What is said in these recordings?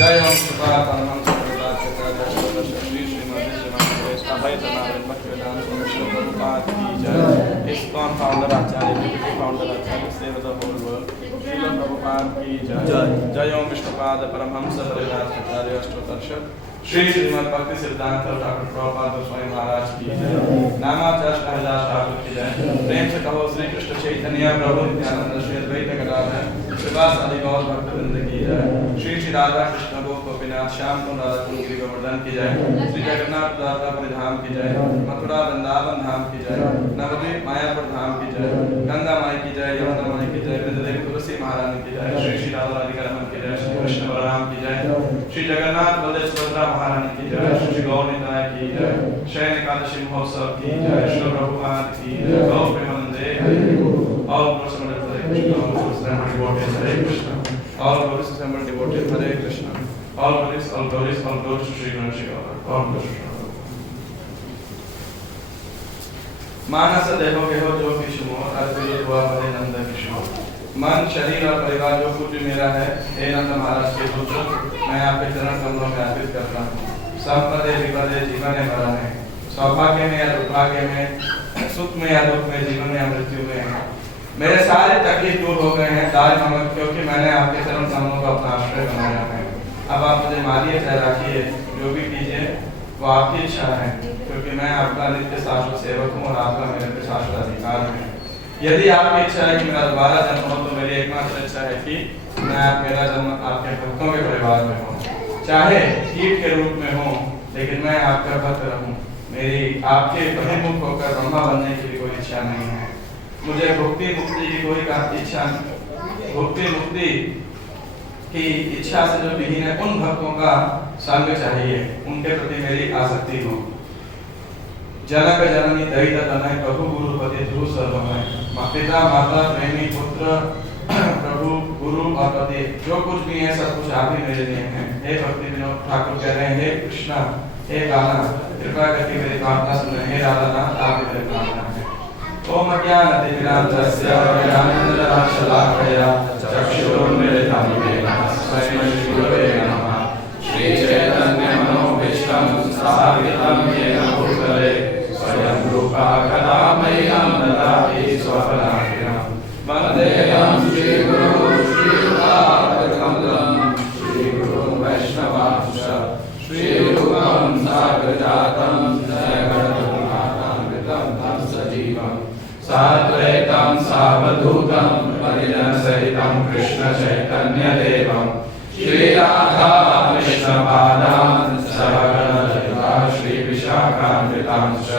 जय ओम सुभाष परमहंस प्रभुपाद श्री श्रीमती नारायण भक्तिवेदांत स्वामी प्रभुपाद की जय। ISKCON founder acharya BJP founder acharya save the whole world Srila Prabhupada की जय। जय ओम विष्णुपाद परमहंस हरिदास आचार्य अष्टोत्तर श्री श्रीमद भक्ति सिद्धांत ठाकुर प्रभुपाद गोस्वामी महाराज की जय। नामाचार्य हरिदास ठाकुर की जय। प्रेम से कहो श्री कृष्ण चैतन्य प्रभु नित्यानंद श्री अद्वैत गदाधर श्रीवास आदि गौर भक्तवृंद की जय। श्री श्री राधा कृष्ण गोपीनाथ श्याम कुंड राधा कुंड गिरि गोवर्धन की जय। श्री जगन्नाथ द्वारकापुरी धाम की जय। मथुरा वृंदावन धाम की जय। नवद्वीप मायापुर धाम की जय। गंगा माई की जय। यमुना माई की जय। वृंदादेवी तुलसी महारानी की जय। श्री श्री राधा राधिका रमन की जय। श्री कृष्ण बलराम की जय। श्री जगन्नाथ बलदेव सुभद्रा महारानी की जय। श्री गौर निताय की जय। शयन एकादशी महोत्सव की जय। श्री प्रभुपाद की जय। गौ प्रेमानंदे all assembled Hare Krishna, all assembled devotees Hare Krishna, all glorious assembled devotees Hare Krishna, all glories to Shri Ganesh God, all glories to Shri मानस देहो गेहो जो किशुमो अर्पित हुआ परे नंद किशोर। मन शरीर और परिवार जो कुछ भी मेरा है हे नंद महाराज के पुत्र, मैं आपके चरण कमलों में अर्पित करता हूँ। संपदे विपदे जीवन है मरण है, सौभाग्य में या दुर्भाग्य में, सुख में या दुख में, जीवन में या मृत्यु में मेरे सारे तकलीफ दूर हो गए हैं दार नमक, क्योंकि मैंने आपके चरण कमलों का अपना आश्रय बनाया है। अब आप मुझे मारिए चाहे राखिए, जो भी कीजिए वो आपकी इच्छा है, क्योंकि मैं आपका नित्य शाश्वत सेवक हूँ और आपका मेरे पे शाश्वत अधिकार है। यदि आपकी इच्छा है कि मेरा दोबारा जन्म हो तो मेरी एकमात्र इच्छा है कि मेरा जन्म आपके भक्तों के परिवार में हो, चाहे कीट के रूप में हो, लेकिन मैं आपका भक्त रहूं। मेरी आपके बहिर्मुख होकर ब्रह्मा बनने की कोई इच्छा नहीं है। मुझे भक्ति मुक्ति की कोई इच्छा, भक्ति मुक्ति की इच्छा से जो विहीन है उन भक्तों का संग चाहिए, उनके प्रति मेरी आसक्ति हो। जनक जननी दयित तनय प्रभु गुरुपति ध्रुव सर्वमय, पिता माता प्रेमी पुत्र प्रभु गुरु और पति, जो कुछ भी है सब कुछ आप ही मेरे लिए हैं। हे भक्ति विनोद ठाकुर कह रहे हैं, हे कृष्णा हे कान्हा कृपा करके मेरी प्रार्थना सुने। हे राधानाथ आप ही मेरे प्रार्थना है। ओम ज्ञानतिमिरान्धस्य ज्ञानाञ्जनशलाकया चक्षुरुन्मीलितं येन तस्मै श्रीगुरवे नमः। श्रीचैतन्यमनोभीष्टं स्थापितं येन भूतले स्वयं रूपा कदा मह्यं ददाति स्वपदान्तिकं। वन्देऽहं श्रीगुरुं श्रीयुतापदकमलं श्रीगुरुं वैष्णवांश्च श्रीरूपं साग्रजातं जयगणनाथान्वितं तं सजीवम् साद्वैतं सावधूतं परिजनसहितं कृष्ण चैतन्य देवं श्री राधा कृष्ण पादान् सहगण ललिता श्री विशाखान्वितांश्च।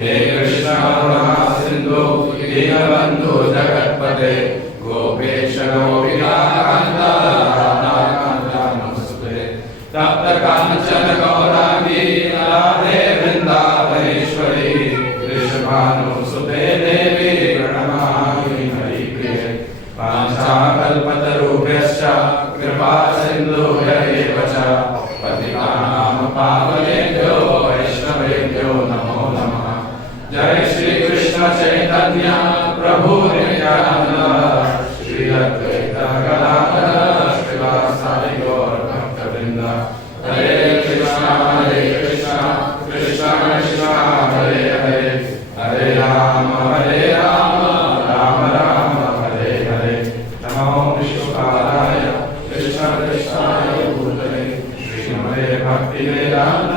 हे कृष्ण करुणा सिन्धु दीनबन्धु जगत्पते गोपेश गोपिकान्त राधाकान्त नमस्ते। तप्त काञ्चन गौरांगी राधे वृन्दावनेश्वरी वृषभानुसुते देवी प्रणमामि हरिप्रिये। वाञ्छाकल्पतरुभ्यश्च कृपा सिन्धुभ्यैव च पतितानां पावनेभ्यो वैष्णवेभ्यो नमो नमः। जय श्री कृष्ण चैतन्य प्रभु नित्यानंद श्री अद्वैत गदाधर श्रीवासादि गौर भक्तवृंद। हरे कृष्ण कृष्ण कृष्ण हरे हरे, हरे राम राम राम हरे हरे। नमो विष्णुपादाय कृष्ण कृष्णाय भूतले श्रीमते भक्तिवेदांत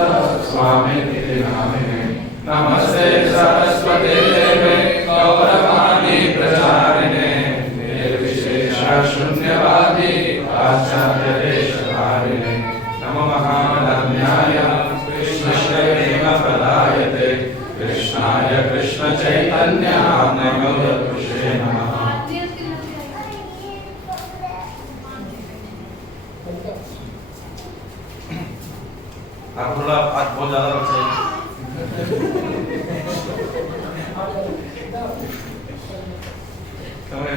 स्वामिनिति नामिने। नमस्ते सरस्वते देवे गौरवाणी प्रचारिणे निर्विशेष शून्यवादी आचार्य देशधारिणे। नमो महामदन्याय कृष्णप्रेम प्रदायते कृष्णाय कृष्ण चैतन्य नामोदपुषे नमः। आप थोड़ा आज बहुत ज्यादा बच्चे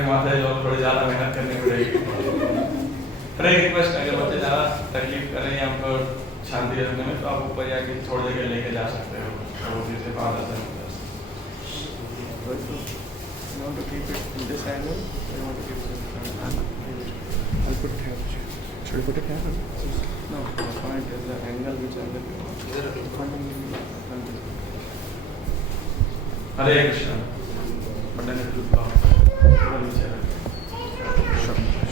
कि माता जी और थोड़ी ज़्यादा मेहनत करनी पड़ेगी। पर एक रिक्वेस्ट, अगर बच्चे ज़्यादा तकलीफ करें या उनको शांति रखने में, तो आप ऊपर जाके थोड़ी जगह लेके जा सकते हो, तो किसी बात ऐसा नहीं कर सकते। You want to keep it in this angle? Or you want to keep it in this angle? I'll put it here. Should we put it here? No, the point is the angle which angle you want. Hare Krishna. Button it to block.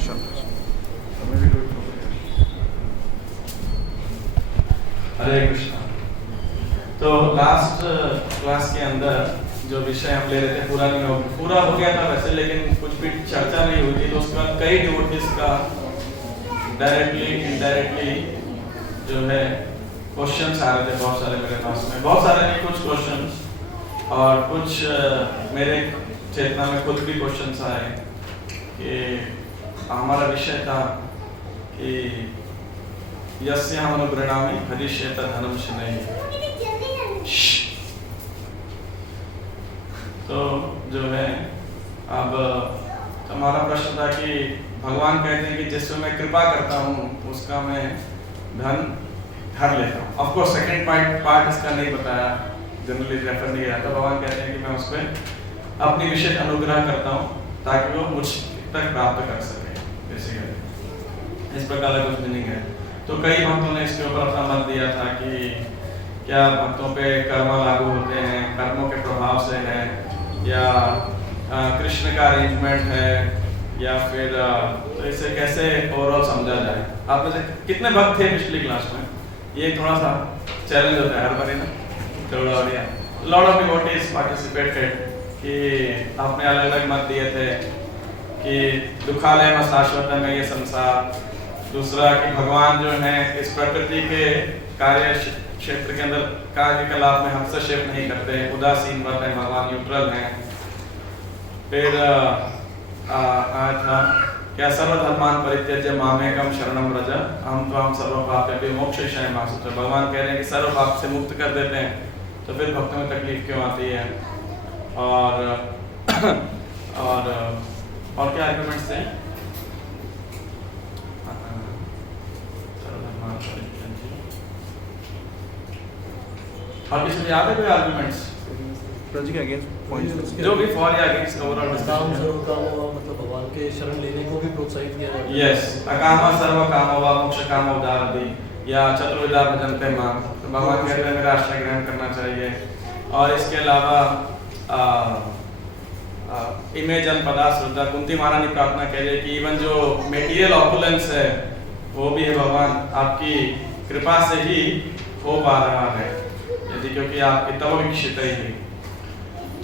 Sure. Maybe do it over here. हरे कृष्णा। तो last class के अंदर जो विषय हम ले रहे थे पूरा हो गया था वैसे, लेकिन कुछ भी चर्चा नहीं हुई थी। तो उसके बाद कई डिवोटीज का डायरेक्टली इनडायरेक्टली जो है क्वेश्चंस आ रहे थे बहुत सारे मेरे पास में, बहुत सारे नहीं, कुछ क्वेश्चंस, और कुछ मेरे चेतना में खुद भी क्वेश्चंस आए कि हमारा विषय था कि यस्य हम अनुगृणामि हरिष्येत धनम शनैः। तो जो है अब हमारा प्रश्न था कि भगवान कहते हैं कि जिसमें मैं कृपा करता हूँ उसका मैं धन धर लेता हूँ। ऑफ कोर्स सेकंड पार्ट इसका नहीं बताया, जनरली रेफर नहीं किया था। भगवान कहते हैं कि मैं उस पर अपनी विशेष अनुग्रह करता हूँ ताकि वो मुझ तक प्राप्त कर सके, बेसिकली इस प्रकार का कुछ मीनिंग है। तो कई भक्तों ने इसके ऊपर अपना मत दिया था कि क्या भक्तों पे कर्म लागू होते हैं, कर्मों के प्रभाव से है, या कृष्ण का अरेंजमेंट है, या फिर तो इसे कैसे ओवरऑल समझा जाए। आप में से कितने भक्त थे पिछली क्लास में? ये थोड़ा सा चैलेंज होता है हर बार ना, थोड़ा और लॉट ऑफ डिवोटीज पार्टिसिपेटेड कि आपने अलग अलग मत दिए थे कि दुखालय में शाश्वत में ये संसार, दूसरा कि भगवान जो है इस प्रकृति के कार्य क्षेत्र के अंदर कार्यकलाप में हस्तक्षेप नहीं करते, उदासीन व्रत है, भगवान न्यूट्रल हैं। फिर आया था क्या सर्वधर्मान परित्यज्य मामेकम शरणम व्रज अहम त्वां सर्वपापेभ्यो मोक्षयिष्यामि मा शुचः। भगवान कह रहे हैं कि सर्व पाप से मुक्त कर देते हैं, तो फिर भक्तों में तकलीफ क्यों आती है? और क्या आर्गुमेंट्स थे? और किसी याद है कोई आर्गुमेंट्स के अगेंस्ट पॉइंट्स जो भी फॉर या अगेंस्ट ओवरऑल डिस्कशन? मतलब भगवान के शरण लेने को भी प्रोत्साहित किया जाता है। यस, अकामा सर्व कामो वा मोक्ष कामो उदारति या चतुर्विधा भजन्ते मां। तो भगवान कहते हैं मेरा आश्रय ग्रहण करना चाहिए। और इसके अलावा इमे जनपदा श्रद्धा, कुंती महारानी प्रार्थना कह रही है कि इवन जो मटेरियल ऑपुलेंस है वो भी है भगवान आपकी कृपा से ही हो पा रहा है, यदि क्योंकि आपकी तव विकसित ही।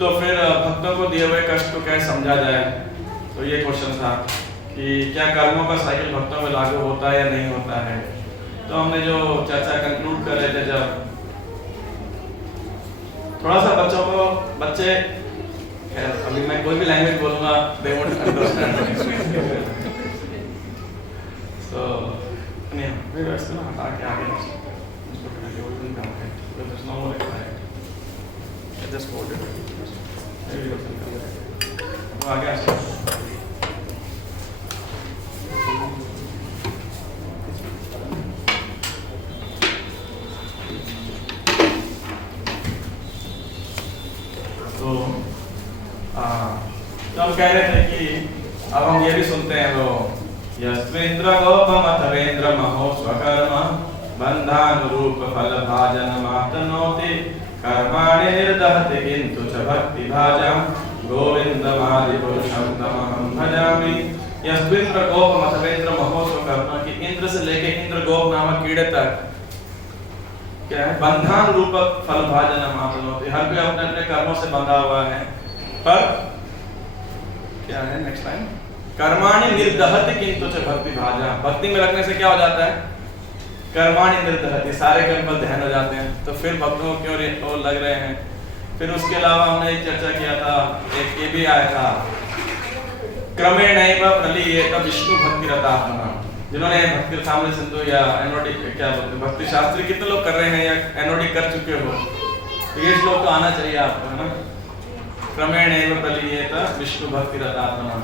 तो फिर भक्तों को दिए हुए कष्ट को कैसे समझा जाए? तो ये क्वेश्चन था कि क्या कर्मों का साइकिल भक्तों में लागू होता है या नहीं होता है। तो हमने जो चर्चा कंक्लूड कर रहे थे, जब थोड़ा सा बच्चों को बच्चे अभी मैं कोई भी लैंग्वेज बोलूंगा दे वोंट अंडरस्टैंड, तो नहीं फिर ऐसे ना हटा के आगे इसको करके वो नहीं काम है, तो there's no more required, I just hold it, maybe it doesn't come, वो आगे आ तो हम कह रहे थे कि अब हम ये भी सुनते हैं वो यस्वेन्द्र गोपमथवेन्द्र महो स्वकर्म बंधानुरूप फल भाजन मातनोति कर्माणि निर्दहति किंतु च भक्ति भाजम गोविंदमादि पुरुषं तमहं भजामि। यस्वेन्द्र गोपमथवेन्द्र महो स्वकर्म कि इंद्र से लेके इंद्र गोप नामक कीड़े तक क्या है, बंधानुरूप फल भाजन मातनोति, हर कोई अपने अपने कर्मों से बंधा हुआ है, पर क्या है नेक्स्ट लाइन, कर्माणि निर्दहति किंतु च भक्ति भाजा, भक्ति में लगने से क्या हो जाता है, कर्माणि निर्दहति, सारे कर्म पर ध्यान हो जाते हैं, तो फिर भक्तों को क्यों लग रहे हैं। फिर उसके अलावा हमने एक चर्चा किया था, एक ये भी आया था क्रमेणैव प्रलीयेत विष्णु भक्ति रतात्मना, जिन्होंने भक्ति रसामृत सिंधु या एनओडी क्या बोलते हैं भक्ति शास्त्री कितने लोग कर रहे हैं या एनओडी कर चुके हो, तो ये श्लोक तो आना चाहिए आपको, है ना। क्रमेणैव प्रलीयेत विष्णु भक्ति रतात्मना,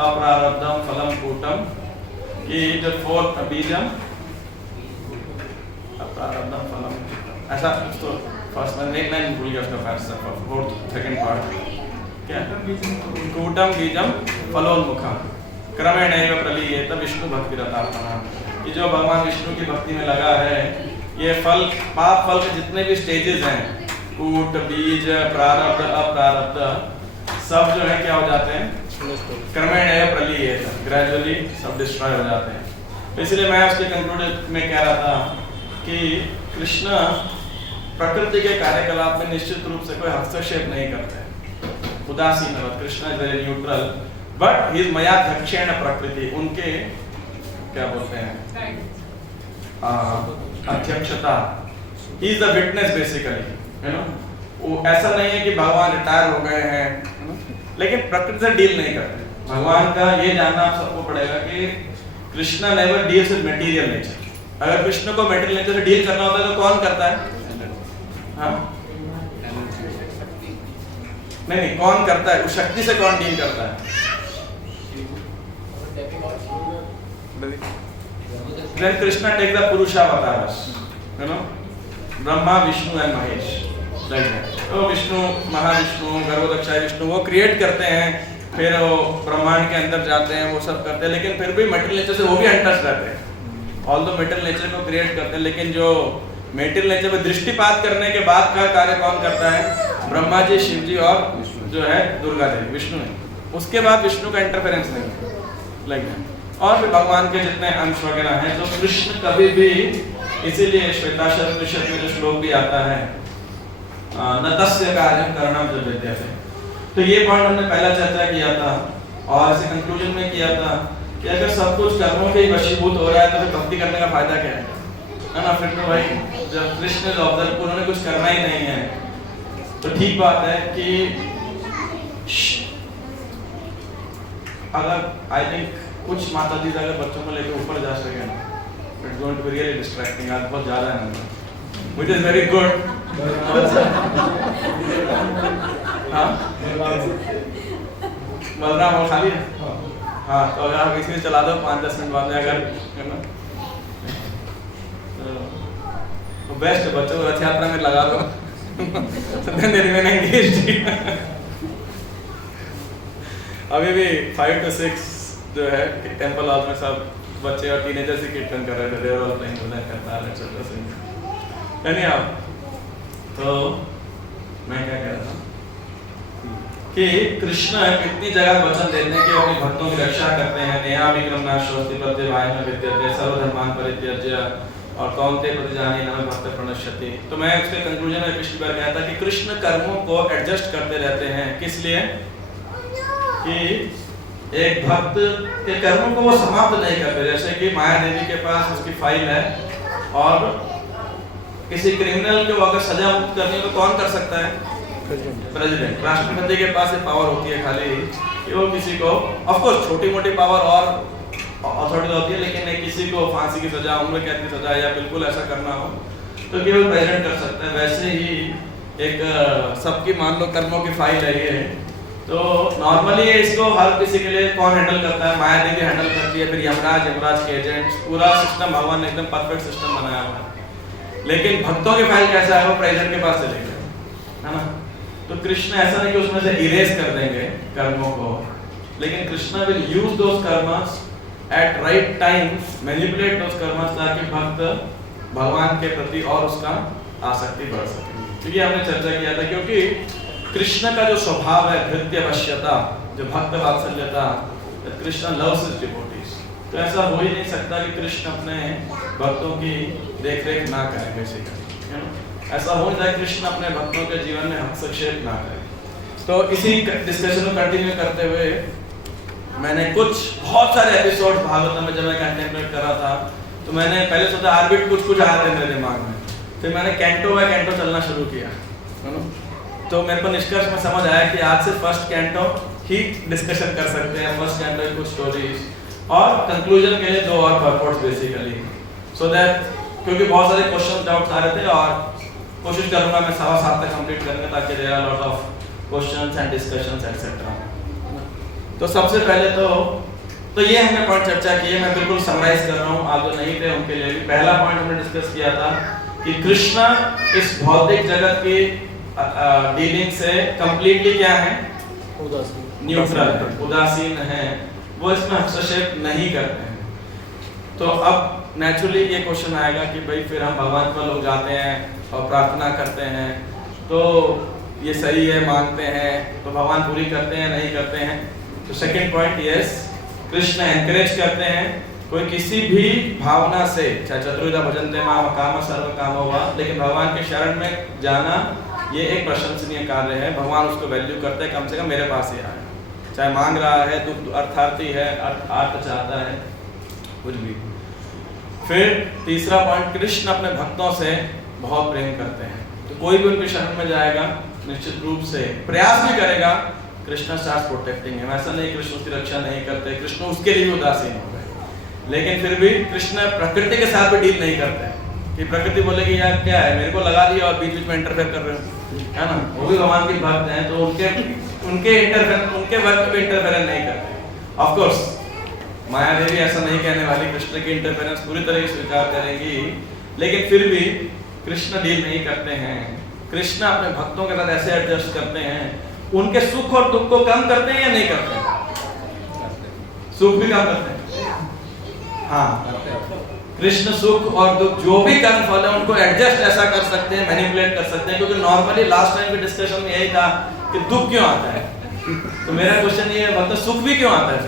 अप्रारब्धम फलम कूटम, कि जो फोर्थ बीजम अप्रारब्धम फलम, ऐसा तो फर्स्ट में एक लाइन भूल गया उसका फर्स्ट फोर्थ सेकंड पार्ट क्या, कूटम बीजम फलोन्मुखम क्रमेणैव प्रलीयेत विष्णु भक्ति रतात्मना, कि जो भगवान विष्णु की भक्ति में लगा है, ये फल पाप फल के जितने भी स्टेजेस हैं, कूट बीज प्रारब्ध अप्रारब्ध, सब जो है क्या हो जाते हैं, क्रमेणैव प्रलीयेत, ग्रेजुअली सब डिस्ट्रॉय हो जाते हैं। तो इसलिए मैं उसके कंक्लूड में कह रहा था कि कृष्ण प्रकृति के कार्यकलाप में निश्चित रूप से कोई हस्तक्षेप नहीं करते, उदासीन, Krishna is very neutral, but he is मयाध्यक्षेण प्रकृति, उनके क्या बोलते हैं अध्यक्षता, he is the witness basically, you know. वो ऐसा नहीं है कि भगवान रिटायर हो गए हैं, लेकिन प्रकृति से डील नहीं करते। भगवान का ये जानना आप सबको पड़ेगा कि Krishna never deals with material nature. अगर कृष्ण को मटेरियल नेचर से डील करना होता है तो कौन करता है? हाँ? नहीं, कौन करता है? उस शक्ति से कौन डील करता है? Then Krishna take the Purushavatars, you know, Brahma, Vishnu and Mahesh, like that. तो विष्णु, महाविष्णु, गर्भोदक्षाय विष्णु वो क्रिएट करते हैं, फिर वो ब्रह्मांड के अंदर जाते हैं, वो सब करते हैं, लेकिन फिर भी मेटेरियल नेचर से वो भी अनटच रहते हैं। ऑल्दो मेटेरियल नेचर को क्रिएट करते हैं, लेकिन जो मेटेरियल नेचर पे दृष्टिपात करने के बाद का कार्य कौन करता है? ब्रह्मा जी, शिव जी और जो है दुर्गा देवी, विष्णु है। उसके बाद विष्णु का इंटरफेरेंस नहीं है, लाइक दैट। और फिर भगवान के जितने अंश वगैरह हैं, तो कृष्ण कभी भी, इसीलिए श्वेताश्वतर उपनिषद में जो श्लोक भी आता है, न तस्य कार्यं करणं च विद्यते, तो ये पॉइंट हमने पहला चर्चा किया था और इसे कंक्लूजन में किया था कि अगर सब कुछ कर्मों के ही वशीभूत हो रहा है तो फिर भक्ति करने का फायदा क्या है ना? फिर तो भाई जब कृष्ण ऑब्जर्व, उन्होंने कुछ करना ही नहीं है, तो ठीक बात है कि अगर आई थिंक कुछ माता जी अगर बच्चों को लेकर ऊपर जा सके ना, it's going to be really distracting. आज बहुत ज्यादा है ना, व्हिच इज वेरी गुड। हाँ, बलराम और खाली है। हाँ, तो अगर आप इसी में चला दो 5-10 मिनट बाद में, अगर है ना, तो बेस्ट है। बच्चों को रथ यात्रा में लगा दो, तो देन दे रिमेन एंगेज्ड। अभी भी 5 to 6 जो है टेंपल हॉल में सब बच्चे और टीनेजर्स ही कीर्तन कर रहे थे, देवर वाला प्लेइंग होता है, करता है, चलता सिंह। यानी आप, तो मैं क्या कह रहा था कि कृष्ण कितनी जगह वचन देते हैं कि वो अपने भक्तों की रक्षा करते हैं। नेहा विक्रम नाशोस्ति प्रत्यवायन विद्यते सर्वधर्मान परित्यज्य और कौनते प्रतिजानी नमः भक्त प्रणश्यति। तो मैं उसके कंक्लूजन में पिछली बार कहा था कि कृष्ण कर्मों को एडजस्ट करते रहते हैं। किस लिए? कि एक भक्त के कर्मों को वो समाप्त नहीं करते। जैसे कि माया देवी के पास उसकी फाइल है और किसी क्रिमिनल को अगर सजा मुक्त करनी हो तो कौन कर सकता है? प्रेसिडेंट। राष्ट्रपति के पास ये पावर होती है खाली कि वो किसी को, ऑफ कोर्स छोटी मोटी पावर और अथॉरिटी होती है, लेकिन नहीं किसी को फांसी की सजा, उम्र कैद की सजा या बिल्कुल ऐसा करना हो तो केवल प्रेसिडेंट कर सकता है। वैसे ही एक सबकी मान लो कर्मों की फाइल है ये, तो नॉर्मली इसको हर किसी के लिए कौन हैंडल करता है? माया देवी हैंडल करती है, फिर यमराज के एजेंट्स, पूरा सिस्टम भगवान ने एकदम परफेक्ट सिस्टम बनाया हुआ है। लेकिन भक्तों की फाइल कैसा है? वो प्रेसिडेंट के पास चले गए, है ना? तो कृष्ण ऐसा नहीं कि उसमें से इरेज कर देंगे कर्मों को, लेकिन Krishna will use those karmas at right time, manipulate those karmas, ताकि भक्त भगवान के प्रति और उसका आसक्ति बढ़ सके। क्योंकि हमने चर्चा किया था, क्योंकि कृष्ण का जो स्वभाव है भृत्यवश्यता, जो भक्त वात्सल्यता, कृष्ण लव्स हिज डिवोटीज, तो ऐसा हो ही नहीं सकता कि कृष्ण अपने भक्तों की देखरेख ना करें बेसिकली, है ना? ऐसा हो जाए कृष्ण अपने भक्तों के जीवन में हस्तक्षेप ना करें। तो इसी डिस्कशन को कंटिन्यू करते हुए मैंने बहुत सारे एपिसोड भागवत में जब मैं कंटेम्पलेट कर रहा था, तो मैंने पहले सोचा आर्बिट कुछ आया था मेरे दिमाग में, फिर मैंने कैंटो बाय कैंटो चलना शुरू किया, है ना? तो मेरे को निष्कर्ष में समझ आया कि आज से फर्स्ट कैंटो ही डिस्कशन कर सकते हैं, फर्स्ट कैंटो की कुछ स्टोरीज और कंक्लूजन के लिए 2 और परपोर्ट्स बेसिकली, सो दैट, क्योंकि बहुत सारे क्वेश्चन डाउट्स आ रहे थे और कोशिश करूंगा मैं 7:15 तक कंप्लीट करने, ताकि there are lot of questions and discussions etcetera. तो सबसे पहले तो ये हमने पॉइंट चर्चा की है, मैं बिल्कुल समराइज कर रहा हूँ, आप जो नहीं थे उनके लिए भी। पहला पॉइंट हमने डिस्कस किया था कि कृष्ण इस भौतिक जगत की डीलिंग से कंप्लीटली क्या है, उदासीन, न्यूट्रल, उदासीन है, वो इसमें हस्तक्षेप नहीं करते हैं। तो अब नेचुरली ये क्वेश्चन आएगा कि भाई फिर हम भगवान पर लोग जाते हैं और प्रार्थना करते हैं, तो ये सही है, मांगते हैं, तो भगवान पूरी करते हैं नहीं करते हैं? तो second point, yes, Krishna encourage करते हैं कोई किसी भी भावना से, चाहे चतुर्विधा भजन्ते माम काम सर्व काम हुआ, लेकिन भगवान के शरण में जाना ये एक प्रशंसनीय कार्य है। भगवान उसको वैल्यू करते हैं, कम से कम मेरे पास ही आए, चाहे मांग रहा है, दुख अर्थार्थी है, अर्थ चाहता है, कुछ भी। फिर तीसरा पॉइंट, कृष्ण अपने भक्तों से बहुत प्रेम करते हैं, तो कोई भी उनके शरण में जाएगा निश्चित रूप से प्रयास भी करेगा, कृष्ण स्टार्ट प्रोटेक्टिंग है। ऐसा नहीं कृष्ण उसकी रक्षा नहीं करते, कृष्ण उसके लिए उदासीन हो गए, लेकिन फिर भी कृष्ण प्रकृति के साथ भी डील नहीं करते कि प्रकृति बोलेगी यार क्या है, मेरे को लगा दिया और बीच बीच में इंटरफेयर कर रहे हो, है ना? वो भी भगवान के भक्त हैं, तो उनके वर्क में इंटरफेयर नहीं करते। ऑफ कोर्स माया देवी ऐसा नहीं कहने वाली, कृष्ण की इंटरफेरेंस पूरी तरह से स्वीकार करेगी, लेकिन फिर भी कृष्ण डील नहीं करते हैं। कृष्ण अपने भक्तों के साथ ऐसे एडजस्ट करते हैं, उनके सुख और दुख को कम करते हैं या नहीं करते हैं? सुख भी कम करते हैं, हाँ, कृष्ण सुख और दुख जो भी कर्म फल है उनको एडजस्ट ऐसा कर सकते हैं, मैनिपुलेट कर सकते हैं, क्योंकि नॉर्मली लास्ट टाइम के डिस्कशन में यही था कि दुख क्यों आता है, तो मेरा क्वेश्चन ये है भक्त सुख भी क्यों आता है?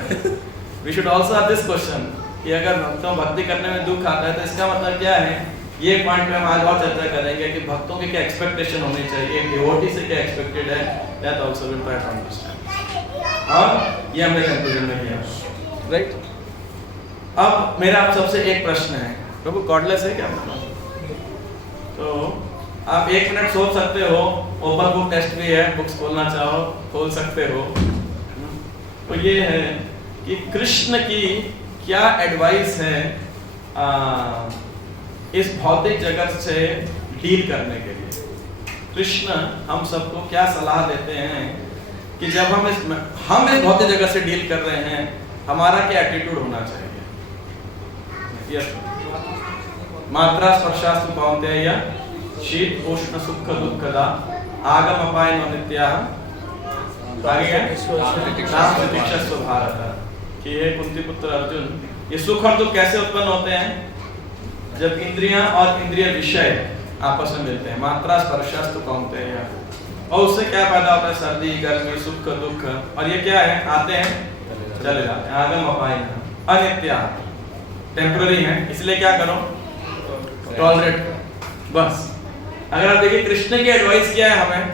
We should also have this question कि अगर भक्तों भक्ति करने में दुख आता है तो इसका मतलब क्या है? ये पॉइंट पे हम आज और चर्चा करेंगे कि भक्तों की क्या एक्सपेक्टेशन होनी चाहिए, एक डिवोटी से क्या एक्सपेक्टेड है, that also will try to understand. और ये हमने कंक्लूजन में किया, राइट? अब मेरा आप सबसे एक प्रश्न है, प्रभु कॉर्डलेस है क्या? तो आप 1 मिनट सोच सकते हो, ओपन बुक टेस्ट भी है, बुक्स खोलना चाहो खोल सकते हो। तो ये है कि कृष्ण की क्या एडवाइस है इस भौतिक जगत से डील करने के लिए। कृष्ण हम सबको क्या सलाह देते हैं कि जब हम इस भौतिक जगत से डील कर रहे हैं, हमारा क्या एटीट्यूड होना चाहिए? यस, मात्रा स्पर्शास्तु कौन्तेय शीत उष्ण सुख दुःखदा आगम अपायनो नित्याः भारत। कि हे कुंती पुत्र अर्जुन, ये सुख और दुख कैसे उत्पन्न होते हैं? जब इंद्रियां और इंद्रिय विषय आपस में मिलते हैं, मात्रा स्पर्शास्तु कौन्तेय, और उससे क्या पैदा होता है? सर्दी, गर्मी, सुख, दुख, और ये क्या है? आते हैं चले जाते हैं। आगम अपायनो, अनित्य, टेम्पररी है, इसलिए क्या करो? टॉलरेट करो, बस। अगर आप देखिए कृष्ण की एडवाइस क्या है हमें,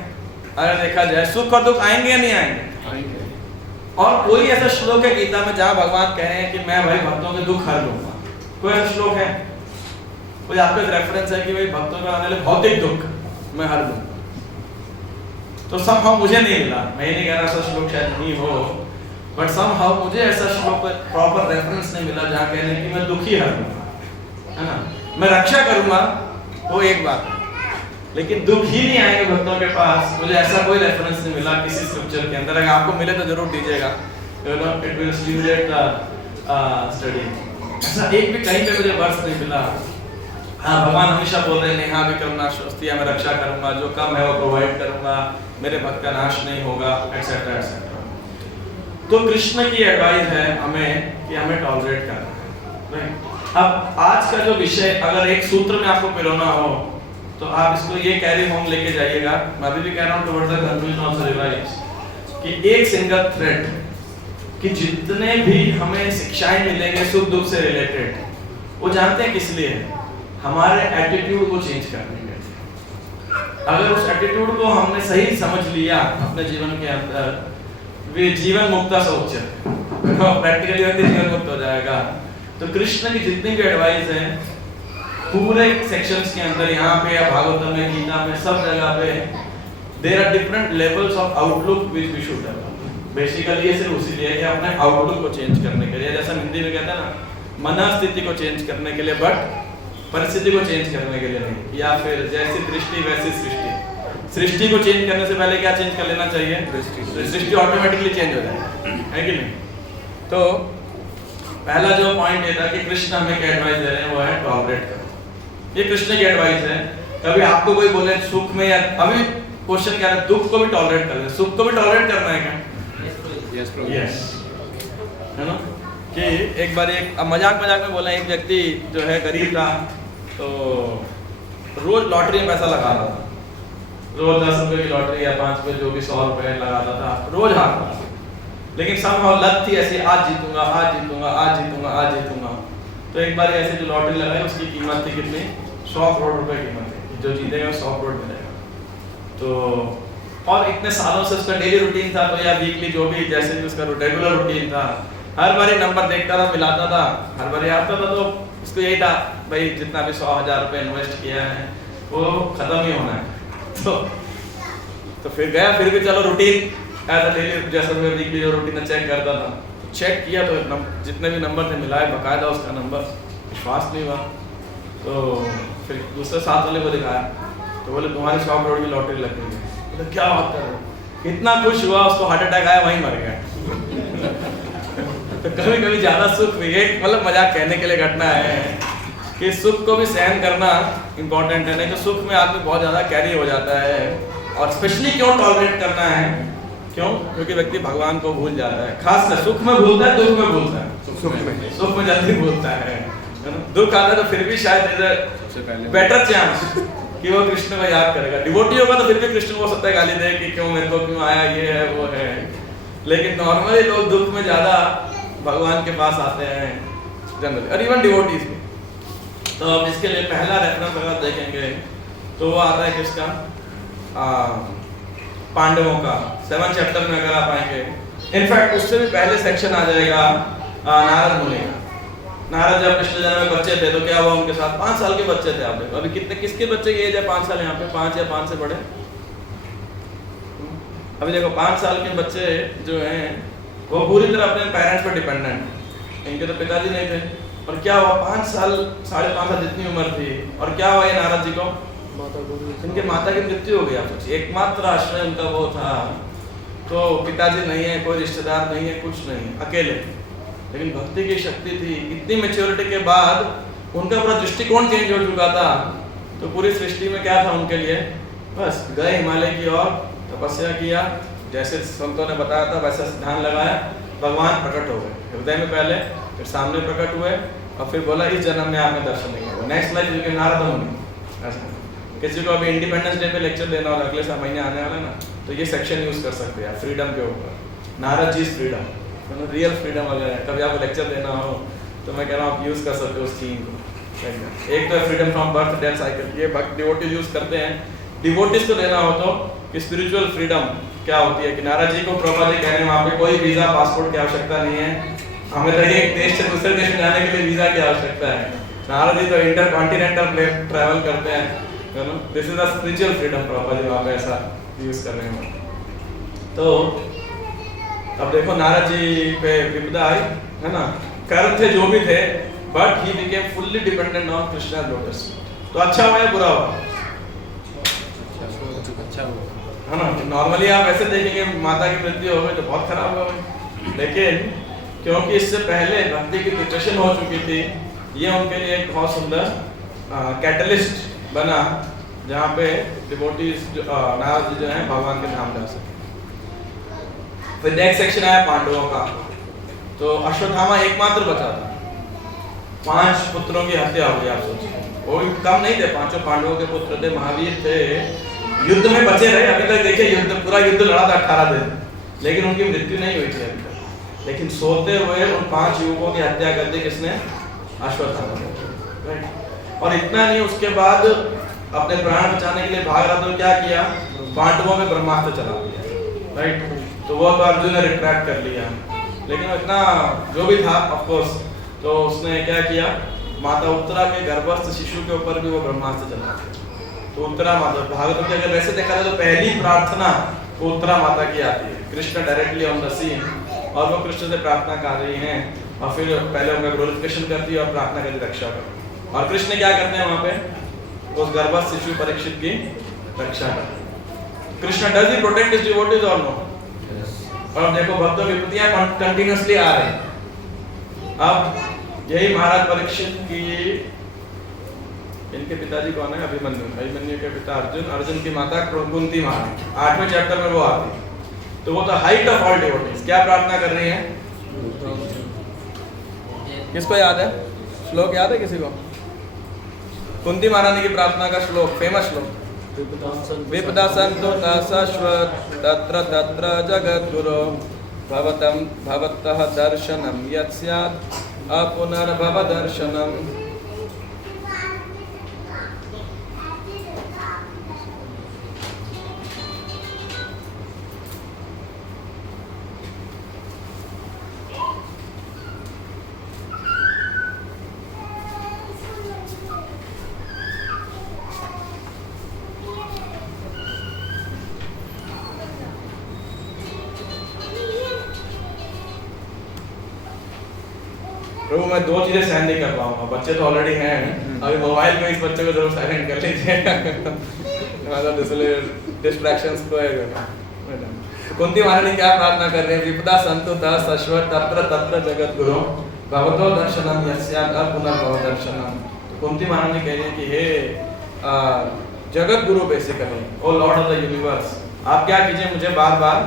अगर देखा जाए सुख और दुख आएंगे या नहीं आएंगे? और कोई ऐसा श्लोक है गीता में जहां भगवान कह रहे हैं कि मैं भाई भक्तों के दुख हर लूंगा? कोई ऐसा श्लोक है? कोई आपके रेफरेंस है कि भाई भक्तों का आने वाले भौतिक दुख मैं हर लूंगा? तो समहाउ मुझे नहीं मिला, मैं नहीं कह रहा ऐसा श्लोक शायद नहीं हो, बट समहाउ मुझे ऐसा श्लोक प्रॉपर रेफरेंस नहीं मिला जहां कह रहे हैं कि मैं दुखी हर लूंगा, है ना? मैं रक्षा करूंगा, वो एक बात है, लेकिन दुख ही नहीं आएंगे भक्तों के पास। मुझे ऐसा कोई रेफरेंस नहीं मिला किसी स्क्रिप्चर के अंदर। अगर आपको मिले तो जरूर दीजिएगा, it will stimulate the study. ऐसा एक भी कहीं पे मुझे वर्स नहीं मिला। हाँ, भगवान हमेशा बोल रहे हैं नेहा विक्रमणा स्वस्ति, मैं रक्षा करूंगा, जो कम है वो प्रोवाइड करूंगा, मेरे भक्त का नाश नहीं होगा, एटसेट्रा एटसेट्रा। तो कृष्ण की एडवाइस है हमें कि हमें टॉलरेट करना है। अब आज का जो विषय अगर एक सूत्र में आपको पिरोना हो तो आप इसको ये कैरी होम लेके जाइएगा। मैं अभी भी कह रहा हूँ towards the conclusion of the revise कि एक सिंगल थ्रेड कि जितने भी हमें शिक्षाएं मिलेंगे सुख दुख से रिलेटेड, वो जानते हैं किस लिए? हमारे एटीट्यूड को चेंज करने के लिए। अगर उस एटीट्यूड को हमने सही समझ लिया अपने जीवन के अंदर, वे जीवन मुक्ता से उच्च प्रैक्टिकली जीवन मुक्त हो जाएगा। तो कृष्ण की जितनी भी एडवाइस है पूरे सेक्शंस के अंदर, यहाँ पे या भागवतम में, गीता में, सब जगह पे there are different levels of outlook which we should develop. Basically ये सिर्फ इसीलिए कि अपने आउटलुक को चेंज करने के लिए, जैसा हिंदी में कहते हैं ना, मनस्थिति को चेंज करने के लिए, बट परिस्थिति को चेंज करने के लिए नहीं, या फिर जैसी दृष्टि वैसी सृष्टि। सृष्टि को चेंज करने से पहले क्या चेंज कर लेना चाहिए? दृष्टि। सृष्टि ऑटोमेटिकली चेंज हो जाएगी, है कि नहीं? तो पहला जो पॉइंट ये था कि कृष्ण हमें क्या एडवाइस दे रहे हैं, वो है टॉलरेट करो। ये कृष्ण की एडवाइस है। कभी आपको कोई बोले सुख में, या अभी क्वेश्चन क्या है, दुख को भी टॉलरेट कर ले, सुख को भी टॉलरेट करना है क्या? यस, है ना? कि एक बार एक मजाक में बोला, एक व्यक्ति जो है गरीब था, तो रोज लॉटरी में पैसा लगा रहा था, रोज 10 रुपए की लॉटरी या 5 रुपए जो भी 100 रुपए लगाता था, रोज हारता था। लेकिन समहाउ लत थी ऐसी, आज जीतूंगा आज जीतूंगा आज जीतूंगा आज जीतूंगा। तो एक बार ऐसे जो लॉटरी लगाई, उसकी कीमत थी कितनी? 100 करोड़ रुपए कीमत थी, जो जीतेगा 100 करोड़ मिलेगा। तो और इतने सालों से उसका डेली रूटीन था, तो या वीकली जो भी जैसे भी उसका रेगुलर रूटीन था, हर बार नंबर देखता था, मिलाता था, हर बार आता था। तो उसको यही था भाई जितना भी 100,000 रुपए इन्वेस्ट किया है वो खत्म ही होना है। तो फिर गया, फिर भी चलो रूटीन ऐसा डेली जैसा मैं वीकली जो रूटीन चेक करता था, तो चेक किया तो जितने भी नंबर थे मिलाए बकायदा उसका नंबर, विश्वास नहीं हुआ। तो फिर दूसरे साथ वाले को दिखाया, तो बोले तुम्हारी 100 करोड़ की लॉटरी लग गई। बोले क्या बात कर रहे हो? इतना खुश हुआ, उसको हार्ट अटैक आया, वहीं मर गया। तो कभी कभी ज्यादा सुख भी, एक मतलब मजाक कहने के लिए घटना है कि सुख को भी सहन करना इंपॉर्टेंट है, नहीं तो सुख में आदमी बहुत ज्यादा कैरी हो जाता है। और स्पेशली क्यों टॉलरेट करना है? क्यों? क्योंकि व्यक्ति भगवान को भूल जाता है, खास कर सुख में भूलता है, दुख में भूलता है। सुख में जल्दी भूलता है, दुख आता है तो फिर भी शायद बेटर चांस कि वो कृष्ण को याद करेगा। डिवोटी होगा तो फिर भी कृष्ण को सकता है गाली दे कि क्यों मेरे को क्यों आया, ये है वो है। लेकिन नॉर्मली लोग दुख में ज्यादा भगवान के पास आते हैं जनरली, और इवन डिवोटीज भी। तो अब इसके लिए पहला रेफरेंस अगर देखेंगे तो वो आता है किसका? पांडवों का 7 चैप्टर में अगर आप आएंगे, इनफैक्ट उससे भी पहले सेक्शन आ जाएगा नारद मुनि का। नारद जब कृष्ण जन्म में बच्चे थे तो क्या हुआ उनके साथ? 5 साल के बच्चे थे। आप देखो अभी कितने, किसके बच्चे की एज है 5 साल? यहाँ पे 5 या 5 से बड़े। अभी देखो 5 साल के बच्चे जो हैं वो पूरी तरह अपने पेरेंट्स पर डिपेंडेंट। इनके तो पिताजी नहीं थे, और क्या हुआ 5 साल 5.5 साल जितनी उम्र थी, और क्या हुआ ये नारद जी को? इनके माता की मृत्यु हो गई। आप सोचिए, एकमात्र आश्रय उनका वो था, तो पिताजी नहीं है, कोई रिश्तेदार नहीं है, कुछ नहीं, अकेले। लेकिन भक्ति की शक्ति थी, इतनी मैच्योरिटी के बाद उनका पूरा दृष्टिकोण चेंज हो चुका था। तो पूरी सृष्टि में क्या था उनके लिए? बस गए हिमालय की ओर, तपस्या किया, जैसे संतों ने बताया था वैसा ध्यान लगाया, भगवान प्रकट हो गए हृदय में पहले, फिर सामने प्रकट हुए, और फिर बोला इस जन्म में आपने दर्शन नहीं किया, next life you can Narad मुनि। किसी को अभी इंडिपेंडेंस डे पे लेक्चर देना हो, अगले महीने आने वाला ना, तो ये सेक्शन यूज कर सकते हैं फ्रीडम के ऊपर। Narad ji freedom, real freedom अगर है, कभी आपको लेक्चर देना हो तो मैं कह रहा हूँ आप यूज कर सकते हो उस थीम को। एक तो freedom from birth death cycle, ये डिवोटीज यूज करते हैं। डिवोटीज को देना हो तो कि स्पिरिचुअल फ्रीडम क्या होती है, कि नारद जी को प्रभुपाद जी कह रहे हैं वहाँ पे कोई वीजा पासपोर्ट की आवश्यकता नहीं है, हमें तो एक देश से दूसरे देश में जाने के लिए वीजा की आवश्यकता है। नारद जी तो इंटर कॉन्टिनेंटल ट्रैवल करते हैं, this is the spiritual freedom, Prabhupada ji वहाँ पे ऐसा यूज कर रहे हैं। तो अब देखो नारद जी पे विपदा आई है ना, कर्म थे जो भी थे, but he became fully dependent on Krishna lotus. तो अच्छा हुआ या बुरा हुआ? अच्छा हुआ, है ना। नॉर्मली आप ऐसे देखेंगे माता की मृत्यु हो गई तो बहुत खराब हो गई, लेकिन क्योंकि इससे पहले भक्ति की प्रिपरेशन हो चुकी थी, ये उनके लिए एक बहुत सुंदर कैटलिस्ट बना, जहाँ पे डिवोटीज नारद जी जो हैं भगवान के धाम जा सके। फिर नेक्स्ट सेक्शन आया पांडवों का। तो अश्वत्थामा एकमात्र बचा था, 5 पुत्रों की हत्या हो गई। आप सोचिए, वो कम नहीं थे, 5 पांडवों के पुत्र थे, महावीर थे, युद्ध में बचे रहे। अभी तक देखिए युद्ध, पूरा युद्ध लड़ा था 18 दिन, लेकिन उनकी मृत्यु नहीं हुई थी अभी तक। लेकिन सोते हुए उन 5 युवकों की हत्या कर दी किसने? अश्वत्थामा ने। और इतना नहीं, उसके बाद अपने प्राण बचाने के लिए भाग रहा तो क्या किया? पांडवों में ब्रह्मास्त्र चला दिया, राइट। तो वो तो अर्जुन ने रिट्रैक्ट कर लिया, लेकिन इतना जो भी था ऑफ कोर्स, तो उसने क्या किया? माता उत्तरा के गर्भस्थ शिशु के ऊपर भी वो ब्रह्मास्त्र चला दिया। तो उत्तरा माता, भागवत में अगर वैसे देखा जाए तो पहली प्रार्थना वो उत्तरा माता की आती है, Krishna directly on the scene, और वो कृष्ण से प्रार्थना कर रही हैं, और फिर पहले उनका ग्लोरिफिकेशन करती है और प्रार्थना करती रक्षा कर। और कृष्ण क्या करते हैं वहाँ पे? उस गर्भस्थ शिशु परीक्षित की रक्षा करते हैं। Krishna does he protect his devotees और नो? और अब देखो भक्तों की विपत्तियां कंटिन्यूअसली आ रही। अब यही महाराज परीक्षित की, इनके पिताजी कौन है? अभिमन्यु। अभिमन्यु के पिता अर्जुन, अर्जुन की माता कुंती महारानी। 8वें चैप्टर में वो आती। तो वो तो हाइट ऑफ ऑल डिवोटीज क्या प्रार्थना कर रही हैं? किसको याद है? श्लोक याद है किसी को? कुंती महारानी की प्रार्थना का श्लोक, फेमस श्लोक। विपदा संतो शाश्वत तत्र तत्र जगद्गुरो भवतं भवतः दर्शनं यत् स्यात् अपुनर्भव दर्शनम्। प्रभु मैं 2 चीजें सहन नहीं कर पाऊंगा, बच्चे तो ऑलरेडी हैं, अभी मोबाइल में इस बच्चे को जरूर साइलेंट कर लीजिए डिस्ट्रैक्शंस को। कुंती महारानी क्या प्रार्थना कर रहे हैं? विपदा संतु शाश्वत तत्र तत्र जगद्गुरो भवतो दर्शनम यस्यात् पुनर्भव दर्शनम। कुंती महारानी कह रही है कि हे जगत गुरु, basically O Lord of the universe, आप क्या कीजिए, मुझे बार बार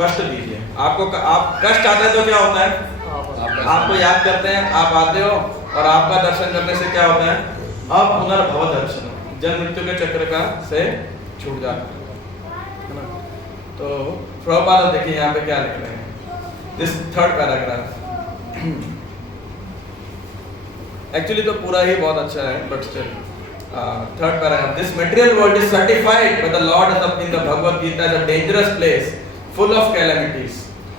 कष्ट दीजिए। आपको आप कष्ट आता है तो क्या होता है? आपको याद करते हैं, आप आते हो और आपका दर्शन करने से क्या होता है? अब पुनर्भव दर्शन, जन्म मृत्यु के चक्र का से छूट जाता है ना। तो प्रभुपाद देखिए यहाँ पे क्या लिख रहे हैं, दिस 3rd पैराग्राफ। एक्चुअली तो पूरा ही बहुत अच्छा है, but still 3rd paragraph, this material world is certified by the Lord in the Bhagavad Gita as a dangerous place full of calamities.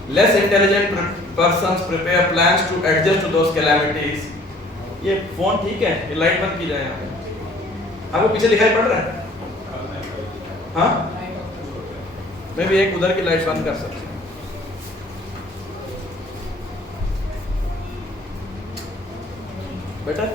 Less intelligent persons prepare plans to adjust to those calamities. ये phone ठीक है, ये light बंद की जाए यहाँ पे। आपको पीछे दिखाई पड़ रहा है? हाँ, मैं भी एक उधर की लाइट बंद कर सकता हूँ। Better?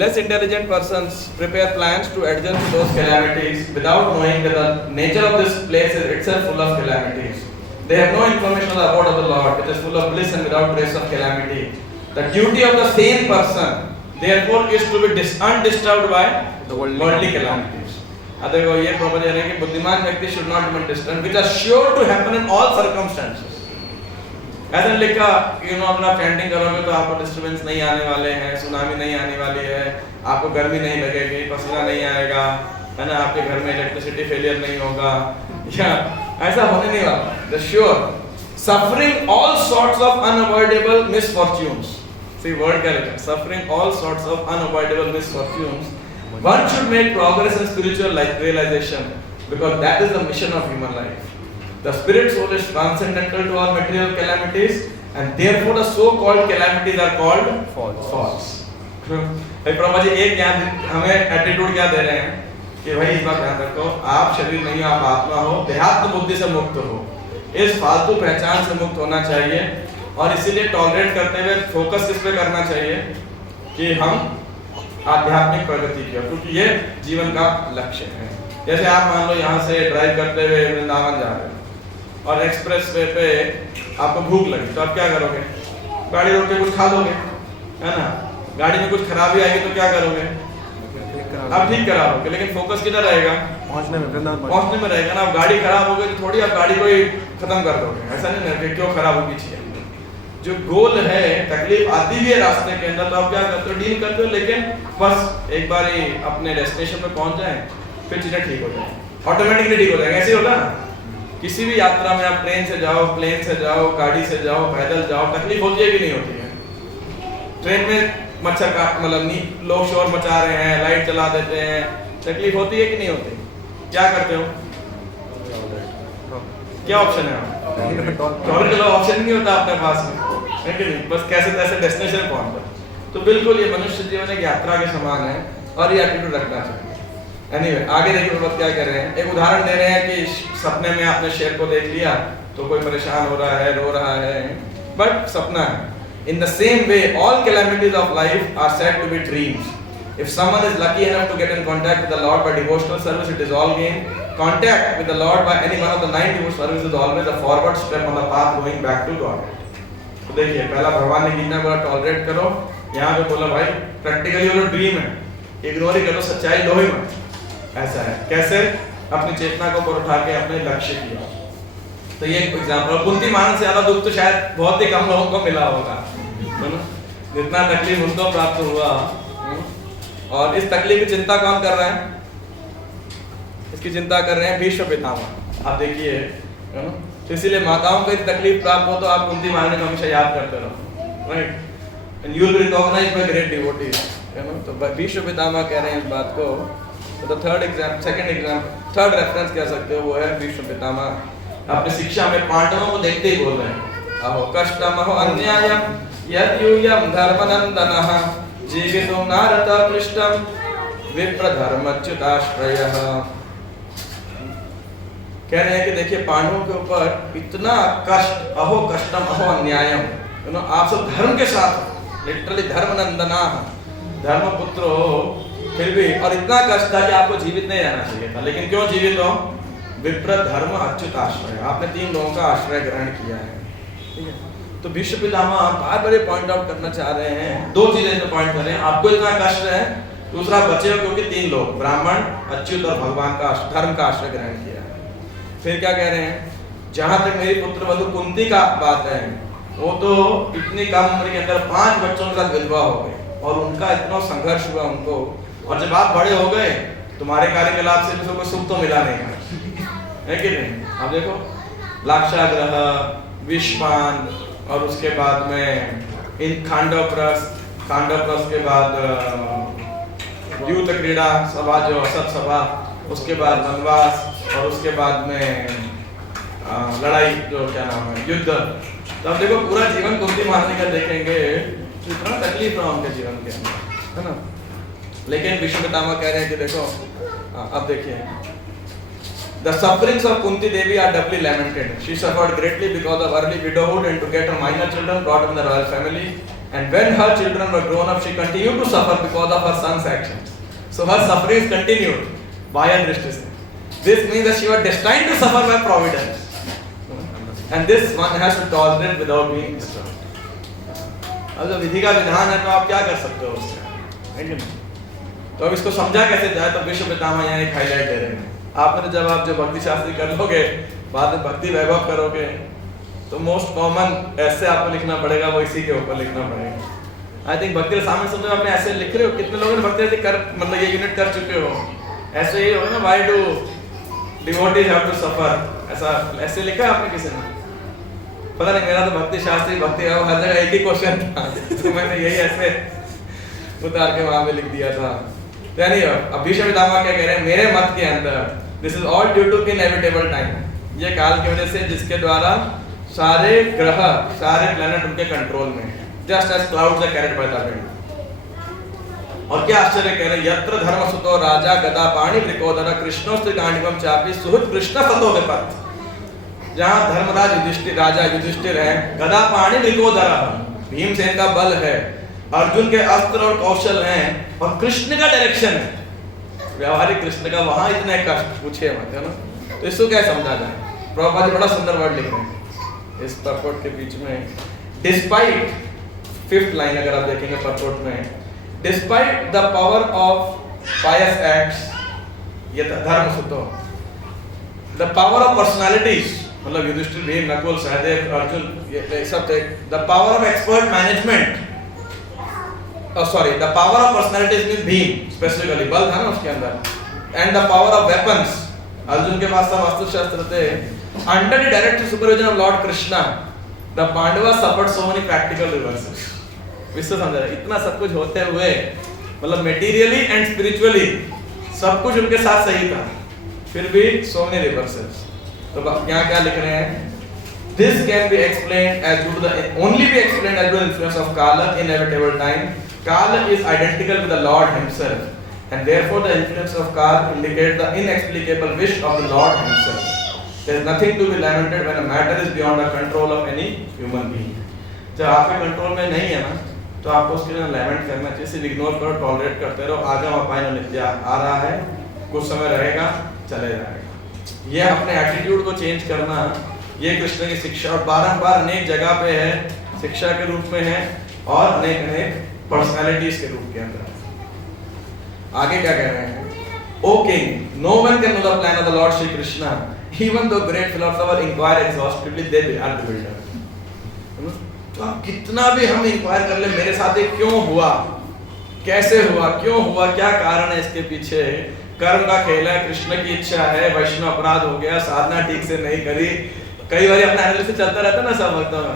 Less intelligent persons prepare plans to adjust to those calamities without knowing that the nature of this place is itself full of calamities. They have no information of the abode of the Lord, which is full of bliss and without trace of calamity. The duty of the sane person, therefore, is to be undisturbed by the worldly calamities. देखो ये problem है कि बुद्धिमान व्यक्ति should not be disturbed, which are sure to happen in all circumstances. ऐसा लिखा अपना painting करोगे तो आपको डिस्टर्बेंस नहीं आने वाले हैं, सुनामी नहीं आने वाली है, आपको गर्मी नहीं लगेगी, पसीना नहीं आएगा, है ना, आपके घर में इलेक्ट्रिसिटी फेलियर नहीं होगा, या ऐसा होने नहीं वाला। The sure suffering all sorts of unavoidable misfortunes, see word क्या लिखा, suffering all sorts of unavoidable misfortunes, one should make progress in spiritual realization because that is the mission of human life. The spirit soul is transcendental to all material calamities, and therefore the so-called calamities are called false. भाई प्रभु जी एक ज्ञान हमें attitude क्या दे रहे हैं कि भाई इस बात ध्यान रखो, आप शरीर नहीं, आप आत्मा हो, देहात्म बुद्धि से मुक्त हो, इस फालतू पहचान से मुक्त होना चाहिए। और इसीलिए टॉलरेट करते हुए फोकस किस पे करना चाहिए कि हम आध्यात्मिक प्रगति की, क्योंकि ये जीवन का लक्ष्य है। जैसे आप मान लो यहाँ से ड्राइव करते हुए वृंदावन जा रहे हो और एक्सप्रेस वे पे आपको भूख लगी, तो आप क्या करोगे? गाड़ी रोक के कुछ खा लोगे, है ना। गाड़ी में कुछ खराबी आएगी तो क्या करोगे? आप ठीक करा लोगे, लेकिन फोकस किधर रहेगा? पहुंचने में रहेगा ना। आप गाड़ी खराब हो गई तो थोड़ी आप गाड़ी को ही खत्म कर दोगे, ऐसा नहीं ना कि क्यों खराब होगी चाहिए। जो गोल है, तकलीफ आती भी है रास्ते के अंदर, तो आप क्या करते हो? डील करते हो, लेकिन बस एक बार ही अपने डेस्टिनेशन पे पहुंच जाए, फिर चीजें ठीक हो जाए, ऑटोमेटिकली ठीक हो जाएंगे। ऐसे होता है ना, किसी भी यात्रा में आप ट्रेन से जाओ, प्लेन से जाओ, गाड़ी से जाओ, पैदल जाओ, तकलीफ होती है कि नहीं होती है? ट्रेन में मच्छर का मतलब लोग शोर मचा रहे हैं, लाइट चला देते हैं, तकलीफ होती है कि नहीं होती? क्या करते हो? क्या ऑप्शन है? ऑप्शन नहीं होता अपने पास में, है कि नहीं? बस कैसे तैसे डेस्टिनेशन पहुंच जाओ। तो बिल्कुल ये मनुष्य जीवन एक यात्रा के समान है और ये एटीट्यूड रखना चाहिए। Anyway, आगे देखिए प्रभु क्या कह रहे हैं। एक उदाहरण दे रहे हैं कि सपने में आपने शेर को देख लिया तो कोई परेशान हो रहा है, रो रहा है, बट सपना है। In the same way, all calamities of life are said to be dreams. If someone is lucky enough to get in contact with the Lord by devotional service, it is all gain. Contact with the Lord by any one of the 9 devotional services is always a forward step on the path going back to God. तो देखिए, पहला भगवान ने कितना बोला tolerate करो, यहाँ पे बोला भाई प्रैक्टिकली वो ड्रीम है, इग्नोर ही करो, सच्चाई लो ही मत। ऐसा है, कैसे? अपनी चेतना को ऊपर उठा के अपने लक्ष्य किया। तो ये एक एग्जाम्पल। कुंती मानस से ज्यादा दुख तो शायद बहुत ही कम लोगों को मिला होगा, है ना? जितना तकलीफ उनको प्राप्त हुआ। और इस तकलीफ की चिंता कौन कर रहा है? इसकी चिंता कर रहे हैं भीष्म पितामह। आप देखिए, है ना? तो इसीलिए माताओं को तकलीफ प्राप्त हो तो आप कुंती मारने को हमेशा याद करते रहो, right? And you will be recognised by great devotees, है ना? तो भीष्म पितामह कह रहे हैं इस बात को। तो थर्ड रेफरेंस कह सकते हो वो है भीष्म पितामह। अपनी शिक्षा में पांडवों को देखते ही बोल रहे हैं, अहो कष्टमहो अन्यायम यद्यूयम धर्मनंदनः जीवितुं नारत क्लिष्टम विप्रधर्मच्युताश्रयः। कह रहे हैं कि देखिए पांडवों के ऊपर इतना कष्ट, अहो कष्टम अहो अन्यायम, यू नो, आप सब धर्म के साथ, लिटरली धर्मनंदना, धर्मपुत्र हो, फिर भी और इतना कष्ट था कि आपको जीवित नहीं रहना चाहिए था, लेकिन क्यों जीवित हो? विप्र धर्म अच्युत आश्रय, आपने 3 लोगों का आश्रय ग्रहण किया है, ठीक है? तो भीष्म पितामह बार बार पॉइंट आउट करना चाह रहे हैं, 2 चीजें इसमें पॉइंट कर रहे हैं, आपको इतना कष्ट है, दूसरा बचे हो क्योंकि 3 लोग ब्राह्मण, अच्युत और भगवान का धर्म का आश्रय ग्रहण किया है। फिर क्या कह रहे हैं? जहां तक मेरी पुत्र वधु कुंती का बात है, वो तो इतनी कम उम्र के अंदर 5 बच्चों के साथ विधवा हो गए और उनका इतना संघर्ष हुआ उनको, और जब आप बड़े हो गए तुम्हारे कार्यकलाप से किसी को सुख तो मिला नहीं है कि नहीं? आप देखो लाक्षाग्रह, विष्मान, और उसके बाद में इन खांडवप्रस के बाद युद्ध क्रीड़ा सभा जो असत सभा, उसके बाद वनवास, और उसके बाद में लड़ाई जो क्या नाम है युद्ध। तो अब देखो पूरा जीवन कुंती मारने का देखेंगे तो इतना तकलीफ रहा उनके जीवन के अंदर, है ना? लेकिन भीष्म पितामह कह रहे हैं कि देखो अब देखिए, the sufferings of Kunti Devi are doubly lamented. She suffered greatly because of early widowhood and to get her minor children brought up in the royal family. And when her children were grown up, she continued to suffer because of her son's actions. So her sufferings continued. Vaya drishti se. This means that she was destined to suffer by providence. And this one has to tolerate without being disturbed. अब जब विधि का विधान है तो आप क्या कर सकते हो उससे? तो अब इसको समझा कैसे जाए? तो भीष्म पितामह यहाँ एक हाईलाइट दे रहे हैं। आपने जब आप जो भक्ति शास्त्री कर लोगे, बाद में भक्ति वैभव करोगे, तो मोस्ट कॉमन ऐसे आपको लिखना पड़ेगा, वो इसी के ऊपर लिखना पड़ेगा। आई थिंक भक्ति रसायन में समझो आपने ऐसे लिख रहे हो, कितने लोगों ने भक्ति ऐसे कर, मतलब ये यूनिट कर चुके हो, ऐसे ही हो ना, why do devotees have to suffer, ऐसा ऐसे लिखा है आपने किसी ने? पता नहीं, मेरा तो भक्ति शास्त्री भक्ति है हर जगह एक ही क्वेश्चन था तो मैंने यही ऐसे उतार के वहां पे लिख दिया था। यानी अब भीष्म पितामह क्या कह रहे हैं? मेरे मत के अंदर this is all due to inevitable time, ये काल की वजह से जिसके द्वारा सारे ग्रह, सारे प्लैनेट उनके कंट्रोल में है, just as clouds are carried by the wind. और क्या आश्चर्य कह रहे हैं? यत्र धर्मसुतो राजा गदा पाणि वृकोदर कृष्णोस्त्र गांडीवम चापि सुहृद कृष्ण सतो विपत्। जहां धर्मराज युधिष्ठिर, राजा युधिष्ठिर है, गदा पाणि वृकोदर, भीमसेन का बल है, अर्जुन के अस्त्र और कौशल हैं, और कृष्ण का डायरेक्शन है, व्यवहारिक कृष्ण का, वहां इतने कष्ट पूछे मत, है ना? तो इसको क्या समझा जाए? प्रभुपाद जी बड़ा सुंदर वर्ड लिख रहे हैं इस परपोर्ट के बीच में। डिस्पाइट, 5th लाइन अगर आप देखेंगे परपोर्ट में, despite the power of pious acts, ये धर्म सुतो, द पावर ऑफ पर्सनालिटीज, मतलब युधिष्ठिर, भीम, नकुल, सहदेव, अर्जुन, ये सब थे, the power of expert management, the power of personalities means Bhim specifically, बल था ना उसके अंदर, and the power of weapons, Arjun के पास सब अस्त्र शस्त्र थे, under the direct supervision of Lord Krishna, the Pandavas suffered so many practical reverses। विश्व समझा, इतना सब कुछ होते हुए, मतलब materially and spiritually सब कुछ उनके साथ सही था, फिर भी so many reverses। तो यहाँ क्या लिख रहे हैं? This can be explained as due to the only be explained as due to the influence of Kala, inevitable time. Kala is identical with the Lord himself, and therefore the influence of Kala indicates the inexplicable wish of the Lord himself. There is nothing to be lamented when a matter is beyond the control of any human being. जब आपके control में नहीं है ना, तो आपको उसके लिए लैमेंट करना चाहिए, सिर्फ इग्नोर करो, टॉलरेट करते रहो, आगम अपायनो नित्या, आ रहा है, कुछ समय रहेगा, चले जाएगा। ये अपने एटीट्यूड को चेंज करना, ये कृष्ण की शिक्षा और बारंबार अनेक जगह पे है, शिक्षा के रूप में है और अनेक अनेक पर्सनालिटीज के रूप के अंदर। आगे क्या कह रहे हैं? O king, no one can know the plan of the Lord Shri Krishna, even though great philosophers inquire exhaustively, they are bewildered. तो आप कितना भी हम इंक्वायर कर ले, मेरे साथ ये क्यों हुआ, कैसे हुआ, क्यों हुआ, क्या कारण है इसके पीछे, कर्म का खेल है, कृष्ण की इच्छा है, वैष्णव अपराध हो गया, साधना ठीक से नहीं करी, कई बार अपना एनालिसिस चलता रहता ना सब वक्तों में।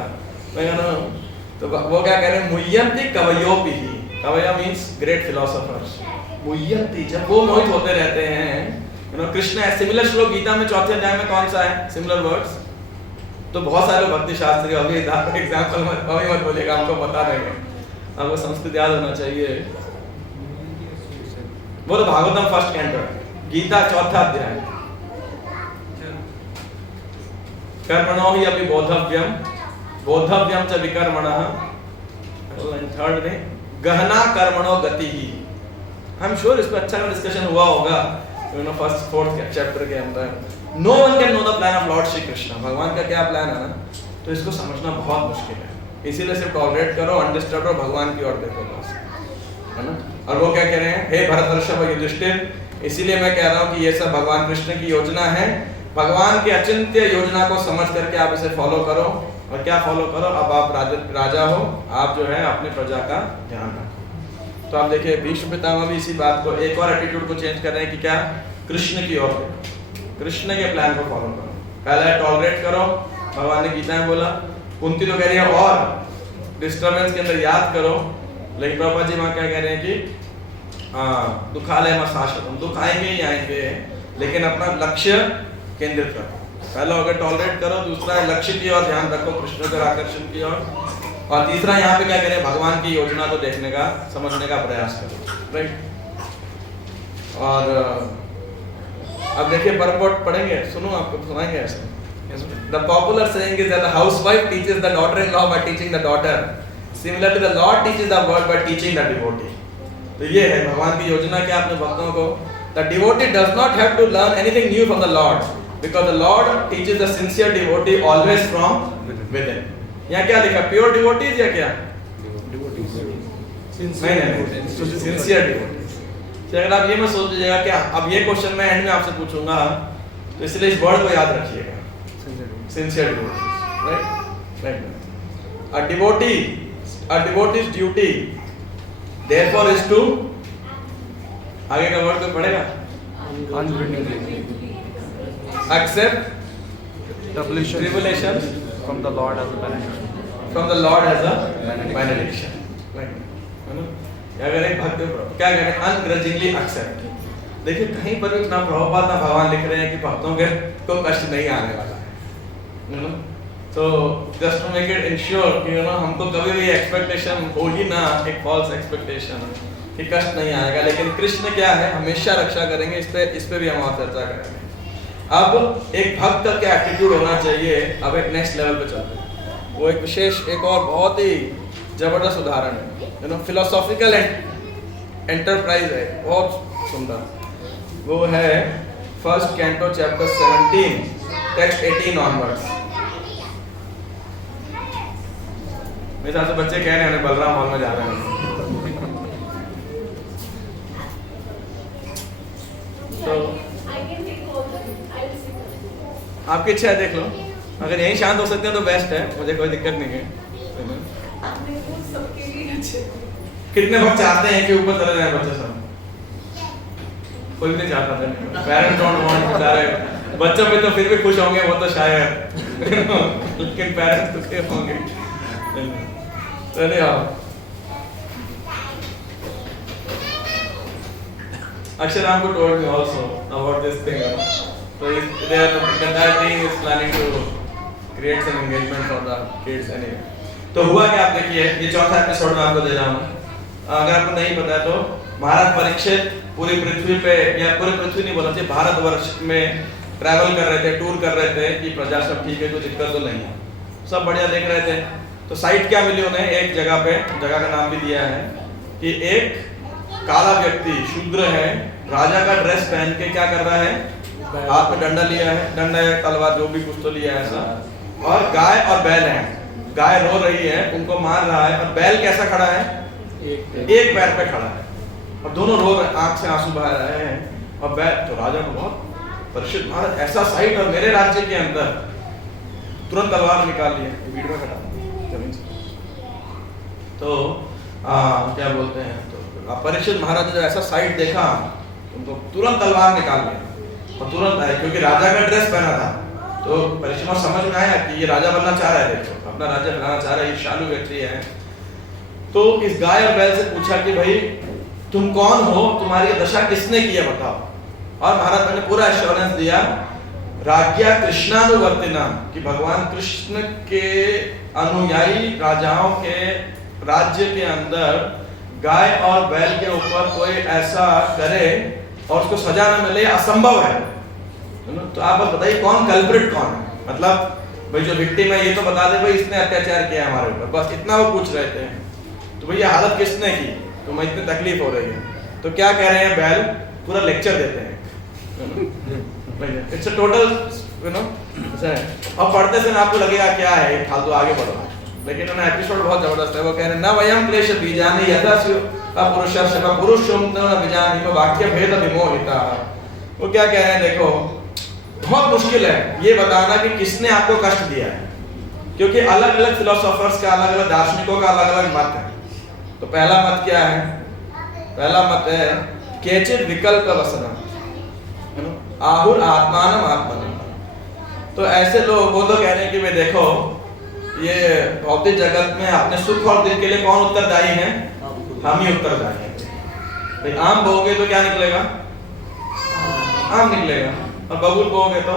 तो वो क्या कह रहे हैं? मुह्यन्ति कवयोपि ही, कवय मींस ग्रेट फिलोसोफर्स, मुह्यन्ति, जब वो मोहित होते रहते हैं, कृष्ण है। सिमिलर श्लोक गीता में 4थे अध्याय में कौन सा है? सिमिलर वर्ड्स तो बहुत सारे भक्ति शास्त्री, अभी एग्जांपल मत बोलिएगा, हमको बता देंगे, आपको संस्कृत याद होना चाहिए। वो तो भागवतम फर्स्ट कैंटो, गीता 4था अध्याय, कर्मणो ही अपि बोधव्यम, बोधव्यम च विकर्मणः, थर्ड में गहना कर्मणो गति ही। आई एम श्योर इस पर अच्छा डिस्कशन हुआ होगा फर्स्ट फोर्थ चैप्टर के अंदर। No one can know the plan of Lord Shri Krishna, भगवान का क्या प्लान है ना, तो इसको समझना बहुत मुश्किल है, इसीलिए सिर्फ टॉलरेट करो, अनडिस्टर्ब करो, भगवान की ओर देखो बस, है ना। और वो क्या कह रहे हैं? हे भरतर्षभ युधिष्ठिर, इसीलिए मैं कह रहा हूँ कि ये सब भगवान कृष्ण की योजना है, भगवान की अचिंत्य योजना को समझ करके आप इसे फॉलो करो। और क्या फॉलो करो? अब आप राजा हो, आप जो है अपनी प्रजा का ध्यान रखो। तो आप देखिए भीष्म पितामह भी इसी बात को, एक और एटीट्यूड को चेंज कर रहे हैं कि क्या? कृष्ण की ओर, कृष्ण के प्लान को फॉलो करो। पहले टॉलरेट करो, भगवान ने गीता में बोला, कुंती तो कह रही है और डिस्टर्बेंस के अंदर याद करो, लेकिन प्रभुपाद जी वहां क्या कह रहे हैं कि दुखालय में शाश्वतम, दुख आएंगे ही आएंगे, लेकिन अपना लक्ष्य केंद्रित रखो। पहला अगर टॉलरेट करो, दूसरा है लक्ष्य की ओर ध्यान रखो, कृष्ण के आकर्षण की ओर, और तीसरा यहाँ पे क्या कह रहे हैं? भगवान की योजना को देखने का, समझने का प्रयास करो, राइट। और अब देखिए परपोर्ट पढ़ेंगे, सुनो, आपको सुनाएंगे ऐसे। The popular saying is that the housewife teaches the daughter-in-law by teaching the daughter. Similarly, the Lord teaches the word by teaching the devotee. तो ये है भगवान की योजना क्या अपने भक्तों को? The devotee does not have to learn anything new from the Lord, because the Lord teaches the sincere devotee always from within. यहाँ क्या लिखा? Pure devotees या क्या? नहीं, sincere devotees। अगर आप ये मत सोच लीजिएगा कि अब ये क्वेश्चन मैं एंड में आपसे पूछूंगा, तो इसलिए इस वर्ड को याद रखिएगा, sincere devotees, right? A devotee's duty therefore is to, आगे का वर्ड कोई पढ़ेगा? Accept tribulation from the Lord as a benediction. From the Lord as a benediction, right? है ना? अगर एक भक्त क्या कह रहे हैं? अनग्रजिंगली एक्सेप्ट। देखिए कहीं पर भी ना प्रभुपाद ना भगवान लिख रहे हैं कि भक्तों के को कष्ट नहीं आने वाला है, तो just to make it ensure कि हमको कभी भी एक्सपेक्टेशन हो ही ना, एक फॉल्स एक्सपेक्टेशन कि कष्ट नहीं आएगा, लेकिन कृष्ण क्या है? हमेशा रक्षा करेंगे। इस पे भी हम और चर्चा करेंगे। अब एक भक्त का क्या एटीट्यूड होना चाहिए, अब एक नेक्स्ट लेवल पे चलते हैं। वो एक विशेष, एक और बहुत ही जबरदस्त उदाहरण है, फिलोसॉफिकल एंटरप्राइज है, बहुत सुंदर। वो है first canto chapter 17 text 18 onwards. मेरे साथ बच्चे कह रहे हैं बलराम हॉल में जा रहे हैं, तो आपकी इच्छा है, देख लो, अगर यही शांत हो सकते हैं तो बेस्ट है, मुझे कोई दिक्कत नहीं है। कितने बच्चे चाहते हैं कि ऊपर चले जाए बच्चे सब? कोई नहीं चाहता था, पेरेंट्स डोंट वांट, बेचारे बच्चों पे तो फिर भी खुश होंगे वो तो शायद, लेकिन पेरेंट्स तो क्या होंगे? चलिए आओ, Aksharam told me also about this thing. So the entire team is planning to create some engagement for the kids anyway. तो हुआ क्या, आप देखिए ये चौथा एपिसोड में आपको दे रहा हूँ। अगर आपको नहीं पता तो महाराज परीक्षित पूरी पृथ्वी पे, या पूरी पृथ्वी नहीं बोलना चाहिए, भारतवर्ष में ट्रैवल कर रहे थे, टूर कर रहे थे कि प्रजा सब ठीक है, कोई दिक्कत तो नहीं है, सब बढ़िया देख रहे थे। तो साइट क्या मिली उन्हें एक जगह पे, जगह का नाम भी दिया है कि एक काला व्यक्ति शूद्र है, राजा का ड्रेस पहन के क्या कर रहा है, हाथ में डंडा लिया है, डंडा है तलवार जो भी कुछ तो लिया है ऐसा, और गाय और बैल है, गाय रो रही है, उनको मार रहा है, और बैल कैसा खड़ा है, एक पैर पे खड़ा है, और दोनों रो रहे, आंख से आंसू बह रहे हैं, और बैल तो राजा को बहुत परिचित, महाराज ऐसा साइट और मेरे राज्य के अंदर, तुरंत तलवार निकाल लिया, भीड़ में खड़ा जमीन से। तो क्या बोलते हैं, तो परीक्षित महाराज ने जब ऐसा साइट देखा उनको तुरंत तलवार निकाल लिया और तुरंत आए, क्योंकि राजा का ड्रेस पहना था। तो परीक्षित को समझ में आया कि ये राजा बनना चाह रहा है, देखो अपना राज्य बनाना चाह रहा है, ये शालू व्यक्ति है। तो इस गाय और बैल से पूछा कि भाई तुम कौन हो, तुम्हारी दशा किसने की है बताओ। और महाराज ने पूरा एश्योरेंस दिया, राज्ञा कृष्णानुवर्तिना, कि भगवान कृष्ण के अनुयायी राजाओं के राज्य के अंदर गाय और बैल के ऊपर कोई ऐसा करे और उसको सजा न मिले असंभव है। तो आप बस बताइए कौन कल्प्रिट कौन है, मतलब भाई जो विक्टिम है ये तो बता दे भाई इसने अत्याचार किया हमारे ऊपर, बस इतना वो पूछ रहे थे। तो भैया हालत किसने की, तुम्हें इतनी तकलीफ हो रही है। तो क्या कह रहे हैं, बैल पूरा लेक्चर देते हैं, इट्स अ टोटल और पढ़ते समय आपको लगेगा क्या है फालतू, आगे बढ़ो, लेकिन उन्हें एपिसोड बहुत जबरदस्त है। वो कह रहे न वयम क्लेश बीजानि यथा पुरुषस्य पुरुषों न बीजानि वाक्य भेद विमोहिता। वो क्या कह रहे हैं, देखो बहुत मुश्किल है ये बताना कि किसने आपको कष्ट दिया है, क्योंकि अलग अलग फिलोसोफर्स का, अलग अलग दार्शनिकों का अलग अलग मत है। तो पहला मत क्या है, पहला मत है केचित विकल्प वसनम आहुर आत्मानम आत्मनम। तो ऐसे लोग वो तो कह रहे हैं कि भाई देखो ये भौतिक जगत में अपने सुख और दुख के लिए कौन उत्तरदायी है, हम ही उत्तरदायी हैं। भाई आम बोओगे तो क्या निकलेगा, आम निकलेगा, और बबूल बोओगे तो,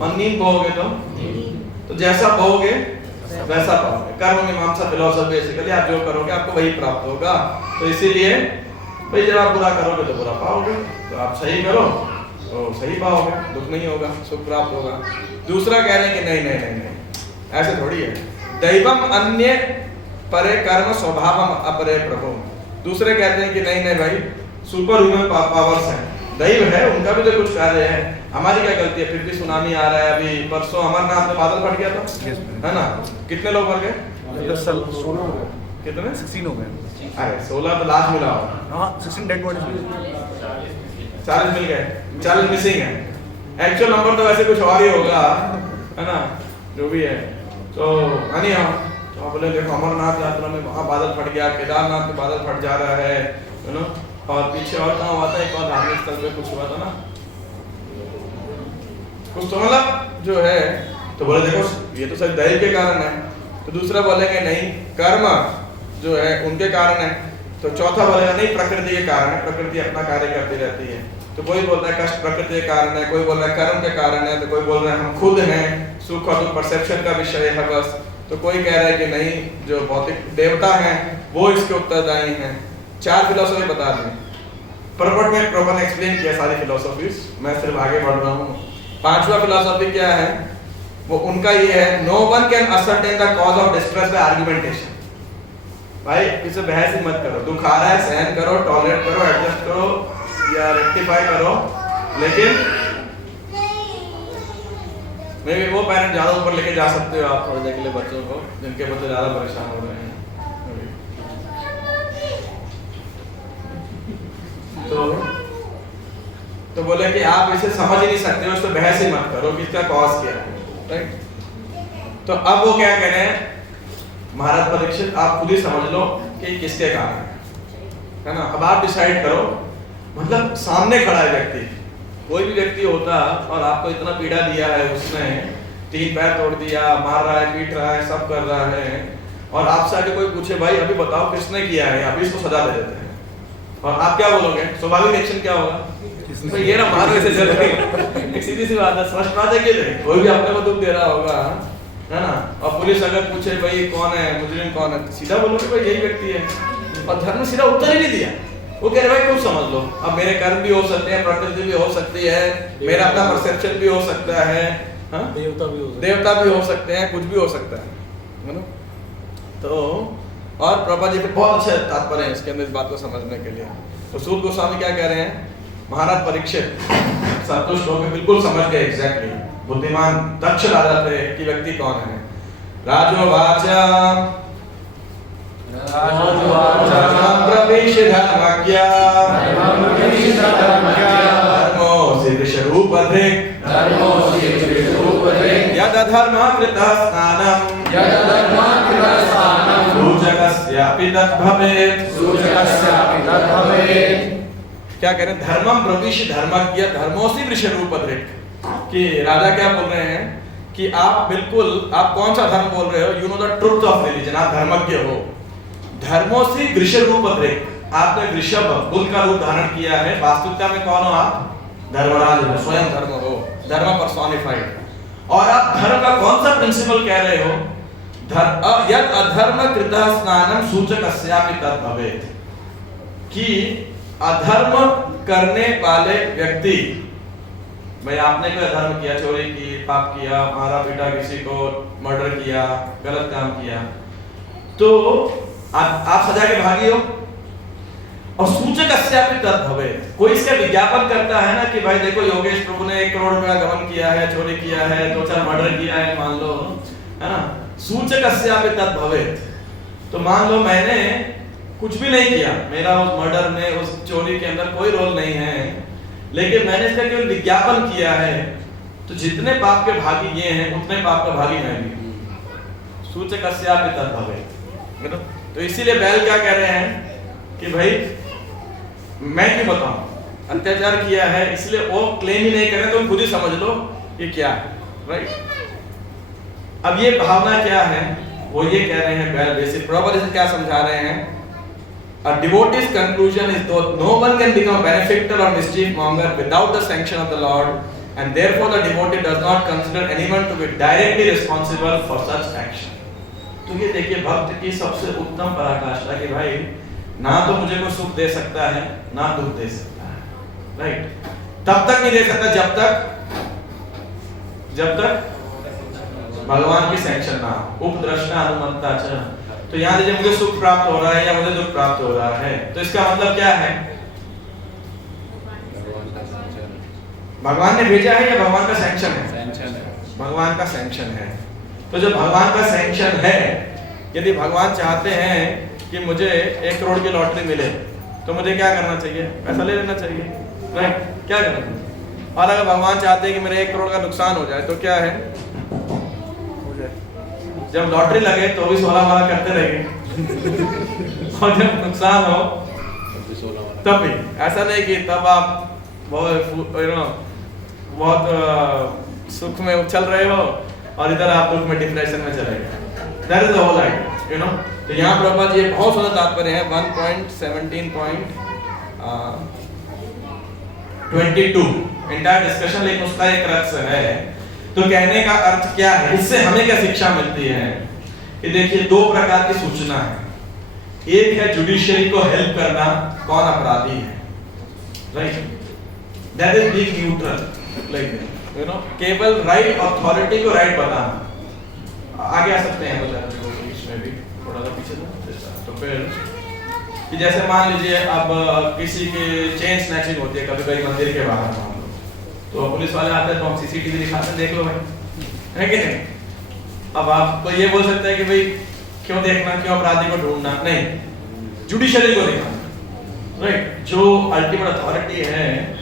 और नीम बोओगे तो जैसा बोओगे वैसा पाओगे। कर्म मीमांसा फिलॉसफी बेसिकली आप जो करोगे आपको वही प्राप्त होगा। तो इसीलिए भाई जब आप बुरा करोगे तो बुरा पाओगे, तो आप सही करो तो सही पाओगे, दुख नहीं होगा, सुख प्राप्त होगा। दूसरा कह रहे हैं कि नहीं नहीं नहीं नहीं ऐसे थोड़ी है, दैवम अन्य परे कर्म स्वभावम अपरे प्रभु। दूसरे कहते हैं कि नहीं नहीं भाई सुपर ह्यूमन पावर्स हैं, दैव है, उनका भी तो कुछ कार्य है, हमारी क्या गलती है, फिर भी सुनामी आ रहा है। अभी परसों अमरनाथ में बादल फट गया था, है ना, कितने लोग मर गए, कितने 16 हो गए। अरे 16 तो लास्ट मिला होगा, हाँ 16 डेड बॉडीज 40 मिल गए, 40 मिसिंग है। एक्चुअल नंबर तो वैसे कुछ और ही होगा, है ना, जो भी है। तो अनी हम तो बोले देखो अमरनाथ यात्रा में वहाँ बादल फट गया, केदारनाथ में बादल फट जा रहा है, यू नो, और पीछे और कहाँ हुआ था, एक और धार्मिक स्थल पे कुछ हुआ था ना, कुछ तो मतलब जो है। तो बोले देखो ये तो सब दैव के कारण है। तो दूसरा बोलेंगे नहीं कर्म जो है उनके कारण है। तो चौथा बोलेगा नहीं प्रकृति के कारण है, प्रकृति अपना कार्य करती रहती है। तो कोई बोलता है कष्ट प्रकृति के कारण है, कोई बोल रहा है कर्म के कारण है, तो कोई बोल रहा है हम खुद हैं, सुख और दुख परसेप्शन का विषय है बस। तो कोई कह रहा है कि नहीं जो भौतिक देवता हैं वो इसके उत्तरदायी हैं। 4 फिलोसफी बता दें, प्रॉपर्ट में प्रॉपर ने एक्सप्लेन किया सारी फिलोसफीज, मैं सिर्फ आगे बढ़ रहा हूँ। 5वां फिलोसफी क्या है, वो उनका ये है no one can ascertain the cause of distress by argumentation. भाई किसी बहस ही मत करो, दुख आ रहा है सहन करो, टॉलरेट करो, एडजस्ट करो या रेक्टिफाई करो, लेकिन मे भी वो पेरेंट ज्यादा ऊपर लेके जा सकते हो आप थोड़ी देर के लिए बच्चों को, जिनके बच्चे ज्यादा परेशान हो रहे हैं। तो बोले कि आप इसे समझ ही नहीं सकते हो, इस पर बहस ही मत करो कि इसका कॉज क्या है, राइट। तो अब वो क्या कह रहे हैं, महाराज परीक्षित आप खुद ही समझ लो कि किसके कारण है ना। अब आप डिसाइड करो, मतलब सामने खड़ा है व्यक्ति, कोई भी व्यक्ति होता और आपको इतना पीड़ा दिया है, उसने 3 पैर तोड़ दिया, मार रहा है, पीट रहा है, सब कर रहा है, और आपसे आगे कोई पूछे भाई अभी बताओ किसने किया है, अभी इसको सजा दे देते हैं, और आप क्या बोलोगे, स्वाभाविक रिएक्शन क्या होगा, तो ये ना मारो इसे जल्दी। एक सीधी सी बात है, स्पष्ट बात है कि कोई भी अपने को दुख दे रहा होगा, है ना, और पुलिस अगर पूछे भाई कौन है मुजरिम कौन है, सीधा बोलोगे भाई यही व्यक्ति है, और धर्म सीधा उत्तर ही नहीं दिया। वो कह रहे भाई कुछ समझ लो, अब मेरे कर्म भी हो सकते हैं, प्रकृति भी हो सकती है, मेरा अपना परसेप्शन भी हो सकता है, देवता भी हो सकते हैं, कुछ भी हो सकता है ना। तो और प्रभा जी के बहुत अच्छे तात्पर्य हैं इसके अंदर इस बात को समझने के लिए। तो सूत गोस्वामी क्या कह रहे हैं, महाराज परीक्षित संतुष्ट होकर बिल्कुल समझ गए एग्जैक्टली बुद्धिमान दक्ष राजा थे कि व्यक्ति कौन है। राजोवाच प्रवेश धर्मज्ञ धर्मोऽसि वृषरूपधृक् यदधर्मः कृतः स्नानं सूचकस्यापि तद्भवेत्। क्या कह रहे हैं, धर्मम प्रविश धर्मज्ञ धर्मोऽसि वृषरूपधृक्, कि राजा क्या बोल रहे हैं कि आप बिल्कुल, आप कौन सा धर्म बोल रहे हो, you know the truth of religion, आप धर्मज्ञ हो। धर्मोऽसि वृषरूपधृक्, आपने वृषभ बुल का रूप धारण किया है, वास्तविकता में कौन हो आप, धर्मराज हो, स्वयं धर्म हो, धर्म पर्सोनिफाइड। और आप धर्म का कौन सा प्रिंसिपल कह रहे हो, यद अधर्म कृतः स्नानं सूचकस्यापि तद्भवेत्, कि अधर्म करने वाले व्यक्ति, भाई आपने कोई अधर्म किया, चोरी की, पाप किया, मारा पीटा किसी को, मर्डर किया, गलत काम किया, तो आप सजा के भागी हो। और सूचकस्यापि तद्भवेत्, कोई इसका विज्ञापन करता है ना कि भाई देखो योगेश प्रभु ने 1 करोड़ रुपया गबन किया है, चोरी किया है, 2-4 मर्डर किया है, मान लो, है ना, सूचकस्यापि तद्भवेत्। तो मान लो मैंने कुछ भी नहीं किया, मेरा उस मर्डर में, उस चोरी के अंदर कोई रोल नहीं है, लेकिन मैंने इसका केवल विज्ञापन किया है, तो जितने पाप के भागी ये हैं उतने पाप का भागी मैं भी। सूचकस्यापि तद्भवेत्। तो इसीलिए बैल क्या कह रहे हैं कि भाई मैं क्यों बताऊं, अत्याचार किया है, इसलिए वो क्लेम ही नहीं कर रहे, तो खुद ही समझ लो ये क्या है, राइट। अब ये भावना क्या है, वो ये कह रहे हैं बैल बेसिक प्रॉपर इसे क्या समझा रहे हैं, a devotee's conclusion is that no one can become a benefactor or mischief monger without the sanction of the Lord, and therefore the devotee does not consider anyone to be directly responsible for such action. तो ये देखिए भक्त की सबसे उत्तम पराकाष्ठा कि भाई ना तो मुझे कोई सुख दे सकता है ना दुख दे सकता है, राइट। तब तक नहीं दे सकता जब तक भगवान की सैंक्शन ना हो, उपद्रष्टा अनुमंता च। तो यहाँ देखिए मुझे सुख प्राप्त हो रहा है या मुझे दुख प्राप्त हो रहा है, तो इसका मतलब क्या है, भगवान ने भेजा है या भगवान का सैंक्शन है, भगवान का सैंक्शन है। तो जब भगवान का सैंक्शन है, यदि भगवान चाहते हैं कि मुझे 1 करोड़ की लॉटरी मिले, तो मुझे क्या करना चाहिए, पैसा ले लेना चाहिए, राइट, क्या करना चाहिए। और अगर भगवान चाहते हैं कि मेरे 1 करोड़ का नुकसान हो जाए, तो क्या है, जब लॉटरी लगे तो भी 16 करते रहेंगे और जब नुकसान हो तब भी। ऐसा नहीं कि तब आप बहुत सुख में उछल रहे हो और इधर आप दुख में डिप्रेशन में चले गए। That is the whole idea, you know. तो यहाँ प्रभुपाद जी बहुत सुंदर तात्पर्य है 1.17.22 इंटायर डिस्कशन, लेकिन उसका एक रक्स है। तो कहने का अर्थ क्या है, इससे हमें क्या शिक्षा मिलती है कि देखिए 2 प्रकार की सूचना है। एक है जुडिशियरी को हेल्प करना, कौन अपराधी है, right, that is being neutral, like you know, केवल राइट अथॉरिटी को राइट बताना। आगे आ सकते हैं इसमें भी थोड़ा सा पीछे, तो फिर कि जैसे मान लीजिए अब किसी की चेन स्नैचिंग होती है कभी कभी मंदिर के बाहर, तो पुलिस वाले आते हैं तो हम सीसीटीवी दिखाते हैं, देख लो भाई, है कि नहीं। अब आप तो ये बोल सकते हैं कि भाई क्यों देखना, क्यों अपराधी को ढूंढना, नहीं, जुडिशरी को दिखाना, राइट। जो अल्टीमेट अथॉरिटी है,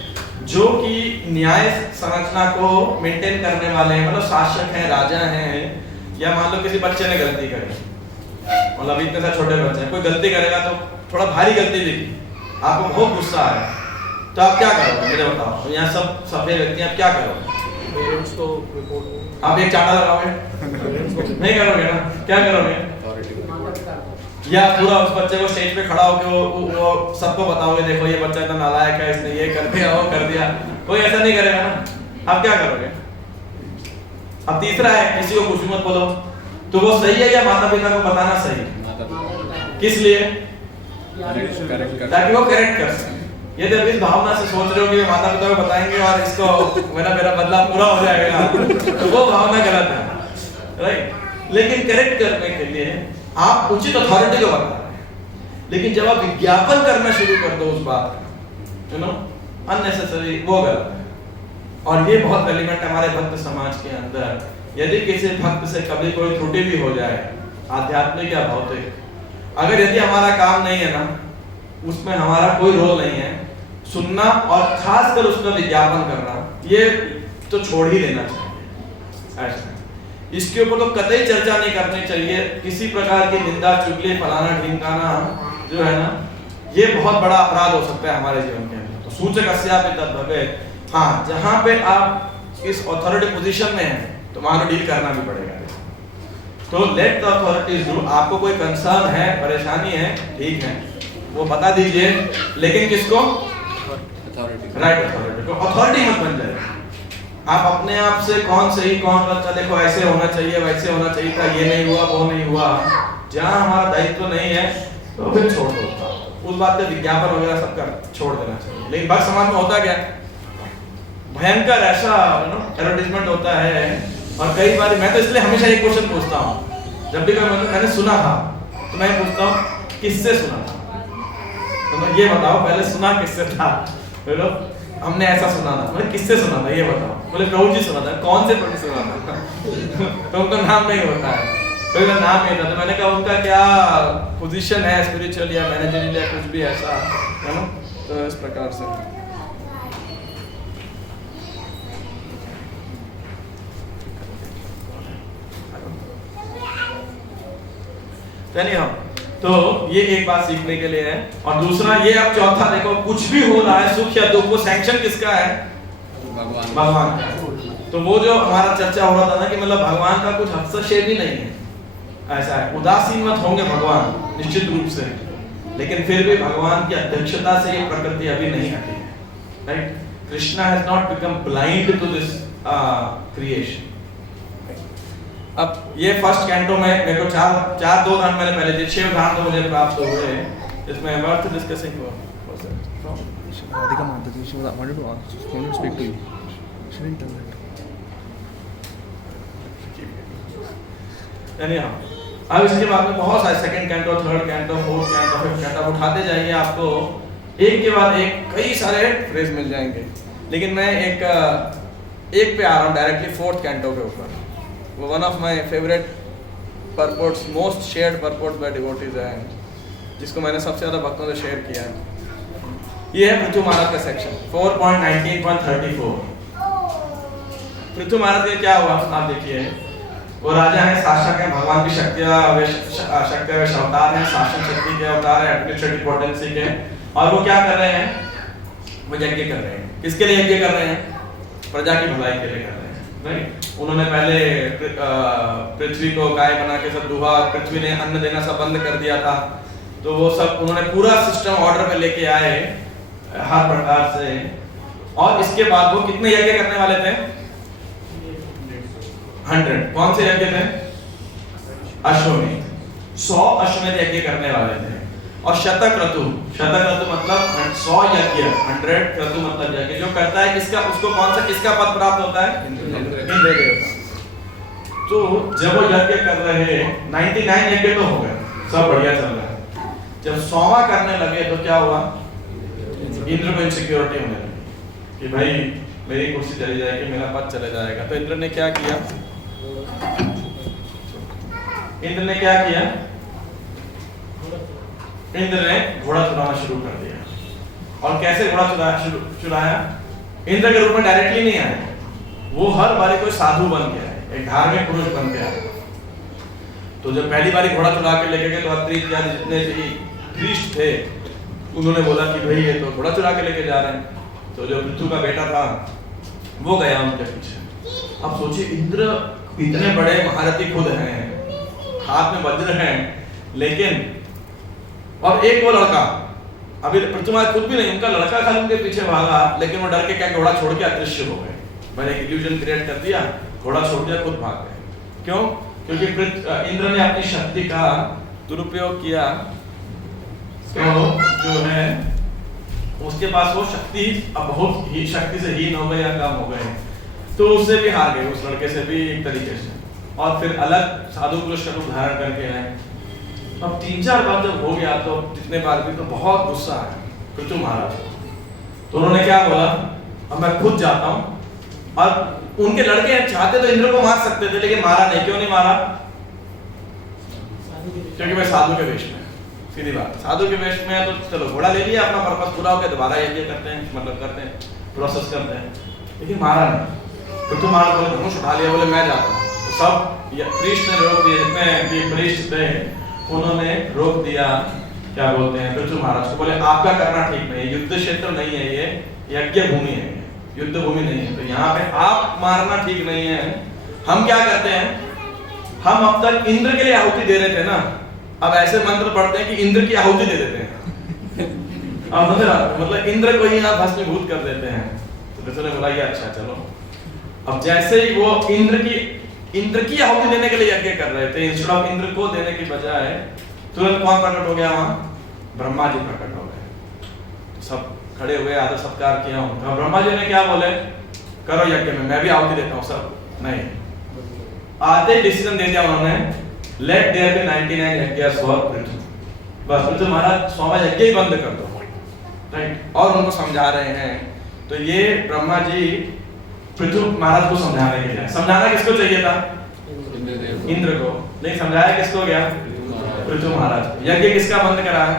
जो कि न्याय संरचना को मेंटेन करने वाले हैं, मतलब शासक हैं, राजा हैं, या मान लो किसी बच्चे ने गलती करी, मतलब इतने सारे छोटे बच्चे हैं, कोई गलती करेगा तो थोड़ा भारी गलती दिखी, आपको बहुत गुस्सा आया, तो आप क्या करोगे, मुझे बताओ। तो यहाँ सब सभ्य व्यक्ति, आप क्या करोगे, आप एक चाटा लगाओगे, नहीं करोगे ना, क्या करोगे, या पूरा उस बच्चे को स्टेज पे खड़ा होकर वो सबको बताओगे, देखो ये बच्चा इतना नालायक है, इसने ये कर दिया, वो कर दिया, कोई ऐसा नहीं करेगा ना, आप क्या करोगे। अब तीसरा है किसी को कुछ मत बोलो, तो वो सही है या माता पिता को बताना सही, किस लिए, ताकि वो करेक्ट कर सके। यदि आप इस भावना से सोच रहे हो कि माता पिता को बताएंगे और इसको मेरा बदला पूरा हो जाएगा, तो वो भावना गलत है, राइट। लेकिन करेक्ट करने के लिए आप उचित अथॉरिटी को बता रहे हैं, लेकिन जब आप विज्ञापन करना शुरू कर दो उस बात का, यू नो, अननेसेसरी, वो गलत है। और ये बहुत रेलिवेंट हमारे भक्त समाज के अंदर। यदि किसी भक्त से कभी कोई त्रुटि भी हो जाए, आध्यात्मिक या भौतिक, अगर यदि हमारा काम नहीं है ना, उसमें हमारा कोई रोल नहीं है, सुनना और खासकर उसका विज्ञापन करना, ये तो छोड़ ही देना चाहिए। ऐसा इसके ऊपर तो कतई चर्चा नहीं करनी चाहिए। किसी प्रकार की निंदा, चुगली, फलाना ढिमकाना जो है ना, ये बहुत बड़ा अपराध हो सकता है हमारे जीवन के अंदर। तो सूचक अस्यापि तद्भवेत्। हाँ, जहाँ पे आप इस अथॉरिटी पोजीशन में हैं तो वहां डील करना भी पड़ेगा। तो लेट द अथॉरिटीज डू। आपको कोई कंसर्न है, परेशानी है, ठीक है, वो बता दीजिए, लेकिन किसको? राइट अथॉरिटी को। अथॉरिटी मत बन जाए आप अपने आप से। कौन सही कौन गलत, देखो ऐसे होना चाहिए, वैसे होना चाहिए था, ये नहीं हुआ, वो नहीं हुआ। जहाँ हमारा दायित्व नहीं है तो फिर छोड़ दो उस बात पे। विज्ञापन वगैरह सबका छोड़ देना चाहिए। लेकिन भक्त समाज में होता क्या, भयंकर ऐसा एडवर्टाइजमेंट होता है। और कई बार मैं तो इसलिए हमेशा एक क्वेश्चन पूछता हूँ, जब भी मैंने सुना था तो मैं पूछता हूँ किससे सुना था, तो मैं ये बताओ पहले सुना किससे था। बोलो हमने ऐसा सुना था, मैंने किससे सुना था ये बताओ। बोले प्रभु जी सुना था। कौन से प्रभु सुना था? तो उनका नाम नहीं होता है, तो उनका नाम नहीं था। तो मैंने कहा उनका क्या पोजीशन है, स्पिरिचुअल या मैनेजरियल या कुछ भी ऐसा है ना। तो इस प्रकार से तो ये एक बात सीखने के लिए है। और दूसरा ये, अब चौथा देखो, कुछ भी हो रहा है सुख या दुख, वो सैंक्शन किसका है? भगवान का। तो वो जो हमारा चर्चा हो रहा था ना कि मतलब भगवान का कुछ हस्तक्षेप ही नहीं है, ऐसा है। उदासीन मत होंगे भगवान निश्चित रूप से, लेकिन फिर भी भगवान की अध्यक्षता से ये प्रकृति अभी नहीं हटी है। Right, Krishna has not become blind to this creation. अब ये फर्स्ट कैंटो में मेरे को चार दो उदाहरण मैंने पहले दिए, 6 उदाहरण तो मुझे प्राप्त हुए, इसमें वर्थ डिस्कसिंग हुआ। Radhika Mataji, she wanted to ask, she wanted to speak to you. She didn't tell that. Anyhow, अब इसके बाद में बहुत सारे second canto, third canto, fourth canto, fifth canto उठाते जाइए, आपको एक के बाद एक कई सारे फ्रेज मिल जाएंगे। लेकिन मैं एक पे आ रहा हूँ डायरेक्टली फोर्थ कैंटो के ऊपर। वो one of my favourite purports, most shared purports by devotees है, जिसको मैंने सबसे ज़्यादा भक्तों से शेयर किया है। ये है पृथु महाराज का सेक्शन 4.19.34। पृथु महाराज का क्या हुआ आप देखिए। वो राजा है, शासक है, भगवान की शक्तियाँ अवतार है, शासन शक्ति के अवतार है, एडमिनिस्ट्रेटिव पोटेंसी के। और वो क्या कर रहे हैं? वो यज्ञ कर रहे हैं। किसके लिए यज्ञ कर रहे हैं? प्रजा की भलाई के लिए कर रहे हैं। राइट, उन्होंने पहले पृथ्वी को गाय बना के सब दुहा, पृथ्वी ने अन्न देना सब बंद कर दिया था। तो वो सब उन्होंने पूरा सिस्टम ऑर्डर में लेके आए हर प्रकार से। और इसके बाद वो कितने यज्ञ करने वाले थे? 100। कौन से यज्ञ थे? अश्वमेध। 100 अश्वमेध यज्ञ करने वाले थे। और शतक क्रतु मतलब 100 यज्ञ, 100 क्रतु मतलब यज्ञ जो करता है किसका, उसको कौन सा किसका पद प्राप्त होता है? इंद्र देवता। तो जब वो यज्ञ कर रहे, 99 यज्ञ तो हो गए, सब बढ़िया चल रहा है। जब 100वां करने लगे तो क्या हुआ? इंद्र को इनसिक्योरिटी होने लगी कि भाई मेरी कुर्सी चली जाएगी, मेरा पद चले जाएगा। तो इंद्र ने क्या किया? इंद्र ने घोड़ा चुराना शुरू कर दिया। और कैसे घोड़ा चुराया? इंद्र के रूप में डायरेक्टली नहीं आया, वो हर बारी कोई साधु बन गया है, एक धार्मिक पुरुष बन गया है। तो जब पहली बारी घोड़ा चुरा के लेके गए तो अत्रि इत्यादि जितने भी पृष्ठ थे उन्होंने बोला कि भाई ये तो घोड़ा चुरा के लेके जा रहे हैं। तो जो पृथु का बेटा था वो गया उनके पीछे। अब सोचिए, इंद्र इतने बड़े महारथी खुद हैं, हाथ में वज्र हैं, लेकिन और एक वो लड़का, अभी पृथु महाराज खुद भी नहीं, उनका लड़का खाली उनके पीछे भागा, लेकिन वो डर के क्या घोड़ा छोड़ के अदृश्य हो गए। मैंने एक इल्यूजन क्रिएट कर दिया, घोड़ा छोड़ दिया, खुद भाग गए। क्यों? क्योंकि इंद्र ने अपनी शक्ति का दुरुपयोग किया। तो जो है उसके पास वो शक्ति अब बहुत ही शक्ति से हीन हो गए या कम हो गए, तो उससे भी हार गए, उस लड़के से भी एक तरीके से। और फिर अलग साधु पुरुष का रूप धारण करके आए। अब 3-4 बार जब हो गया तो जितने बार भी तो बहुत गुस्सा आया पृथु महाराज को। तो उन्होंने क्या बोला, अब मैं खुद जाता हूँ। और उनके लड़के चाहते तो इंद्र को मार सकते थे, लेकिन मारा नहीं। क्यों नहीं मारा? क्योंकि मैं साधु के वेश में, सीधी बात, साधु के वेश में है तो चलो घोड़ा ले लिया, अपना पर्पस पूरा हो गया, दोबारा यज्ञ करते हैं, मतलब करते हैं, प्रोसेस करते हैं, लेकिन मारा नहीं। पृथु महाराज बोले धनुष उठा लिया, बोले मैं जाता हूँ। तो सब प्रीस्ट ने रोक दिया, जितने प्रीस्ट थे उन्होंने रोक दिया, क्या बोलते हैं, पृथु महाराज को। बोले आपका करना ठीक नहीं है, युद्ध क्षेत्र नहीं है, ये यज्ञ भूमि है, युद्ध भूमि नहीं है, तो यहाँ पे आप मारना ठीक नहीं है। हम क्या करते हैं, हम अब तक इंद्र के लिए आहुति दे रहे थे ना, अब ऐसे मंत्र पढ़ते हैं कि इंद्र की आहुति दे देते हैं। अब मतलब इंद्र को ही यहाँ भस्मीभूत कर देते हैं। तो पृथु ने बोला ये अच्छा चलो। अब जैसे ही वो इंद्र की आहुति देने के लिए यज्ञ कर रहे थे, इंस्टेड ऑफ इंद्र को देने की बजाय तुरंत कौन प्रकट हो गया वहां? ब्रह्मा जी प्रकट हो गए। सब खड़े हुए, आदर सत्कार किया उनका। ब्रह्मा जी ने क्या बोले, करो यज्ञ में, मैं भी आहुति देता हूँ। सब नहीं, आते ही डिसीजन दे दिया उन्होंने, लेट देयर बी 99 यज्ञ फॉर पृथु। बस पृथु महाराज 100वां यज्ञ ही बंद कर दो, राइट। और उनको समझा रहे हैं। तो ये ब्रह्मा जी पृथु महाराज को समझाने के लिए, समझाना किसको चाहिए था? इंद्र को, लेकिन समझाया किसको गया? पृथु महाराज। यज्ञ किसका बंद करा है?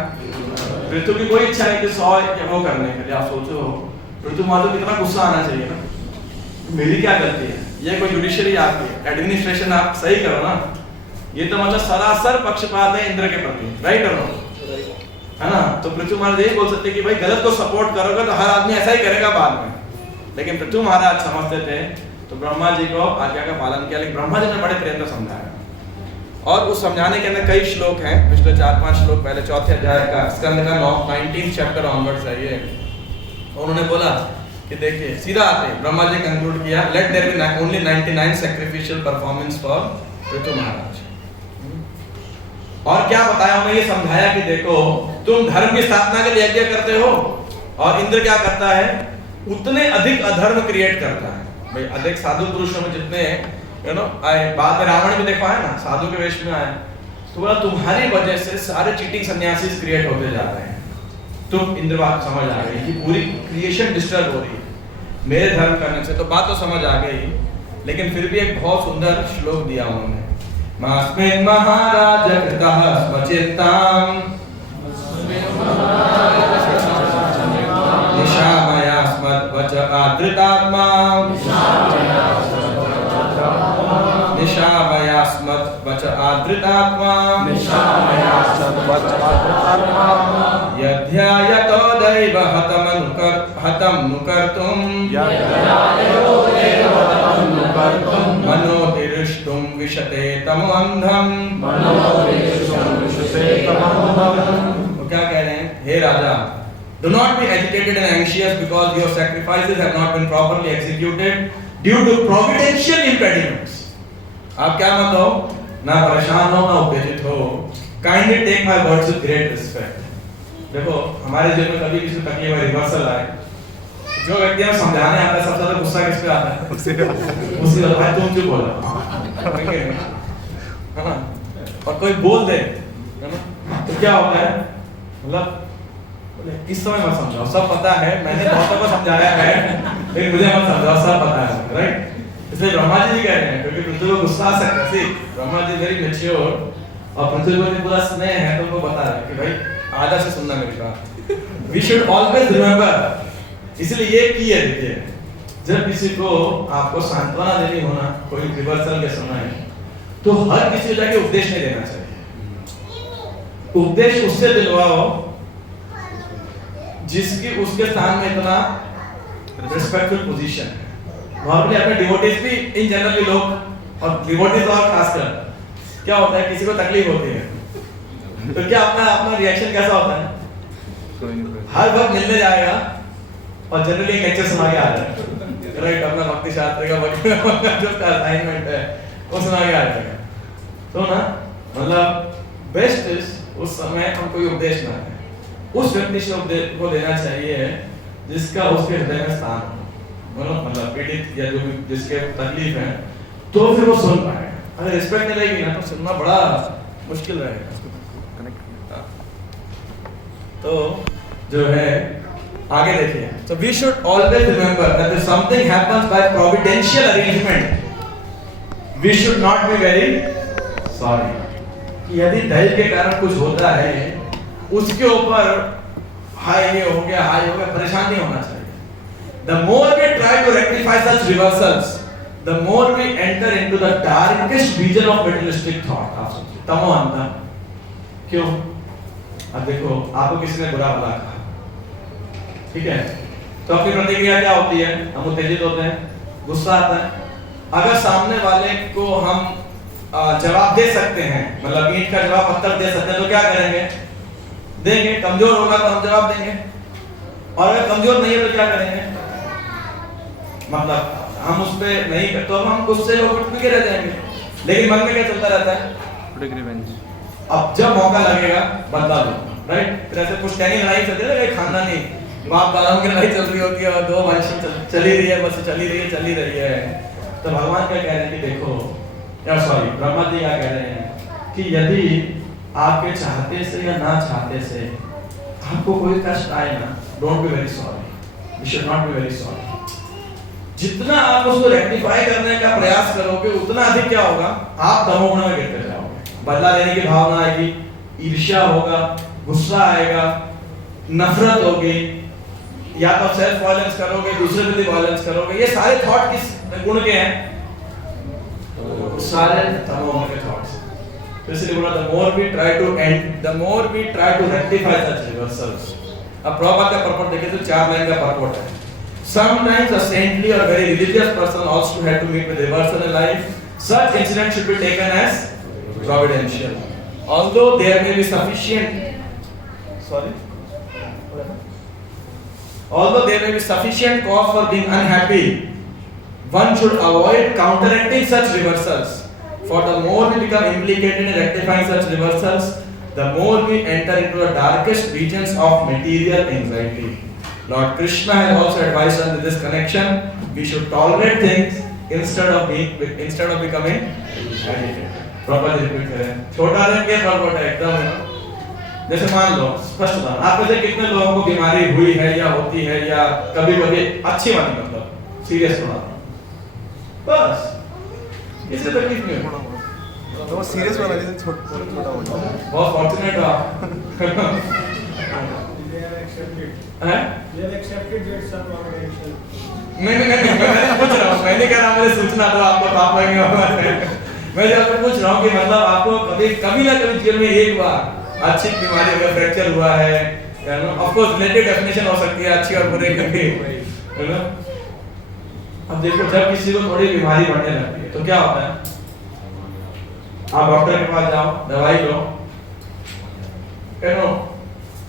पृथु की कोई इच्छा नहीं कि 100 वो करने के लिए। आप सोचो पृथु महाराज को कितना गुस्सा आना चाहिए ना, मेरी क्या गलती है, ये कोई जुडिशरी आपकी एडमिनिस्ट्रेशन आप सही करो ना। ये तो मतलब सरासर पक्षपात है इंद्र के प्रति, राइट और है ना। तो पृथु महाराज यही बोल सकते कि भाई गलत को सपोर्ट करोगे तो हर आदमी ऐसा ही करेगा बाद में, लेकिन पृथु महाराज समझते थे तो ब्रह्मा जी को आज्ञा का पालन किया। लेकिन ब्रह्मा जी ने बड़े प्रेम से समझाया, और उस समझाने के अंदर कई श्लोक हैं, पिछले 4-5 श्लोक पहले 4थे अध्याय का स्कंद का 19 चैप्टर ऑनवर्ड्स है ये। उन्होंने बोला कि देखिए सीधा आते ब्रह्मा जी कंक्लूड किया, let there be only 99 sacrificial performance for Prithu Maharaj. और क्या बताया उन्हें, ये समझाया कि देखो तुम धर्म की स्थापना के लिए यज्ञ करते हो, और इंद्र क्या करता है, उतने अधिक अधर्म क्रिएट करता है। भाई अधिक साधु पुरुषों में जितने यू नो आए, बाद में रावण भी देखा है ना, साधु के वेश में आया, तो बोला तुम्हारी वजह से सारे चीटिंग सन्यासी क्रिएट होते जा रहे हैं। तुम इंद्र बात समझ आ गई कि पूरी क्रिएशन डिस्टर्ब हो रही है मेरे धर्म करने से, तो बात तो समझ आ गई। लेकिन फिर भी एक बहुत सुंदर श्लोक दिया उन्होंने, मास्मिन् महाराज कृतः स्वचित्ताम् निशामया स्मद्वच आदृतात्मा निशामया स्मद्वच आदृतात्मा यध्यायतो दैव हतं नुकर्तुम् मनोतिरुष्टुं विशते तमो अंधम्। तो क्या कह रहे हैं, हे राजा, do not be agitated and anxious because your sacrifices have not been properly executed due to providential impediments. आप क्या मत हो, ना परेशान हो ना उत्तेजित हो। Kindly take my words with great respect. देखो हमारे जीवन में कभी किसी तकलीफ में रिवर्सल आए, जो व्यक्ति हम समझाने आता है सबसे ज्यादा गुस्सा किस पे आता है? उसी भाई तुम क्यों बोला, है ना। और कोई बोल दे, है ना, तो क्या होता है, मतलब इस समय मत समझाओ, सब पता है, मैंने बहुतों को समझाया है, लेकिन मुझे मत समझाओ, सब पता है, राइट। इसलिए ब्रह्मा जी कह रहे हैं, क्योंकि पृथ्वी को गुस्सा आ सकता है। ब्रह्मा जी वेरी मैच्योर, और पृथ्वी को पूरा स्नेह है, तो उनको बता रहे हैं कि भाई आदर से सुनना मेरी बात। वी शुड ऑलवेज रिमेंबर, इसलिए ये की है, देखिए जब किसी को आपको सांत्वना देनी हो ना, कोई रिवर्सल के समय, तो हर किसी को जाके उपदेश नहीं देना चाहिए। उपदेश उससे दिलवाओ जिसकी उसके सामने इतना रिस्पेक्टफुल पोजीशन है। नॉर्मली अपने डिवोटीज भी इन जनरली लोग, और डिवोटीज और खासकर क्या होता है, किसी को तकलीफ होती है तो क्या अपना रिएक्शन कैसा होता है, हर वक्त मिलने जाएगा और जनरली एक लेक्चर सुना के आ जाएगा, राइट। अपना भक्ति शास्त्र का जो असाइनमेंट है वो सुना के आ जाएगा। तो ना मतलब बेस्ट इज उस समय हम कोई उपदेश ना दें, उस व्यक्ति से उपदेश को देना चाहिए जिसका उसके हृदय में स्थान हो, मतलब पीड़ित या जो भी जिसके तकलीफ है, तो फिर वो सुन पाएगा। अगर रिस्पेक्ट नहीं रहेगी ना तो सुनना बड़ा मुश्किल रहेगा। तो जो है आगे देखिए, so we should always remember that if something happens by providential arrangement, we should not be very sorry. कि यदि दहेज के कारण कुछ होता है उसके ऊपर हाय ये हो गया परेशान नहीं होना चाहिए. The more we try to rectify such reversals, the more we enter into the darkest region of materialistic thought. आप सोचिए तमो अंधा. क्यों? अब देखो आपको किसी ने बुरा भला कहा, ठीक है, तो आपकी प्रतिक्रिया क्या होती है? हम उत्तेजित होते हैं, गुस्सा आता है. अगर सामने वाले को हम जवाब दे सकते हैं, मतलब ईंट का जवाब पत्थर दे सकते हैं, तो क्या करेंगे? देंगे. कमजोर होगा तो हम जवाब देंगे, और अगर कमजोर नहीं है तो क्या करेंगे? मतलब हम उस पे नहीं तो हम गुस्से होकर के रह जाएंगे, लेकिन मन में क्या चलता रहता है? रिवेंज. अब जब मौका लगेगा बदला लो, राइट? फिर ऐसे कुछ कहनी लड़ाई चलती है, खानदानी बाप दादाओं की लड़ाई चल रही होती है और दो वंश चली रही है, बस चली रही है. तो भगवान क्या कह रहे हैं कि देखो, या सॉरी ब्रह्मा जी क्या कह रहे हैं कि यदि आपके चाहते से या ना चाहते से आपको कोई कष्ट आए ना, don't be very sorry, you should not be very sorry. जितना आप उसको रेक्टिफाई करने का प्रयास करोगे उतना अधिक क्या होगा? आप तमोगुण में गिरते जाओगे. बदला लेने की भावना आएगी, ईर्ष्या होगा, गुस्सा आएगा, नफरत होगी, या तो सेल्फ वायलेंस करोगे, दूसरे पे भी वायलेंस करोगे. ये सारे थॉट किस गुण के हैं? सारे तमोगुण के थॉट्स. इसलिए बोला the more we try to rectify such reversals. अब प्रॉपर का purport देखें तो 4 लाइन का purport है. Sometimes a saintly or very religious person also had to meet with reversal in life. Such incidents should be taken as providential. Although there may be sufficient cause for being unhappy, one should avoid counteracting such reversals. For the more we become implicated in rectifying such reversals, the more we enter into the darkest regions of material anxiety. Lord Krishna has also advised us in this connection. We should tolerate things instead of becoming agitated. Properly repeat करें. छोटा रंग के प्रॉपर्ट है एकदम. जैसे मान लो स्पष्ट उदाहरण, आप में से कितने लोगों को बीमारी हुई है या होती है या कभी अच्छी वाली, मतलब सीरियस थोड़ा, बस इससे तकलीफ नहीं होती. तो सीरियस वाला जैसे छोटा हो जाता है. बहुत फॉर्चुनेट हो आप. मैं पूछ रहा हूँ, मैं नहीं कह रहा मुझे सूचना दो आपको पाप लगेगा. मैं आपको पूछ रहा हूँ कि मतलब आपको कभी ना कभी जीवन में एक बार अच्छी बीमारी अगर फ्रैक्चर हुआ है, ऑफ कोर्स रिलेटिव डेफिनेशन हो सकती है अच्छी और बुरे की, है ना. अब देखो जब किसी को थोड़ी बीमारी बढ़ने लगती है तो क्या होता है? आप डॉक्टर के पास जाओ, दवाई लो,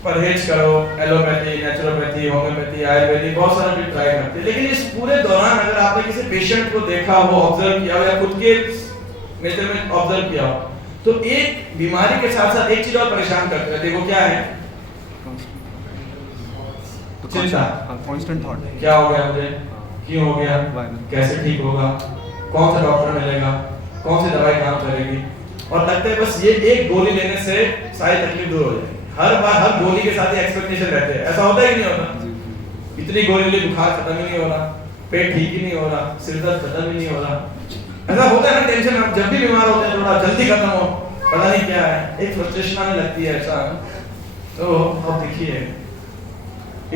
परहेज करो, एलोपैथी, नेचुरोपैथी, होम्योपैथी, आयुर्वेदिक, बहुत सारे भी ट्राई करते हैं. लेकिन इस पूरे दौरान अगर आपने किसी पेशेंट को देखा हो, ऑब्जर्व किया हो या खुद के नेचर में ऑब्जर्व किया हो, तो एक बीमारी के साथ साथ एक चीज और परेशान करते रहते हैं. वो क्या है? चिंता. Constant thought. क्या हो गया मुझे, क्यों हो गया, कैसे ठीक होगा, कौन सा डॉक्टर मिलेगा, कौन सी दवाई काम करेगी, और लगता है बस ये एक गोली लेने से सारी तकलीफ दूर हो जाएगी. हर बार हर गोली के साथ एक्सपेक्टेशन रहते हैं. ऐसा होता ही नहीं होता. इतनी गोली ले बुखार खत्म ही नहीं हो रहा, पेट ठीक ही नहीं हो रहा, सिर दर्द खत्म ही नहीं हो रहा. ऐसा होता है ना. टेंशन आप जब भी बीमार होते हैं थोड़ा जल्दी खत्म हो, पता नहीं क्या है, एक फ्रस्ट्रेशन आने लगती है ऐसा. तो अब देखिए,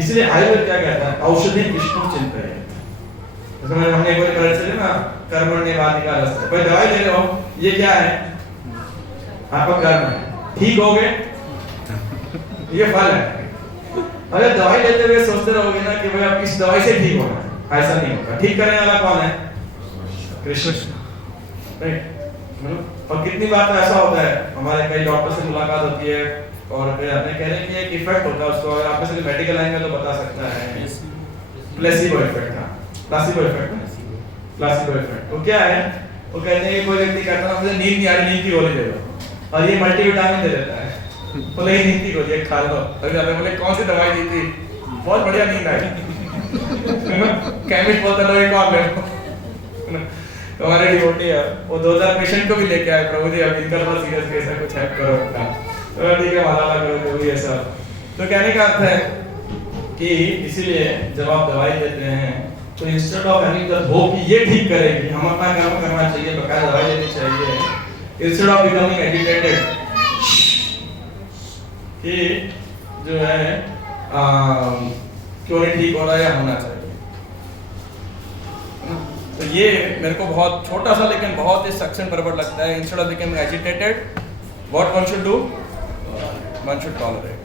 इसलिए आयुर्वेद क्या कहता है? औषधि विष्णु चिंतन. जैसे हमने एक बार पढ़ा चले ना, कर्मण्येवाधिकार अस्ति. कोई दवाई ले रहे हो, ये क्या है? आपका कर्म है. ठीक हो गए, ये फल है. अगर दवाई लेते हुए सोचते रहोगे ना कि भाई अब इस दवाई से ठीक होना है, ऐसा नहीं होगा. ठीक करने वाला कौन है? कृष्ण. और कितनी बार तो ऐसा होता है, हमारे कई डॉक्टर से मुलाकात होती है और फिर आपने कह रहे हैं कि एक इफेक्ट होता है उसको, अगर आप में से मेडिकल लाइन में तो बता सकता है, प्लेसिबो इफेक्ट. हाँ, प्लेसिबो इफेक्ट. वो क्या है? वो कहते हैं कि कोई व्यक्ति कहता है मुझे नींद नहीं आ रही, नींद की गोली दे दो, और ये मल्टीविटामिन दे देता है. बोले ये नींद की गोली खा लो. बोले कौन सी दवाई दी थी? बहुत बढ़िया नींद आई. केमिस्ट बोलता है एक और ले लो. हमारे डिवोटी है, वो 2000 पेशेंट को भी लेके आए, प्रभु जी अब इनका थोड़ा सीरियस केस है, कुछ हेल्प करो. ठीक है, वाला करो जो भी ऐसा. तो कहने का अर्थ है कि इसीलिए जब आप दवाई देते हैं तो instead of having the hope कि ये ठीक करेगी, हम अपना काम करना चाहिए, बकायदा दवाई लेनी चाहिए, इंस्टेड ऑफ बिकमिंग एजुकेटेड कि जो है क्यों नहीं ठीक हो रहा है या होना चाहिए। तो ये मेरे को बहुत छोटा सा लेकिन बहुत ही सक्सेस बराबर लगता है। Instead of becoming agitated what one should do, one should tolerate.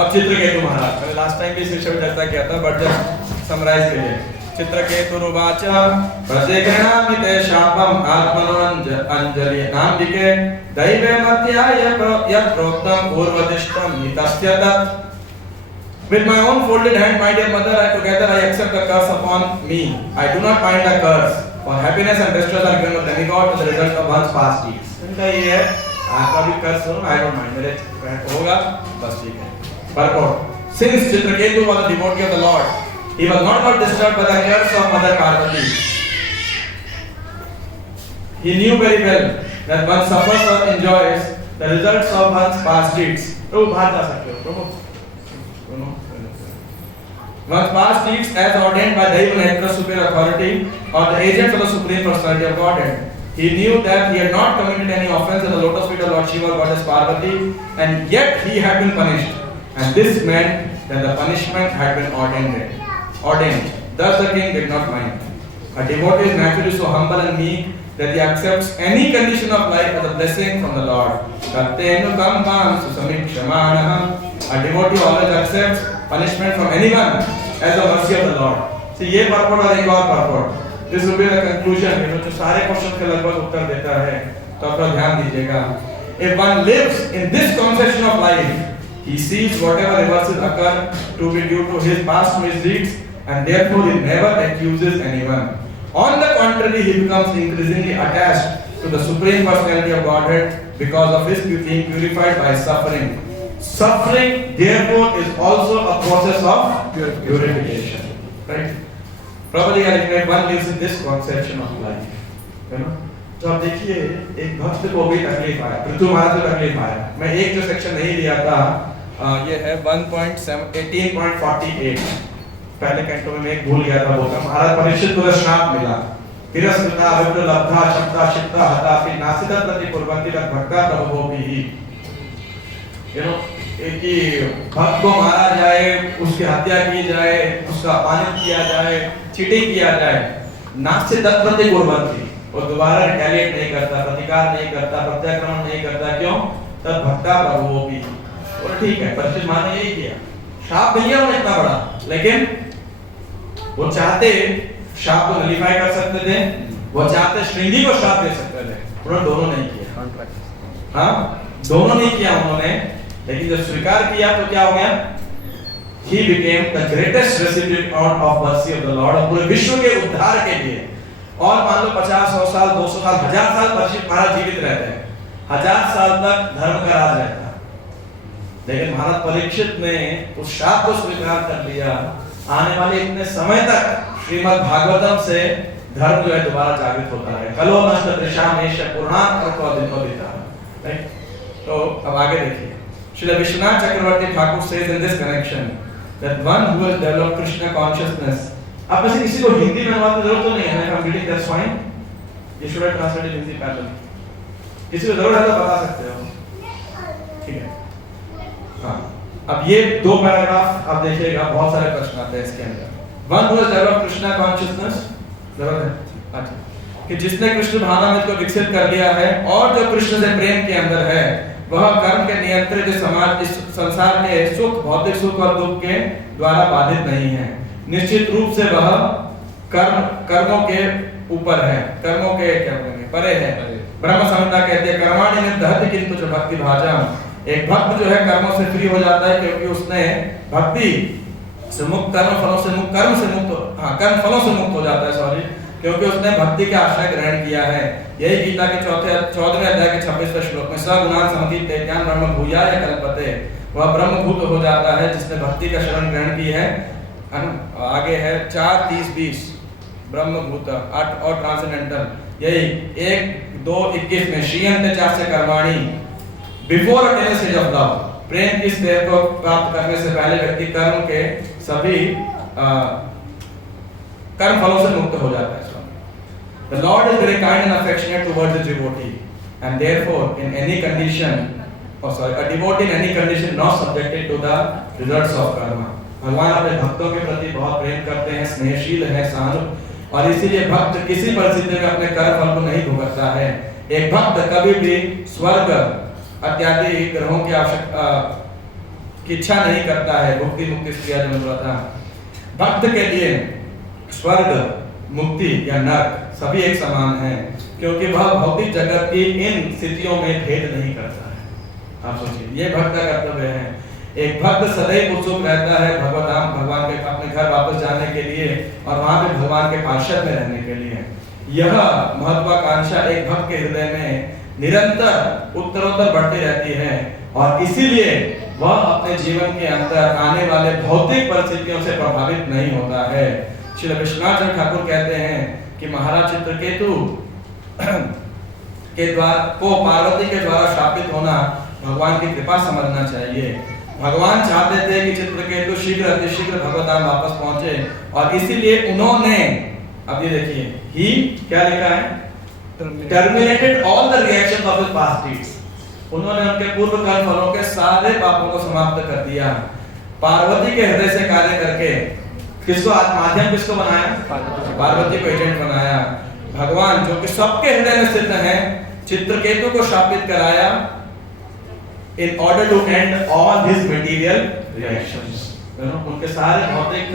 अब चित्रकेतु महाराज, मैंने लास्ट टाइम भी इस विषय में चर्चा किया था, बट जस्ट समराइज के लिए चित्रकेतुरुवाच प्रतिगृह्णामि शापम आत्मनो अंजलि नाम दिके दैवे मध्याय यत् प्रोक्तम पूर्वदिष्टम नितस्य तत्। With my own folded hand, my dear mother, together I accept the curse upon me. I do not mind the curse, for happiness and distress are given to demigod to the result of one's past deeds. इनका ये है, आपका भी कर्ज हो, I don't mind, मेरे होगा, बस ठीक है। Purport: Since Chitraketu was a devotee of the Lord, he was not got disturbed by the curse of Mother Parvati. He knew very well that one suffers or enjoys the results of one's past deeds. तो बाहर जा सकते हो, प्रभु। One's past deeds as ordained by Daiva Netra superior authority or the agents of the Supreme Personality of Godhead. He knew that he had not committed any offense at the lotus feet of Lord Shiva or Goddess Parvati, and yet he had been punished. And this meant that the punishment had been ordained. Thus the king did not mind. A devotee is naturally so humble and meek that he accepts any condition of life as a blessing from the Lord. Kattenu kampam susamikshamanaha. A devotee always accepts punishment from anyone as a mercy of the Lord. See, ये purport और एक और purport. This will be the conclusion. ये जो सारे question के लगभग उत्तर देता है, तो अपना ध्यान दीजिएगा. If one lives in this conception of life, he sees whatever reverses occur to be due to his past misdeeds, and therefore he never accuses anyone. On the contrary, he becomes increasingly attached to the Supreme Personality of Godhead because of his being purified by suffering. Suffering, therefore, is also a process of purification. Right? Probably, one lives in this conception of life. You know? तो अब देखिए, एक भक्त को भी तकलीफ आया, पृथु महाराज को तकलीफ आया। मैं एक जो सेक्शन नहीं लिया था, ये है 18.48। पहले कैंटो में एक भूल गया था, बोलता महाराज परीक्षित को श्राप मिला। तिरस्कृता विप्र लब्धा शब्दा शिप्ता हतापि नासिदा प्रति कुर्वन्ति तत् भक्ता प्रभवोपि ही। You know, कि भक्त को मारा जाए, उसकी हत्या की जाए, उसका अपमान किया जाए, चीटिंग किया जाए, नासिदा प्रति कुर्वन्ति, और दोबारा रिटेलिएट नहीं करता, प्रतिकार नहीं करता, प्रत्याक्रमण नहीं करता, क्यों? तत् भक्ता प्रभवोपि। और ठीक है, परीक्षित महाराज ने यही किया, श्राप मिल गया उन्हें इतना बड़ा, लेकिन वो चाहते श्राप को नलिफाई कर सकते थे, वो चाहते श्रृंगी को श्राप दे सकते थे, उन्होंने दोनों नहीं किया। हाँ, दोनों नहीं किया उन्होंने, लेकिन जब स्वीकार किया तो क्या हो गया? He became the greatest recipient of mercy of the Lord, और पूरे विश्व के उद्धार के लिए। और मान लो 50, 100 साल, 200 साल, 1000 साल परीक्षित महाराज जीवित रहते हैं, 1000 साल तक धर्म का राज रहता, लेकिन महाराज परीक्षित ने उस श्राप को स्वीकार कर लिया। आने वाले इतने समय तक श्रीमद् भागवतम से धर्म जो है दोबारा जागृत होता है। कलो नष्ट त्रिशामेश पूर्णात् अर्कोदिता। राइट? तो अब आगे देखिए, श्री विश्वनाथ चक्रवर्ती Thakur says in this connection that one who has developed Krishna consciousness, आप में से किसी को हिंदी में अनुवाद की जरूरत तो नहीं है, मैं reading that's fine, ये should have translated in Hindi parallel, किसी को जरूरत है तो बता सकते हो, ठीक है? हाँ, अब ये दो पैराग्राफ आप देखिएगा, बहुत सारे प्रश्न आते हैं इसके अंदर। One who has developed Krishna consciousness, जरूरत है, अच्छा, कि जिसने कृष्ण भावनामृत को विकसित कर लिया है और जो कृष्ण से प्रेम के अंदर है, वह कर्म के नियंत्रित समाज इस संसार के सुख, भौतिक सुख और दुख के द्वारा बाधित नहीं है। निश्चित रूप से वह कर्मों के ऊपर है, कर्मों के क्या बोलेंगे, परे है। ब्रह्म संहिता कहते हैं कर्माणि निदहति किंतु च भक्ति भाजम। एक भक्त जो है कर्मों से फ्री हो जाता है क्योंकि उसने भक्ति से मुक्त, कर्म फलों से मुक्त, कर्म फलों से मुक्त हो जाता है, सॉरी, क्योंकि उसने भक्ति का आश्रय ग्रहण किया है। यही गीता के 14वें अध्याय के 26वें श्लोक में सगुणान समतीते ज्ञान ब्रह्म भूयाय कल्पते, वह ब्रह्मभूत हो जाता है जिसने भक्ति का शरण ग्रहण की है। आगे है 4, 30, 20 ब्रह्मभूत 8 और ट्रांसेंडेंटल, यही 1, 2, 21 में श्रीयंत चास्य कर्माणि before attaining stage of love, प्रेम की स्टेज को प्राप्त करने से पहले व्यक्ति कर्म के सभी कर्म फलों से मुक्त हो जाता है। The Lord is very kind and affectionate towards his devotee, and therefore, in any condition, a devotee in any condition not subjected to the results of karma. भगवान अपने भक्तों के प्रति बहुत प्रेम करते हैं, स्नेहशील हैं, सहानुभूति, और इसीलिए भक्त किसी परिस्थिति में अपने कर्म फल को नहीं भुगतता है। एक भक्त कभी भी स्वर्ग इत्यादि ग्रहों की आवश्यकता की इच्छा नहीं करता है। भुक्ति मुक्ति क्रिया जो बोला था, भक्त के लिए स्वर्ग, मुक्ति या नरक सभी एक समान हैं, क्योंकि वह भौतिक जगत की इन स्थितियों में भेद नहीं करता है। आप सोचिए, ये भक्त का कर्तव्य है। एक भक्त सदैव उत्सुक रहता है भगवान के अपने घर वापस जाने के लिए और वहां पे भगवान के पार्षद में रहने के लिए। यह महत्वाकांक्षा एक भक्त के हृदय में निरंतर उत्तरोत्तर बढ़ती रहती है, और इसीलिए वह अपने जीवन के अंदर आने वाले भौतिक परिस्थितियों से प्रभावित नहीं होता है। श्री विश्वनाथ ठाकुर कहते हैं कि महाराज चित्रकेतु के द्वारा को पार्वती के द्वारा शापित होना भगवान की कृपा समझना चाहिए। भगवान चाहते थे कि चित्रकेतु शीघ्र अतिशीघ्र भगवताम वापस पहुंचे, और इसीलिए उन्होंने, अब ये देखिए, ही क्या लिखा है, terminated all the reaction of his past deeds. उन्होंने उनके पूर्व कर्म फलों के सारे पापों को समाप्त कर दिया। पार्वती के हृदय से कार्य करके किसको माध्यम किसको बनाया? पार्वती को एजेंट बनाया। भगवान जो कि सबके हृदय में स्थित है, चित्रकेतु को शापित कराया in order to end all his material reactions। उनके सारे भौतिक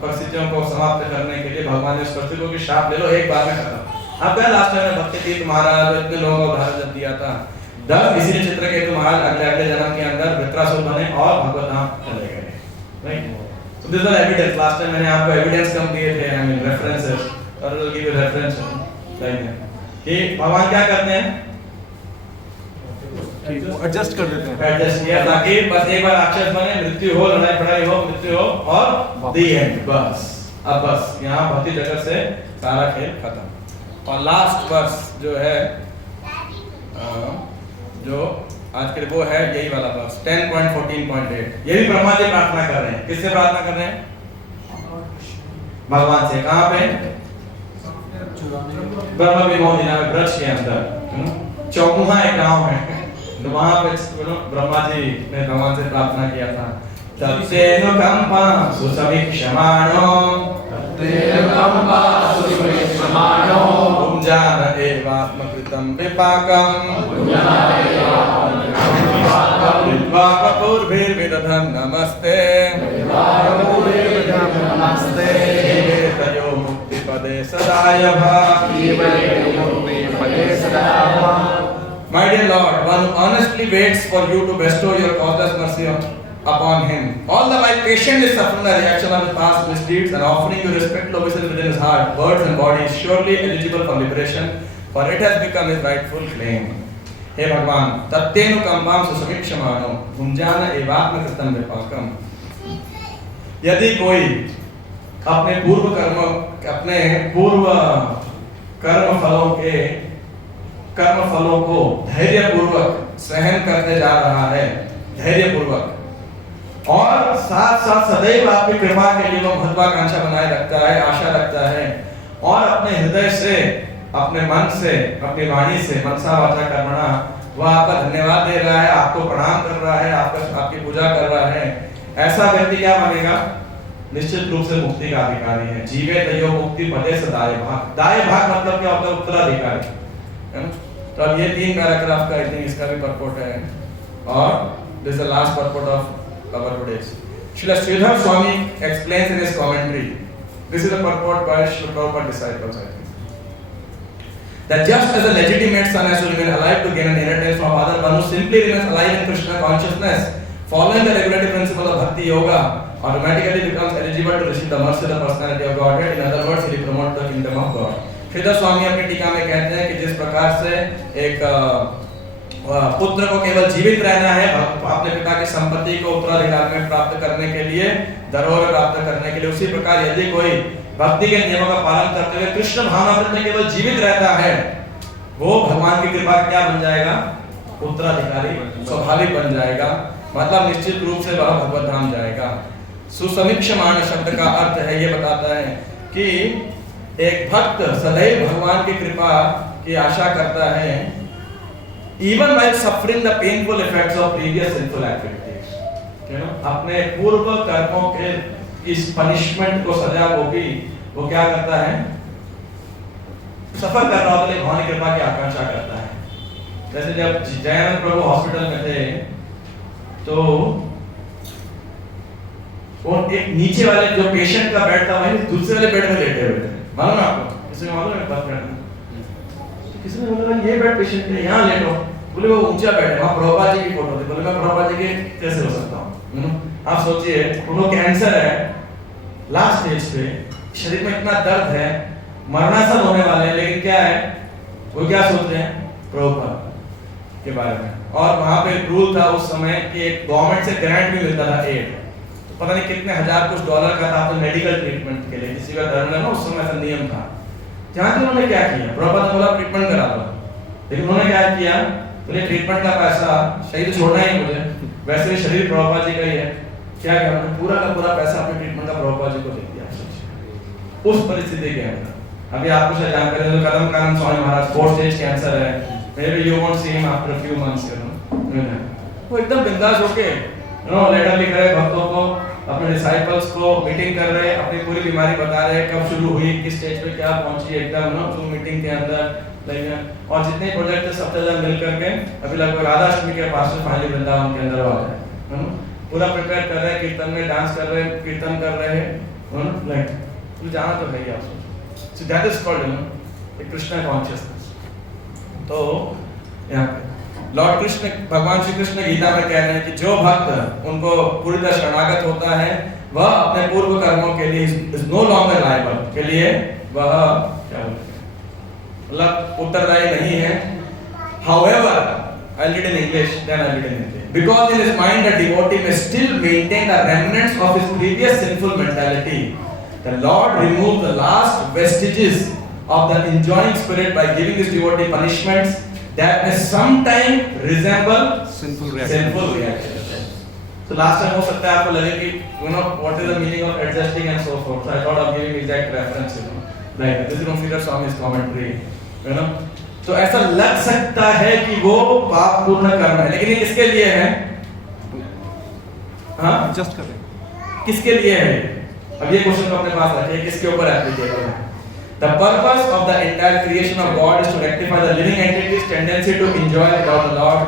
परिस्थितियों को समाप्त करने के लिए भगवान ने इस परिस्थिति को कि शाप ले लो, एक बार में खत्म। अब क्या लास्ट टाइम भक्ति तीर्थ महाराज इतने लोगों को उदाहरण दिया था, 10 इसीलिए चित्रकेतु महाराज अगले जन्म के अंदर वृत्रासुर बने और भगवताम चले गए। Right, so this is evidence। Last time मैंने आपको एविडेंस कम दिए थे, I mean references, और will give you reference कि भगवान क्या करते हैं, एडजस्ट कर देते हैं, एडजस्ट किया ताकि बस एक बार राक्षस बने, मृत्यु हो, लड़ाई पड़ाई हो, मृत्यु हो, और दी एंड, बस। अब बस यहाँ भौतिक जगत से सारा खेल खत्म। और लास्ट वर्स जो है जो आज के वो है यही वाला वर्स 10.14.8। ये भी ब्रह्मा जी प्रार्थना कर रहे हैं। किससे प्रार्थना कर रहे हैं? भगवान से। कहाँ पे? ब्रह्म विमोह नामक वृक्ष के अंदर चौमुहा एक गांव है, तो वहां पे ब्रह्मा जी ने भगवान से प्रार्थना किया था। तब से नुकंपा सुसमीक्षमाणो पुंजान एवात्मकृतं विपाकं विद्वाकपूर्भिर्विदधं नमस्ते तयो मुक्तिपदे सदायभा। My dear Lord, one who honestly waits for you to bestow your causeless mercy upon him, all the while patiently suffering the reaction of his past misdeeds and offering you respectful obeisances within his heart, words and body, is surely eligible for liberation, for it has become his rightful claim. हे भगवान, तत्तेनु कंपाम सुसमीक्षमाणो भुंजान एवात्मकृतं विपाकम। यदि कोई अपने पूर्व कर्म फलों को धैर्य पूर्वक सहन करते जा रहा है, धैर्य पूर्वक, और साथ साथ सदैव आपकी कृपा के लिए वो महत्वाकांक्षा बनाए रखता है, आशा रखता है, और अपने हृदय से, अपने मन से, अपनी वाणी से, मनसा वाचा कर्मणा, वह आपका धन्यवाद दे रहा है, आपको प्रणाम कर रहा है, आपकी पूजा कर रहा है, ऐसा व्यक्ति क्या बनेगा? निश्चित रूप से मुक्ति का अधिकारी है। जीवे तयो मुक्ति पदे सदाय भाग। दाय भाग मतलब क्या होता है? उत्तराधिकारी, है ना? तो अब ये 3 पैराग्राफ का आई थिंक इसका भी परपोर्ट है, और this is the last purport of our today's. Srila Sridhar Swami explains in his commentary, this is the purport by Srila Prabhupada disciples, I think, that just as a legitimate son has to remain alive to gain an inheritance from father, one who simply remains alive in Krishna consciousness, following the regulative principle of bhakti yoga, automatically becomes eligible to receive the mercy of the personality of Godhead. In other words, he promotes the kingdom of God. Shridhar Swami अपनी टीका में कहते हैं कि जिस प्रकार से एक पुत्र को केवल जीवित रहना है, अपने पिता की संपत्ति को उत्तराधिकार में प्राप्त करने के लिए, धरोहर प्राप्त करने के लिए, उसी प्रकार यदि कोई भक्ति के नियमों का पालन करते हुए कृष्ण भावना में केवल जीवित रहता है, वो भगवान की कृपा क्या बन जाएगा? उत्तराधिकारी स्वाभाविक बन जाएगा, मतलब निश्चित रूप से वह भगवत धाम जाएगा। सुसमीक्षमाण शब्द का अर्थ है, ये बताता है कि एक भक्त सदैव भगवान की कृपा की आशा करता है, even while suffering the painful effects of previous sinful activities, you know, अपने पूर्व कर्मों के इस पनिशमेंट को, सजा को भी वो क्या करता है, सफर कर रहा होता है, भगवान की कृपा की आकांक्षा करता है। जैसे जब जयानंद प्रभु हॉस्पिटल में थे तो वो एक नीचे वाले जो पेशेंट का बेड था वही दूसरे वाले बेड में लेटे हुए थे, मालूम है आपको? किसी को मालूम है बात करना? तो किसी ने बोला ये बेड पेशेंट है, यहाँ लेटो। बोले वो ऊंचा बेड है, वहाँ प्रभुपाद जी की फोटो थी। बोले मैं प्रभुपाद जी के कैसे हो सकता हूँ? आप सोचिए, उनको कैंसर है, लास्ट स्टेज पे, शरीर में इतना दर्द है, मरणासन होने वाले हैं, लेकिन क्या है, वो क्या सोच रहे हैं? प्रभुपाद के बारे में। और वहाँ पे रूल था उस समय कि एक गवर्नमेंट से ग्रांट भी मिलता था, एड, तो पता नहीं कितने हजार कुछ डॉलर का था अपने मेडिकल ट्रीटमेंट के लिए, किसी का धर्म है ना, उस समय ऐसा नियम था। जहाँ से उन्होंने क्या किया, प्रभुपाद ने बोला ट्रीटमेंट करा दो, लेकिन उन्होंने क्या किया, बोले ट्रीटमेंट का पैसा शरीर छोड़ना ही मुझे, वैसे भी शरीर प्रभुपाद जी का ही है, क्या किया उन्होंने, पूरा का पूरा पैसा अपने ट्रीटमेंट का प्रभुपाद जी को दे दिया। उस परिस्थिति के अंदर अभी आपको शायद जानकारी हो, कदम कानन Swami Maharaj 4th stage cancer है, maybe you won't see him after a few months, you know, वो एकदम बिंदास होके लेटर लिख रहे भक्तों को, अपने डिसाइपल्स को मीटिंग कर रहे, अपनी पूरी बीमारी बता रहे, कब शुरू हुई, किस स्टेज पे क्या पहुंची, एकदम जूम मीटिंग के अंदर लाइक। और जितने प्रोजेक्ट थे सब जगह मिल करके अभी लगभग राधाष्टमी के पास में फाइनली वृंदावन के अंदर आ जाए, पूरा प्रिपेयर कर रहे हैं, कीर्तन में डांस कर रहे हैं, कीर्तन कर रहे हैं, लाइक तो जाना तो है ही आप सोचो। So that is called Krishna consciousness. तो यहाँ पे लॉर्ड कृष्ण, भगवान श्री कृष्ण गीता में कह रहे हैं कि जो भक्त उनको पूरी तरह शरणागत होता है वह अपने पूर्व कर्मों के लिए इज नो लॉन्गर लायबल, के लिए वह क्या बोलते हैं, मतलब उत्तरदायी नहीं है। However, I'll read in English, then I'll read in Hindi. Because in his mind a devotee may still maintain the remnants of his previous sinful mentality, the Lord removed the last vestiges of the enjoying spirit by giving this devotee punishments that may sometime resemble sinful reaction. So last time हो सकता है आपको लगे कि you know what is the meaning of adjusting and so forth. So I thought of giving exact reference, you know, like this is from Sridhar Swami's commentary, you know. तो ऐसा लग सकता है कि वो पाप पूर्ण कर्म है, लेकिन ये किसके लिए है? हाँ, जस्ट कर रहे किसके लिए है? अब ये क्वेश्चन को अपने पास रखिए, किसके ऊपर एप्लीकेबल है? The purpose of the entire creation of God is to rectify the living entity's tendency to enjoy without the Lord,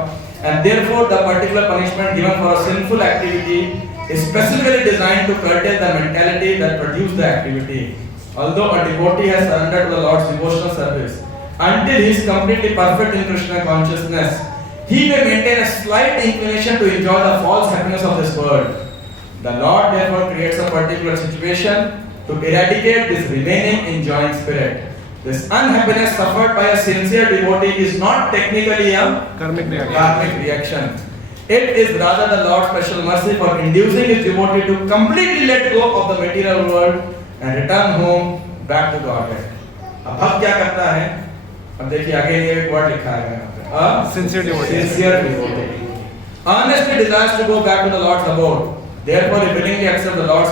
and therefore the particular punishment given for a sinful activity is specifically designed to curtail the mentality that produced the activity. Although a devotee has surrendered to the Lord's devotional service, until he is completely perfect in Krishna consciousness, he may maintain a slight inclination to enjoy the false happiness of this world. The Lord therefore creates a particular situation to eradicate this remaining enjoying spirit. This unhappiness suffered by a sincere devotee is not technically a karmic reaction. It is rather the Lord's special mercy for inducing his devotee to completely let go of the material world and return home back to Godhead. अब भक्त क्या करता है? अब देखिए आगे ये एक वर्ड लिखा है यहाँ पे, a sincere devotee earnestly desires to go back to the Lord's abode. Therefore he willingly accepts the Lord's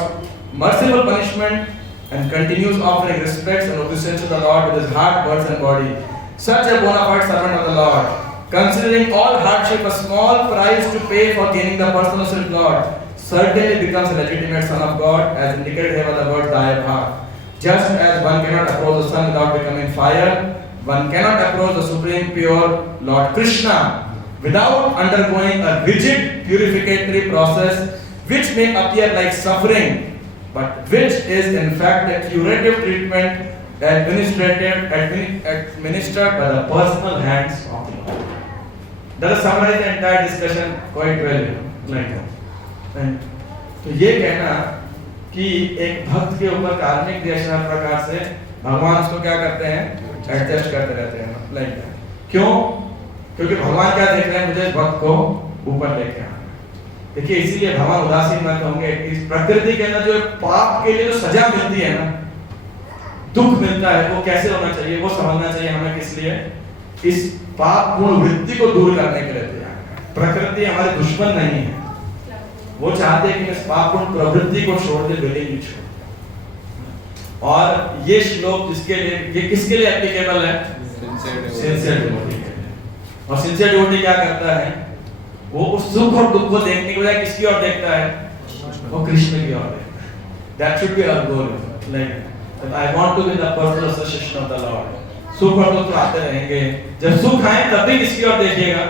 merciful punishment and continues offering respects and obeisance to the Lord with his heart, words and body. Such a bona fide servant of the Lord, considering all hardship a small price to pay for gaining the personal self of Lord, certainly becomes a legitimate son of God, as indicated here by the word Dayabha. Just as one cannot approach the sun without becoming fire, one cannot approach the supreme pure Lord Krishna without undergoing a rigid purificatory process which may appear like suffering, but which is in fact a curative treatment administered by the personal hands of the Lord. That is summarize the entire discussion quite well, like that. तो ये कहना कि एक भक्त के ऊपर कार्मिक reaction हर प्रकार से भगवान उसको क्या करते हैं, एडजस्ट करते रहते हैं, लाइक दैट। क्यों? क्योंकि भगवान क्या देख रहे हैं, मुझे भक्त को ऊपर लेके आना। देखिए इसीलिए भगवान उदासीन मत होंगे। इस प्रकृति के अंदर जो पाप के लिए जो सजा मिलती है ना, दुख मिलता है, वो कैसे होना चाहिए, वो समझना चाहिए हमें। किस लिए? इस पाप पूर्ण वृत्ति को दूर करने के लिए तैयार है। प्रकृति हमारे दुश्मन नहीं है, वो चाहते हैं कि इस पाप पूर्ण प्रवृत्ति को छोड़ दे, विलिंगली छोड़। और ये श्लोक जिसके लिए, ये किसके लिए एप्लीकेबल है? सिंसियर डिवोटी के लिए। और सिंसियर डिवोटी क्या करता है? वो उस सुख और दुख को देखने के बजाय किसकी ओर देखता है? वो कृष्ण की ओर देखता है। That should be our goal. Like I want to be the personal association of the Lord. सुख और दुख आते रहेंगे, जब सुख आए तब भी किसकी ओर देखिएगा?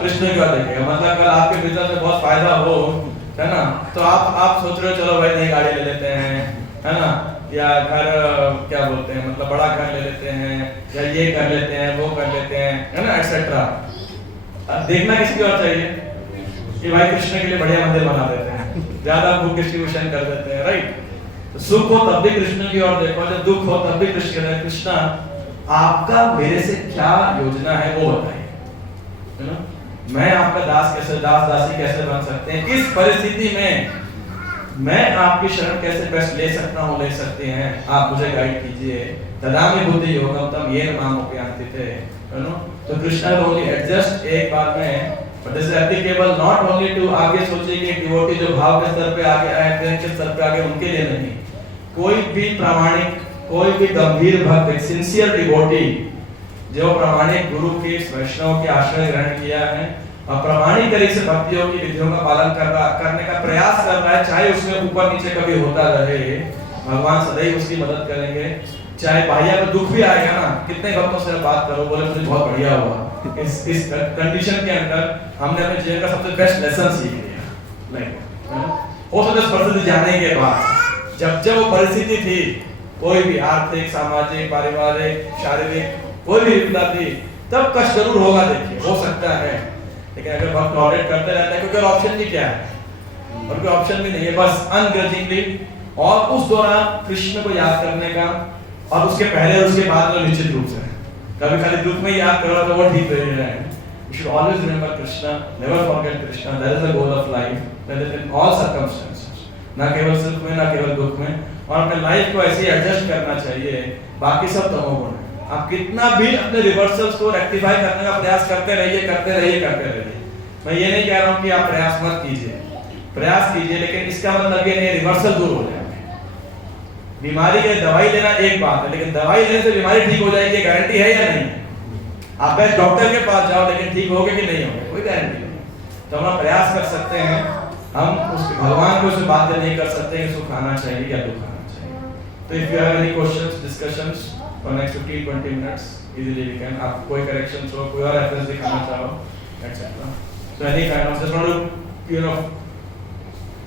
कृष्ण की ओर देखिएगा। मतलब कल आपके बिजनेस में बहुत फायदा हो, है ना, तो आप सोच रहे हो चलो भाई नई गाड़ी ले लेते हैं, है ना, या घर क्या बोलते हैं, मतलब बड़ा घर ले लेते हैं, या ये कर लेते हैं, वो कर लेते हैं, है ना, एक्सेट्रा। देखना किसकी ओर चाहिए कि भाई कृष्ण के लिए बढ़िया मंदिर बना देते हैं, ज्यादा बुक डिस्ट्रीब्यूशन कर देते हैं, राइट। तो सुख हो तब भी कृष्ण की ओर देखो, जब दुख हो तब भी कृष्ण आपका मेरे से क्या योजना है वो बताइए, है ना। मैं आपका दास दासी कैसे बन सकते हैं, किस परिस्थिति में मैं आपकी शरण कैसे बेस्ट ले सकता हूँ, ले सकते हैं, आप मुझे गाइड कीजिए। तदामी बुद्धि योगम तम येन मामुपयान्ति थे, यू नो। तो कृष्णा ओनली एडजस्ट एक बात में, but this is applicable not only to, आगे सोचिए कि डिवोटी जो भाव के स्तर पे आगे आए, प्रेम के स्तर पे आगे, उनके लिए नहीं। कोई भी प्रामाणिक, कोई भी गंभीर भक्त, सिंसियर डिवोटी जो प्रामाणिक गुरु के, वैष्णव के आश्रय ग्रहण किया है और प्रामाणिक तरीके से भक्तियों की विधियों का पालन करने का प्रयास कर रहा है, चाहे उसमें ऊपर नीचे कभी होता रहे, भगवान सदैव उसकी मदद करेंगे। चाहे बाह्य में दुख भी आएगा ना, कितने भक्तों से बात करो, बोले मुझे बहुत बढ़िया हुआ, इस कंडीशन के अंदर हमने अपने जीवन का सबसे बेस्ट लेसन सीख लिया। लाइक हो सकता है परिस्थिति जाने के बाद, जब वो परिस्थिति थी, कोई भी आर्थिक, सामाजिक, पारिवारिक, शारीरिक कोई भी विपदा थी, तब कष्ट जरूर होगा, देखिए हो सकता है। लेकिन अगर भक्त टॉलरेट करते रहते हैं, क्योंकि ऑप्शन भी क्या है, और कोई ऑप्शन भी नहीं है, बस अनग्रजिंगली, और उस दौरान कृष्ण को याद करने का, और उसके पहले और उसके बाद में निश्चित रूप से कभी खाली दुख में याद करो तो वो ठीक नहीं है। You should always remember Krishna, never forget Krishna. That is the goal of life. That is in all circumstances. ना केवल सुख में, ना केवल दुख में, और अपने लाइफ को ऐसे एडजस्ट करना चाहिए। बाकी सब तमोगुण है। आप कितना भी अपने रिवर्सल्स को रेक्टिफाई करने का प्रयास करते रहिए। मैं ये नहीं कह रहा हूँ कि आप प्रयास मत कीजिए, प्रयास कीजिए, लेकिन इसका मतलब ये नहीं रिवर्सल दूर हो जाए। बीमारी के दवाई लेना एक बात है, लेकिन दवाई लेने से बीमारी ठीक हो जाएगी, गारंटी है या नहीं? आप बस डॉक्टर के पास जाओ, लेकिन ठीक होगे कि नहीं होगे, कोई गारंटी नहीं। तो हम प्रयास कर सकते हैं, हम उस भगवान को उससे बाध्य नहीं कर सकते कि सुख आना चाहिए या दुख आना चाहिए। तो if you have any questions, discussions for next 15-20 minutes easily we can. आप कोई करेक्शंस हो, कोई और रेफरेंस दिखाना चाहो, etcetera, so any kind of, just want to you know,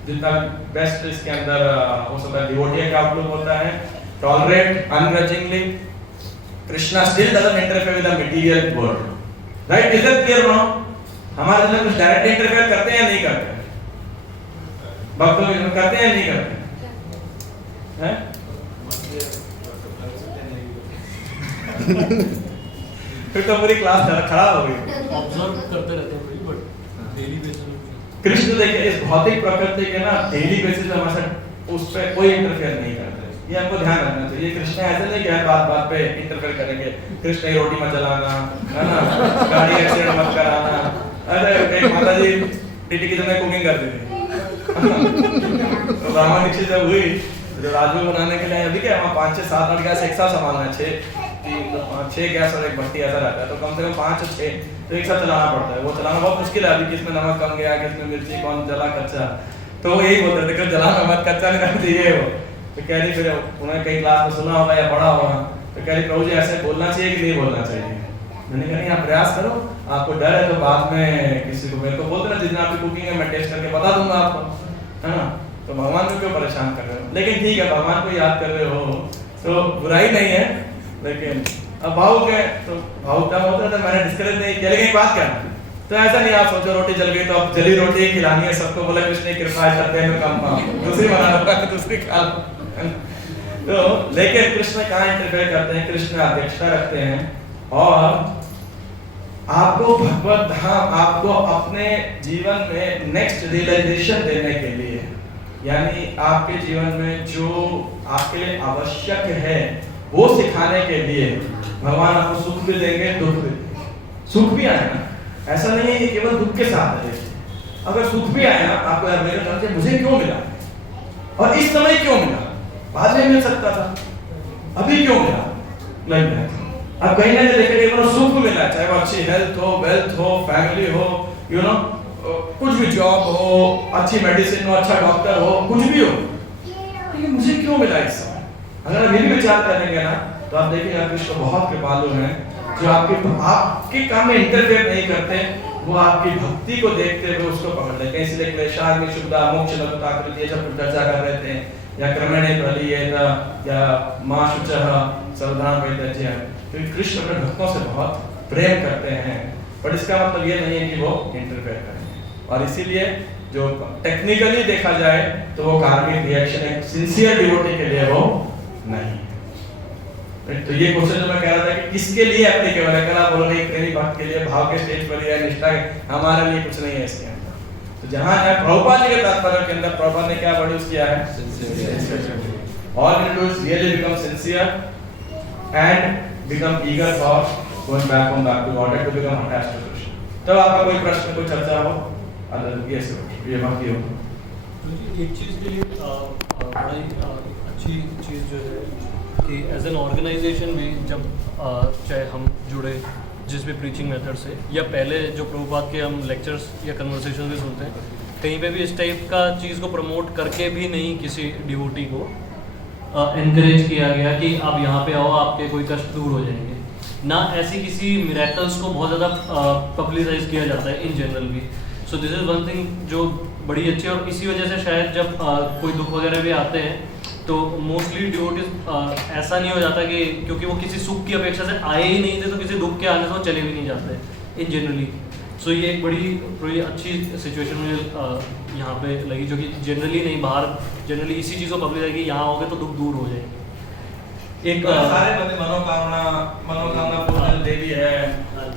जितना बेस्ट इसके अंदर हो सकता है। डिवोटी का आउटलुक होता है tolerate ungrudgingly, Krishna still doesn't interfere with the material world, right? Is it clear now? हमारे अंदर कुछ डायरेक्ट इंटरफेयर करते हैं या नहीं करते? भक्तों में करते हैं या नहीं करते हैं? फिर तो पूरी क्लास खराब हो गई। ऑब्जर्व करते रहते हैं, बट डेली बेसिस में कृष्ण देखिए इस भौतिक प्रकृति के ना डेली बेसिस पे हमारे साथ उस पे कोई इंटरफेयर नहीं करते, ये हमको ध्यान रखना चाहिए। कृष्ण ऐसे नहीं कि हर बात पे इंटरफेयर करेंगे। कृष्ण ही रोटी मत जलाना, है ना, गाड़ी एक्सीडेंट मत कराना। अरे एक माता जी बेटी की समय कुकिंग करती थी, तो ब्राह्मण दीक्षित जब हुई, जो राजू बनाने के लिए अभी क्या 5, 6, 7, 8 गैस एक साथ संभालना है, 6 गैस और एक भट्टी ऐसा रहता है, तो कम से कम 5 और 6 तो एक साथ चलाना पड़ता है। वो चलाना बहुत मुश्किल है, अभी किसमें नमक कम गया, किसमें मिर्ची, कौन जला कच्चा, तो वो यही बोलते थे जलाना मत, कच्चा नहीं रखना चाहिए। वो तो कह रही, फिर उन्होंने कई क्लास में सुना होगा या पढ़ा होगा, तो कह रही प्रभु जी ऐसे बोलना चाहिए कि नहीं बोलना चाहिए? मैंने कहा नहीं, आप प्रयास करो, आपको डर है तो बाद में किसी को मेरे को बोल देना, जितना आपकी कुकिंग है मैं टेस्ट करके बता दूंगा आपको, है ना। तो भगवान को क्यों परेशान कर रहे हो? लेकिन ठीक है, भगवान को याद कर रहे हो तो बुराई नहीं है, लेकिन अब भावुक है तो भावुक क्या होता है, तो मैंने डिस्करेज नहीं किया। लेकिन एक बात क्या, तो ऐसा नहीं आप सोचो रोटी जल गई तो अब जली रोटी खिलानी है सबको, बोला कृष्ण की कृपा करते हैं काम दूसरी बना लो, दूसरी खा लो। तो लेकिन कृष्ण कहाँ इंटरफेयर करते हैं? कृष्ण अध्यक्षता रखते हैं और आपको भगवत धाम, आपको अपने जीवन में नेक्स्ट रियलाइजेशन देने के लिए, यानी आपके जीवन में जो आपके लिए आवश्यक है वो सिखाने के लिए भगवान आपको सुख भी देंगे, दुख भी सुख भी आए ना, ऐसा नहीं है कि केवल दुख के साथ है। देखिए अगर सुख भी आए ना, आपको यार मेरे ख्याल से मुझे क्यों मिला और इस समय क्यों मिला, बाद में मिल सकता था, अभी क्यों मिला नहीं है। अब कहीं ना कहीं देखिए केवल सुख मिला, चाहे वो अच्छी हेल्थ हो, वेल्थ हो, फैमिली हो, यू नो कुछ भी जॉब हो, अच्छी मेडिसिन हो, अच्छा डॉक्टर हो, कुछ भी हो, लेकिन मुझे क्यों मिला इस समय। अगर आप ये भी विचार करेंगे ना तो आप देखिएगा कृष्ण बहुत कृपालु हैं, जो आपके काम में इंटरफेयर नहीं करते, वो आपकी भक्ति को देखते हुए उसको पकड़ लेते हैं। इसलिए क्लेशाग्नि शुद्धा मोक्ष लभता कृति जब चर्चा कर रहे थे, या क्रमणे प्रलीयेत या मा शुचः सर्वधाम वैद्य, क्योंकि कृष्ण अपने भक्तों से बहुत प्रेम करते हैं, पर इसका मतलब ये नहीं है कि वो इंटरफेयर करेंगे। और इसीलिए जो टेक्निकली देखा जाए तो वो कार्मिक रिएक्शन एक सिंसियर डिवोटी के लिए वो नहीं है। तो ये क्वेश्चन जो मैं कह रहा था कि किसके लिए एप्लीकेबल है, कला बोलो नहीं प्रेमी भक्त के लिए, भाव के स्टेज पर है, निष्ठा के, हमारे लिए कुछ नहीं है इसके अंदर। तो जहां है प्रभुपाद जी के तात्पर्य के अंदर प्रभुपाद ने क्या प्रोड्यूस किया है, all you do is really become sincere and become eager for going back to order to become attached to Krishna। तब आपका कोई प्रश्न कोई चर्चा हो अदर ये भक्ति हो। एक चीज़ के लिए बड़ा ही अच्छी चीज़ जो है कि एज एन ऑर्गेनाइजेशन भी जब चाहे हम जुड़े जिस भी प्रीचिंग मेथड से, या पहले जो प्रभुपाद के हम लेक्चर्स या कन्वर्सेशन भी सुनते हैं, कहीं पे भी इस टाइप का चीज़ को प्रमोट करके भी नहीं किसी डिवोटी को एनकरेज किया गया कि आप यहाँ पे आओ आपके कोई कष्ट दूर हो जाएंगे, ना ऐसी किसी मिरेकल्स को बहुत ज़्यादा पब्लिसाइज किया जाता है इन जनरल भी। So this is one thing जो बड़ी अच्छी है, और इसी वजह से शायद जब कोई दुख वगैरह भी आते हैं तो मोस्टली डिवोटीज ऐसा नहीं हो जाता कि क्योंकि वो किसी सुख की अपेक्षा से आए ही नहीं थे तो किसी दुख के आने से वो चले भी नहीं जाते इन जनरली। सो ये एक बड़ी अच्छी सिचुएशन मुझे यहाँ पे लगी, जो कि जनरली नहीं, बाहर जनरली इसी चीज़ को पब्लिक है कि यहाँ होगे तो दुख दूर हो जाएंगे। एक सारे बंदे मनोकामना पूर्ण देवी है,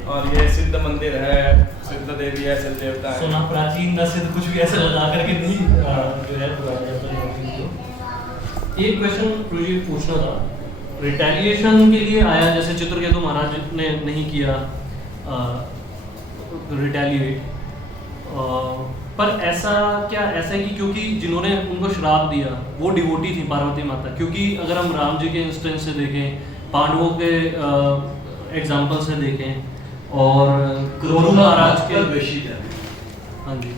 और ये सिद्ध मंदिर है, सिद्ध देवी है, सिद्ध देवता है, सोना प्राचीन न सिद्ध कुछ भी ऐसे लगा करके नहीं जो है। एक क्वेश्चन मुझे पूछना था, रिटेलिएशन के लिए आया, जैसे चित्रकेतु महाराज ने नहीं किया रिटेलिएट, पर ऐसा है कि क्योंकि जिन्होंने उनको श्राप दिया वो डिवोटी थी पार्वती माता, क्योंकि अगर हम राम जी के इंस्टेंस से देखें, पांडवों के एग्जाम्पल से देखें, और क्रोध महाराज के हाँ जी,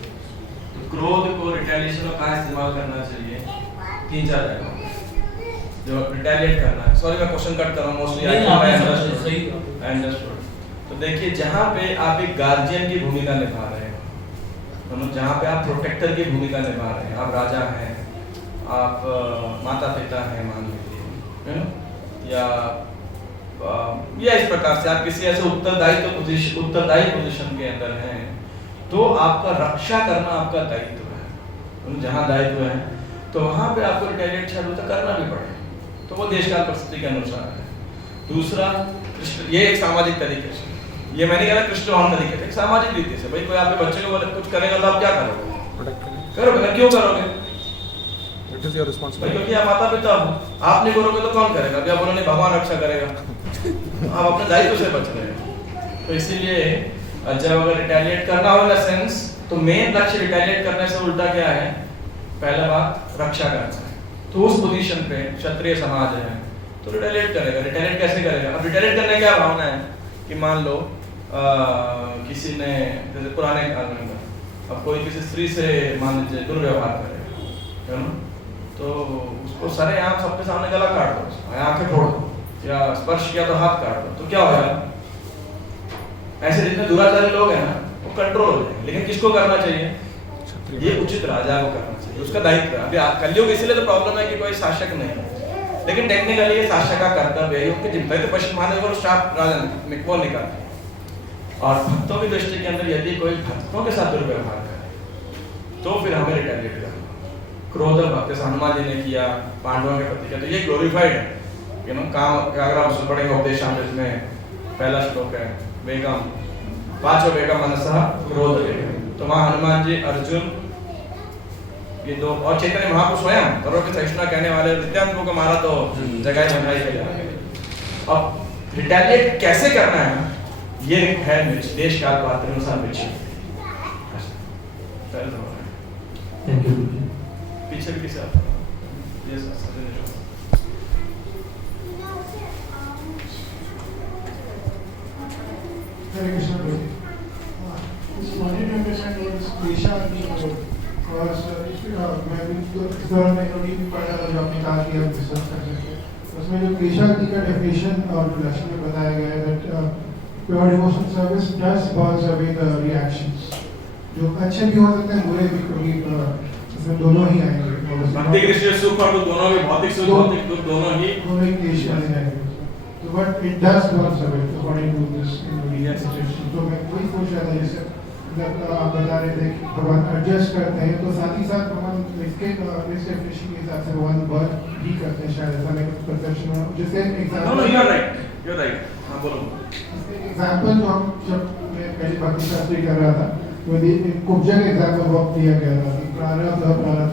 क्रोध को रिटेलिएशन में कहाँ इस्तेमाल करना चाहिए, 3-4 जगह जो रिटेलिएट करना है। सॉरी मैं क्वेश्चन कट कर रहा हूँ मोस्टली, सही अंडरस्टूड। तो देखिए जहाँ पे आप एक गार्जियन की भूमिका निभा रहे हो, मतलब जहाँ पे आप प्रोटेक्टर की भूमिका निभा रहे हैं, आप राजा हैं, आप माता पिता हैं मान लीजिए, या इस प्रकार से आप किसी ऐसे उत्तरदायी पोजीशन के अंदर हैं, तो आपका रक्षा करना आपका दायित्व है। जहाँ दायित्व है तो वहाँ पे आपको रिटेलिएट शायद करना भी पड़े, तो वो देश काल परिस्थिति के अनुसार है। दूसरा ये एक सामाजिक तरीके से, ये मैंने कहा कृष्ण तरीके से, एक सामाजिक रीति से, भाई कोई आपके बच्चे को कुछ करेगा तो आप क्या करोगे, करोगे क्यों करोगे, इट इज योर रिस्पांसिबिलिटी, क्योंकि आप माता पिता हो, आप नहीं करोगे तो कौन करेगा, अभी आप बोलोगे भगवान रक्षा करेगा, आप अपने दायित्व से बच रहे हैं। तो इसीलिए जब अगर रिटेलिएट करना हो इन सेंस, तो मेन लक्ष्य रिटेलिएट करने से उल्टा क्या है, पहला बात रक्षा करना है। तो उस पोजीशन पे क्षत्रिय समाज है तो रिटेलिएट करेगा। रिटेलिएट कैसे करेगा, अब रिटेलिएट करने क्या भावना है कि मान लो किसी ने, जैसे पुराने काल में अब कोई किसी स्त्री से मान लीजिए दुर्व्यवहार करेगा, है ना, तो उसको सरेआम सबके सामने गला काट दो, आंखें फोड़ दो, या स्पर्श किया तो हाथ काट दो, तो क्या होगा, ऐसे जितने दुराचारी लोग हैं ना वो कंट्रोल हो जाएंगे। लेकिन किसको करना चाहिए, ये उचित राजा को करना चाहिए, उसका दायित्व है। अभी कलयुग इसलिए तो प्रॉब्लम है कि कोई शासक नहीं है, लेकिन टेक्निकली ये शासक का कर्तव्य है, उनकी जिम्मेदारी तो पश्चिम महादेव और शाप राजा वो निकालते हैं। और भक्तों की दृष्टि के अंदर यदि कोई भक्तों के साथ दुर्व्यवहार करे तो फिर हमें रिटेलिएट करना। क्रोध भक्त हनुमान जी ने किया, पांडवों के प्रति किया, तो ये ग्लोरीफाइड है, यू नो। काम अगर आप उसमें पढ़ेंगे उपदेशामृत में पहला श्लोक है, वेगम पांचों वेगम मनसः क्रोध वेगम, तो वहाँ हनुमान जी, अर्जुन, ये दो, और चैतन्य महाप्रभु स्वयं करो के सहिष्णुता कहने वाले नित्यानंद को मारा तो जगह जगह के लिए। अब रिटेलिएट कैसे करना है ये है मिर्च, देश काल पात्र अनुसार मिर्च। Thank you. पीछे भी किसे आता है? ये Hare Krishna Prabhu. Just wanted to understand what is Klesha mean about. Because मैं भी तो इस दौरान मैं कभी भी पढ़ा था जो आपने कहा कि आप डिस्कस कर सकते हैं। उसमें जो क्लेशा का डेफिनेशन और इंट्रोडक्शन में बताया गया है that pure devotion service does burns away the reactions. जो अच्छे भी हो सकते हैं बुरे भी कभी उसमें दोनों ही आएंगे। भक्ति के सुख और दुख दोनों में, भौतिक सुख भौतिक दुख दोनों ही क्लेश वाले जाएंगे। So but it does burn away according to this situation. तो मैं वही सोच रहा था जैसे मतलब आप बता रहे थे कि भगवान एडजस्ट करते हैं तो साथ ही साथ भगवान इसके इस डेफिनेशन के हिसाब से भगवान बर्न भी करते हैं शायद ऐसा मेरा परसेप्शन है। जैसे No, you're right. हाँ बोलो। एग्जाम्पल जो हम जब मैं पहले भक्ति शास्त्री कर रहा था तो कुब्जा का एग्जाम्पल बहुत दिया गया था कि प्रारब्ध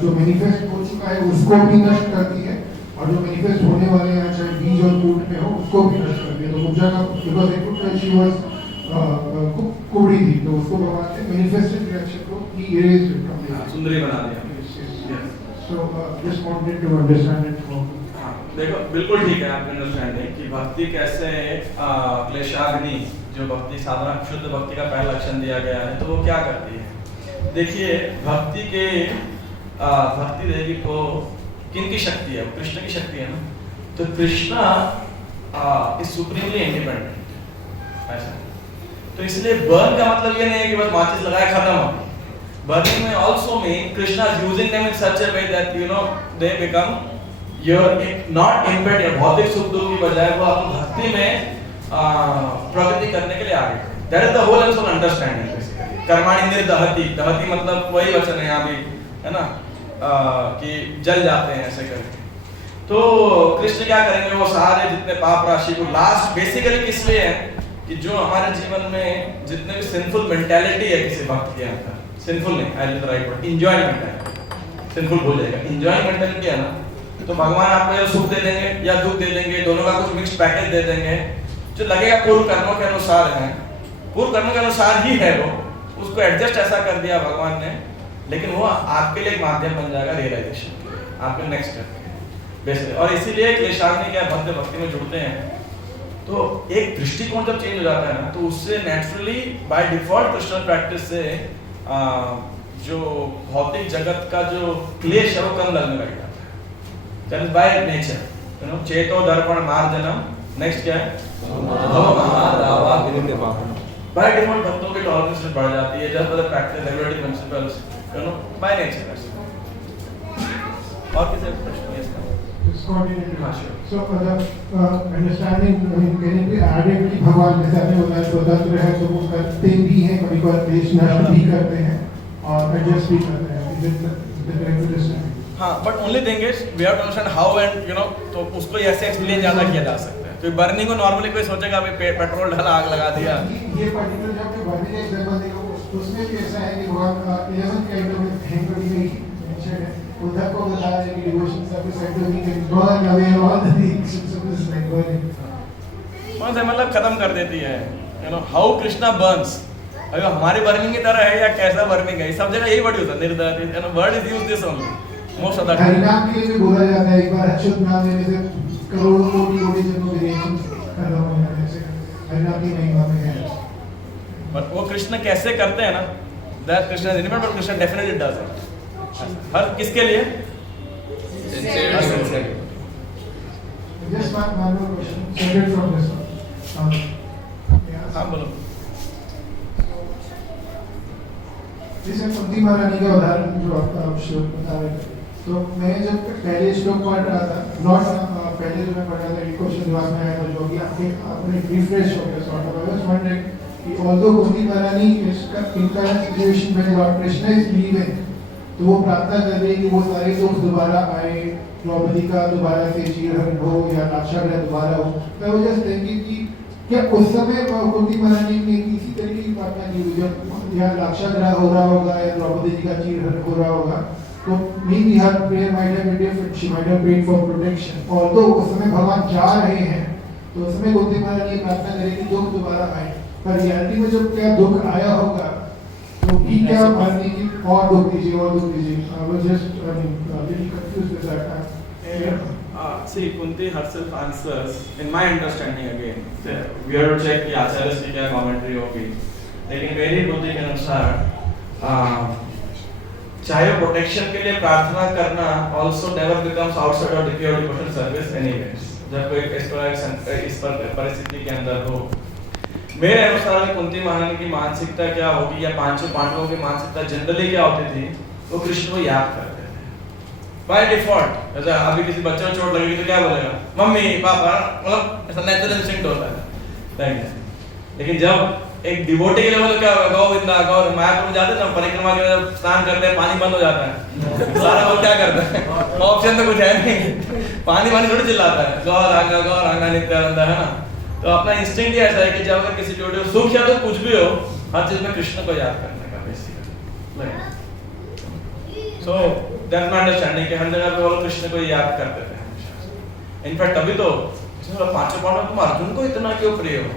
जो मैनिफेस्ट हो चुका है उसको भी नष्ट करती है और जो मैनिफेस्ट होने वाले हैं चाहे बीज और फूट में हो उसको भी नष्ट करती है। तो कुब्जा का बिकॉज शी वाज कुबड़ी थी तो उसको भगवान ने मैनिफेस्टेड रिएक्शन को ही इरेज्ड फ्रॉम द सुंदरी बना दिया। So just wanted to understand it from. देखो बिल्कुल ठीक है आपकी अंडरस्टैंडिंग कि भक्ति कैसे क्लेशाग्नि जो भक्ति साधना शुद्ध भक्ति का पहला लक्षण दिया गया है तो वो क्या करती है। देखिए भक्ति के भक्ति देवी को किनकी शक्ति है? कृष्ण की शक्ति है ना। तो कृष्णा इज सुप्रीमली इंडिपेंडेंट ऐसा। तो इसलिए बर्न का मतलब ये नहीं है कि बस माचिस लगाया खत्म हो गया। बर्निंग में also mean Krishna is using them in such a way that you know they become your not इम्पेड या भौतिक सुख दुख की बजाय वो आपको भक्ति में प्रगति करने के लिए आगे। That is the whole and sole understanding basically. कर्माणि निर्दहति, दहति मतलब वही वचन है यहाँ भी है ना कि जल जाते हैं ऐसे करके। तो कृष्ण क्या करेंगे वो सारे जितने पाप राशि को लास्ट बेसिकली किस लिए है कि जो हमारे जीवन में जितने भी सिंफुल मेंटालिटी है किसी भक्त के अंदर, सिंफुल नहीं I will write word, enjoy mentality, sinful भूल जाएगा, एंजॉय मेंटालिटी है ना। तो भगवान आपको या सुख दे देंगे या दुख दे देंगे, दोनों का कुछ मिक्स पैकेज दे देंगे जो लगेगा पूर्व कर्मों के अनुसार है, पूर्व कर्मों के अनुसार ही है वो, उसको एडजस्ट ऐसा कर दिया भगवान ने, लेकिन वो आपके लिए एक माध्यम बन जाएगा रियलाइजेशन आपके नेक्स्ट स्टेप के बेसिकली। और इसीलिए क्लेशाग्नि क्या भक्त भक्ति में जुड़ते हैं तो एक दृष्टिकोण जब चेंज हो जाता है ना तो उससे naturally by default Krishna practice से जो भौतिक जगत का जो क्लेश है वो कम लगने लग जाता है। That is by nature you know. चेतो दर्पण मार्जनम, नेक्स्ट क्या है? बाय डिफॉल्ट भक्तों की टॉलरेंस बढ़ जाती है जब मतलब practice regulatory principles you know by nature. और किसी प्रश्न है इसका? So understanding can it be added कि भगवान जैसे आपने बताया स्वतंत्र है तो वो करते भी हैं, कभी कभार क्लेश नष्ट भी करते हैं और एडजस्ट भी करते हैं। हाँ, but only thing is we have to understand how and you know. तो उसको ऐसे एक्सप्लेन ज्यादा किया जा सकता है। तो बर्निंग को नॉर्मली कोई सोचेगा अभी पेट्रोल डाला आग लगा दिया। ये पर्टिकुलर जब भी बर्निंग एग्जांपल देखो उसमें भी ऐसा है कि भगवान 11 काइंड ऑफ हैंगर भी मेंशन है। उधर को बता रहे हैं कि डिवोशन सर्विस सेंटर भी can burn away all the things service like burning. कौन सा मतलब खत्म कर देती है you know how Krishna Burns. अगर हमारी बर्निंग की तरह है या कैसा बर्निंग है, सब जगह यही वर्ड यूज है, निर्दय you know word is used this only most of the time. हरिनाम के लिए भी बोला जाता है एक बार अच्युत नाम लेने से करोड़ों कोटि जन्मों के रिएक्शन कर रहा हूं ऐसे हरिनाम की महिमा में है। बट वो कृष्ण कैसे करते हैं ना that Krishna is independent, but Krishna definitely does it. हर किसके लिए? Just one more question, separate from this one. हाँ बोलो। जैसे कुंती महारानी का उदाहरण जो आप श्लोक बता रहे थे, तो मैं जब पहले श्लोक पढ़ रहा था, पहले जो मैं पढ़ रहा था एक क्वेश्चन जवाब में आया था जो कि आपने रिफ्रेश हो गया sort of. I was wondering कि ऑल्दो कुंती महारानी इनका सिचुएशन में लॉर्ड कृष्ण इज लीविंग, तो वो प्रार्थना कर रही है कि वो सारे दुख दोबारा आए, द्रौपदी का दोबारा से चीरहरण हो या लाक्षागृह दोबारा हो। मैं वो जस्ट थिंकिंग कि क्या उस समय कुंती महारानी ने किसी तरीके की प्रार्थना की हुई जब या लाक्षागृह हो रहा होगा या द्रौपदी जी का चीरहरण हो रहा होगा, तो maybe her prayer might have been different, she might have prayed for protection। Although उस समय भगवान जा रहे हैं तो उस समय कुंती महारानी प्रार्थना करें कि दुख दोबारा आए। पर रियलिटी में जब क्या दुख आया होगा तो भी क्या मानती कि और दुख दीजिए I was just little confused with that. See, Kunti herself answers, in my understanding again, we have to check कि आचार्य की क्या commentary होगी, लेकिन मेरी बुद्धि के अनुसार चाहे प्रोटेक्शन के लिए प्रार्थना करना also never becomes outside of the pure devotional service anyways. जब कोई इस परिस्थिति के अंदर हो, मेरे अनुसार कुंती महारानी की मानसिकता क्या होगी या पांचों पांडवों की मानसिकता जनरली क्या होती थी, वो कृष्ण को याद करते थे बाय डिफॉल्ट. जैसे अभी किसी बच्चे को चोट लगेगी तो क्या बोलेगा, मम्मी पापा, मतलब ऐसा नेचुरल इंस्टिंक्ट होता है. लेकिन जब एक डिवोटी के लेवल क्या होगा, गोविंदा गौर मायापुर में जाते हैं परिक्रमा के जब स्नान करते हैं पानी बंद हो जाता है, सारा लोग क्या करते हैं, ऑप्शन तो कुछ है नहीं, पानी थोड़ी चिल्लाता है, गौर आंगा नित्यानंद, है ना. तो अपना इंस्टिंक्ट ही ऐसा है कि जब अगर किसी डिवोटी को सुख या तो कुछ भी हो, हर चीज में कृष्ण को याद करने का basically. So that's my understanding कि हर जगह पे वो कृष्ण को याद करते थे हमेशा. इनफैक्ट अभी तो पांचों पांडव तुम अर्जुन को इतना क्यों प्रिय हो,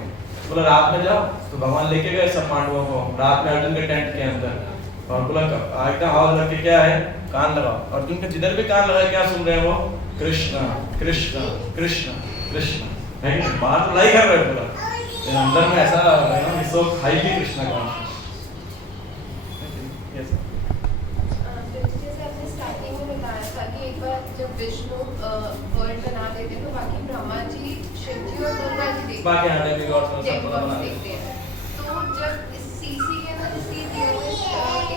बोला रात में जाओ तो भगवान लेके गए सब पांडवों को रात में अर्जुन के टेंट के अंदर और बोला एकदम आवाज करके क्या है, कान लगाओ. अर्जुन के जिधर भी कान लगाए क्या सुन रहे हैं वो, कृष्ण कृष्ण कृष्ण कृष्ण. नहीं बात लाई कर रहे पूरा, लेकिन अंदर में ऐसा है ना सो हाईली कृष्ण का. यस जैसे आपने स्टार्टिंग में बताया था कि एक बार जब विष्णु वर्ल्ड बना देते तो बाकी ब्रह्मा जी, शिव जी और दुर्गा जी देखते हैं, बाकी हर देवी गॉड सब बना देखते हैं. तो जब सीसी के ना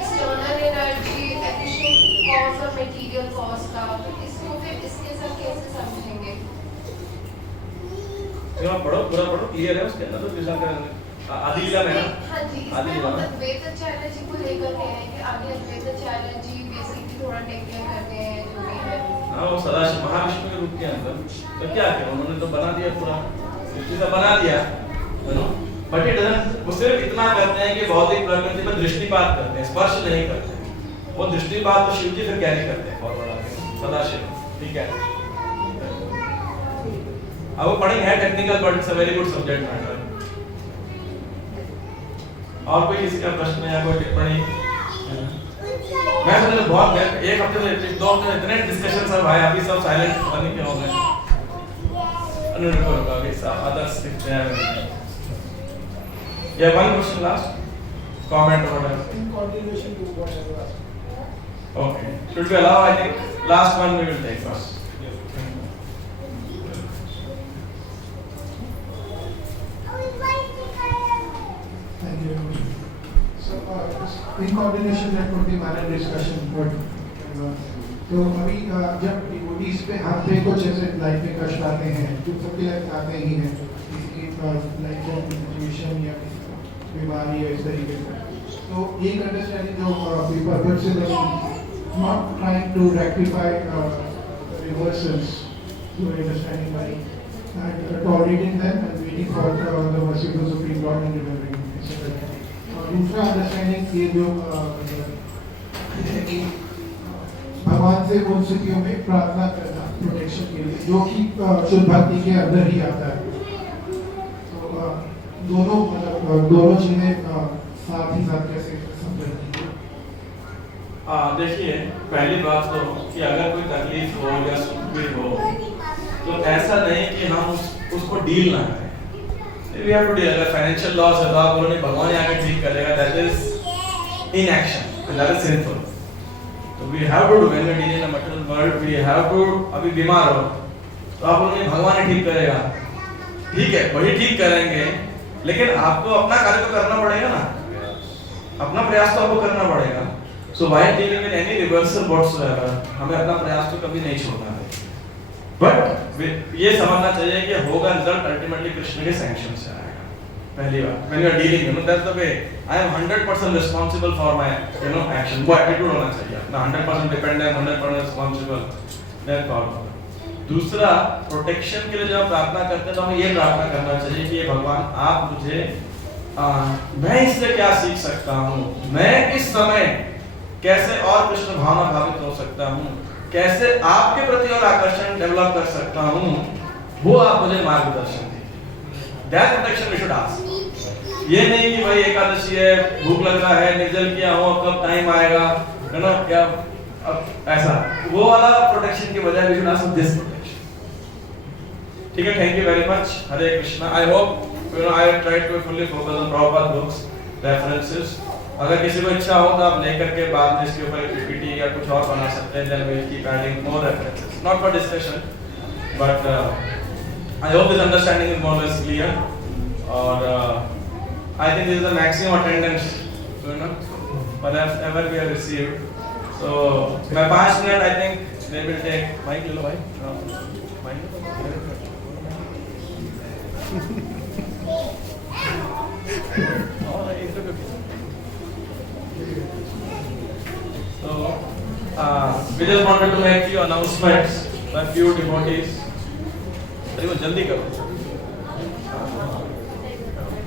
एक्सटर्नल एनर्जी एफिशिएंट कॉज और मटेरियल कॉज का, तो इसको फिर इसके साथ कैसे समझेंगे? पढ़ो पूरा पढ़ो, क्लियर है उसके अंदर तो कृष्ण का आदिलीला में ना. हाँ जी, इसमें हम अद्वैताचार्य जी को लेकर के हैं कि आगे अद्वैताचार्य जी बेसिकली थोड़ा टेक्निकल करते हैं जो भी है. हाँ वो सदाशिव महाविष्णु के रूप के अंदर तो क्या किया उन्होंने, तो बना दिया पूरा सृष्टि से बना दिया, बट इट डजंट. वो सिर्फ इतना करते हैं कि भौतिक प्रकृति पर दृष्टिपात करते हैं, स्पर्श नहीं करते. वो दृष्टिपात तो शिव जी फिर कैरी करते हैं फॉरवर्ड आके सदाशिव. ठीक है, अब वो पढ़ेंगे है technical but it's a very good subject matter. और कोई किसी का प्रश्न या कोई टिप्पणी? मैं समझ बहुत एक हफ्ते से 2 हफ्ते इतने डिस्कशन सब भाई अभी सब साइलेंट बनी क्यों हो गए. अनुरूप अभी सब अदर्स दिखते हैं. या one question last comment or whatever. In continuation to what I was asking. Okay, should we allow? I think last one we will take first. Thank you very much. So, in continuation that would be my discussion. तो अभी जब devotees पे हर पे कुछ ऐसे life में कष्ट आते हैं जो सबके लाइफ आते ही हैं, किसी की लाइफ ऑफ सिचुएशन या बीमारी या इस तरीके से, तो एक अंडरस्टैंडिंग जो पीपल से not trying to rectify reversals to understanding by and tolerating them and waiting for the merciful Supreme Lord and remembering etc. दूसरा अंडरस्टैंडिंग ये जो भगवान से उन स्थितियों में प्रार्थना करना प्रोटेक्शन के लिए जो कि शुद्ध भक्ति के अंदर ही आता है. तो दोनों मतलब दोनों चीजें साथ ही साथ कैसे समझती है? देखिए पहली बात तो कि अगर कोई तकलीफ हो या सुख भी हो तो ऐसा नहीं कि हम उसको डील ना करें. We have to deal. अगर फाइनेंशियल लॉस है तो आप बोलो नहीं भगवान आके ठीक करेगा, that is inaction and that is sinful. So we have to do when we deal in a material world, we have to. अभी बीमार हो तो आप बोलो नहीं भगवान ही ठीक करेगा, ठीक है वही ठीक करेंगे, लेकिन आपको अपना कार्य तो करना पड़ेगा ना, अपना प्रयास तो आपको करना पड़ेगा. So while dealing with any reversal whatsoever, हमें अपना प्रयास तो कभी नहीं छोड़ना है. बट ये समझना चाहिए कि होगा रिजल्ट अल्टीमेटली कृष्ण के सैंक्शन से आएगा. पहली बात when you are dealing, you know that's the way I am 100% responsible for my action. वो एटीट्यूड होना चाहिए ना, 100% डिपेंडेंट, 100% रिस्पांसिबल, दैट कॉल. दूसरा प्रोटेक्शन के लिए जब प्रार्थना करते हैं तो हमें ये प्रार्थना करना चाहिए कि भगवान आप मुझे मैं इससे क्या सीख सकता हूँ, मैं इस समय कैसे और कृष्ण भावना भावित हो सकता हूँ, कैसे आपके प्रति और आकर्षण डेवलप कर सकता हूँ, वो आप मुझे मार्गदर्शन दीजिए. That protection we should ask. ये नहीं कि भाई एकादशी है, भूख लग रहा है, निर्जल किया हूँ, अब कब टाइम आएगा, है ना, क्या अब ऐसा वो वाला प्रोटेक्शन के बजाय we should ask this protection. ठीक है, thank you very much. Hare Krishna. I hope you know I have tried to fully focus on proper books references. अगर किसी को इच्छा हो तो आप लेकर के बाद में इसके ऊपर पीपीटी या कुछ और बना सकते हैं। Then we will keep adding more references, not for discussion but I hope this understanding is more और लेस क्लियर। और I think this is the maximum attendance, you know, perhaps ever we have received. So, by 5 minutes, I think they will take. Mic, little mic. So, we just wanted to make few announcements by few devotees. अरे वो जल्दी करो.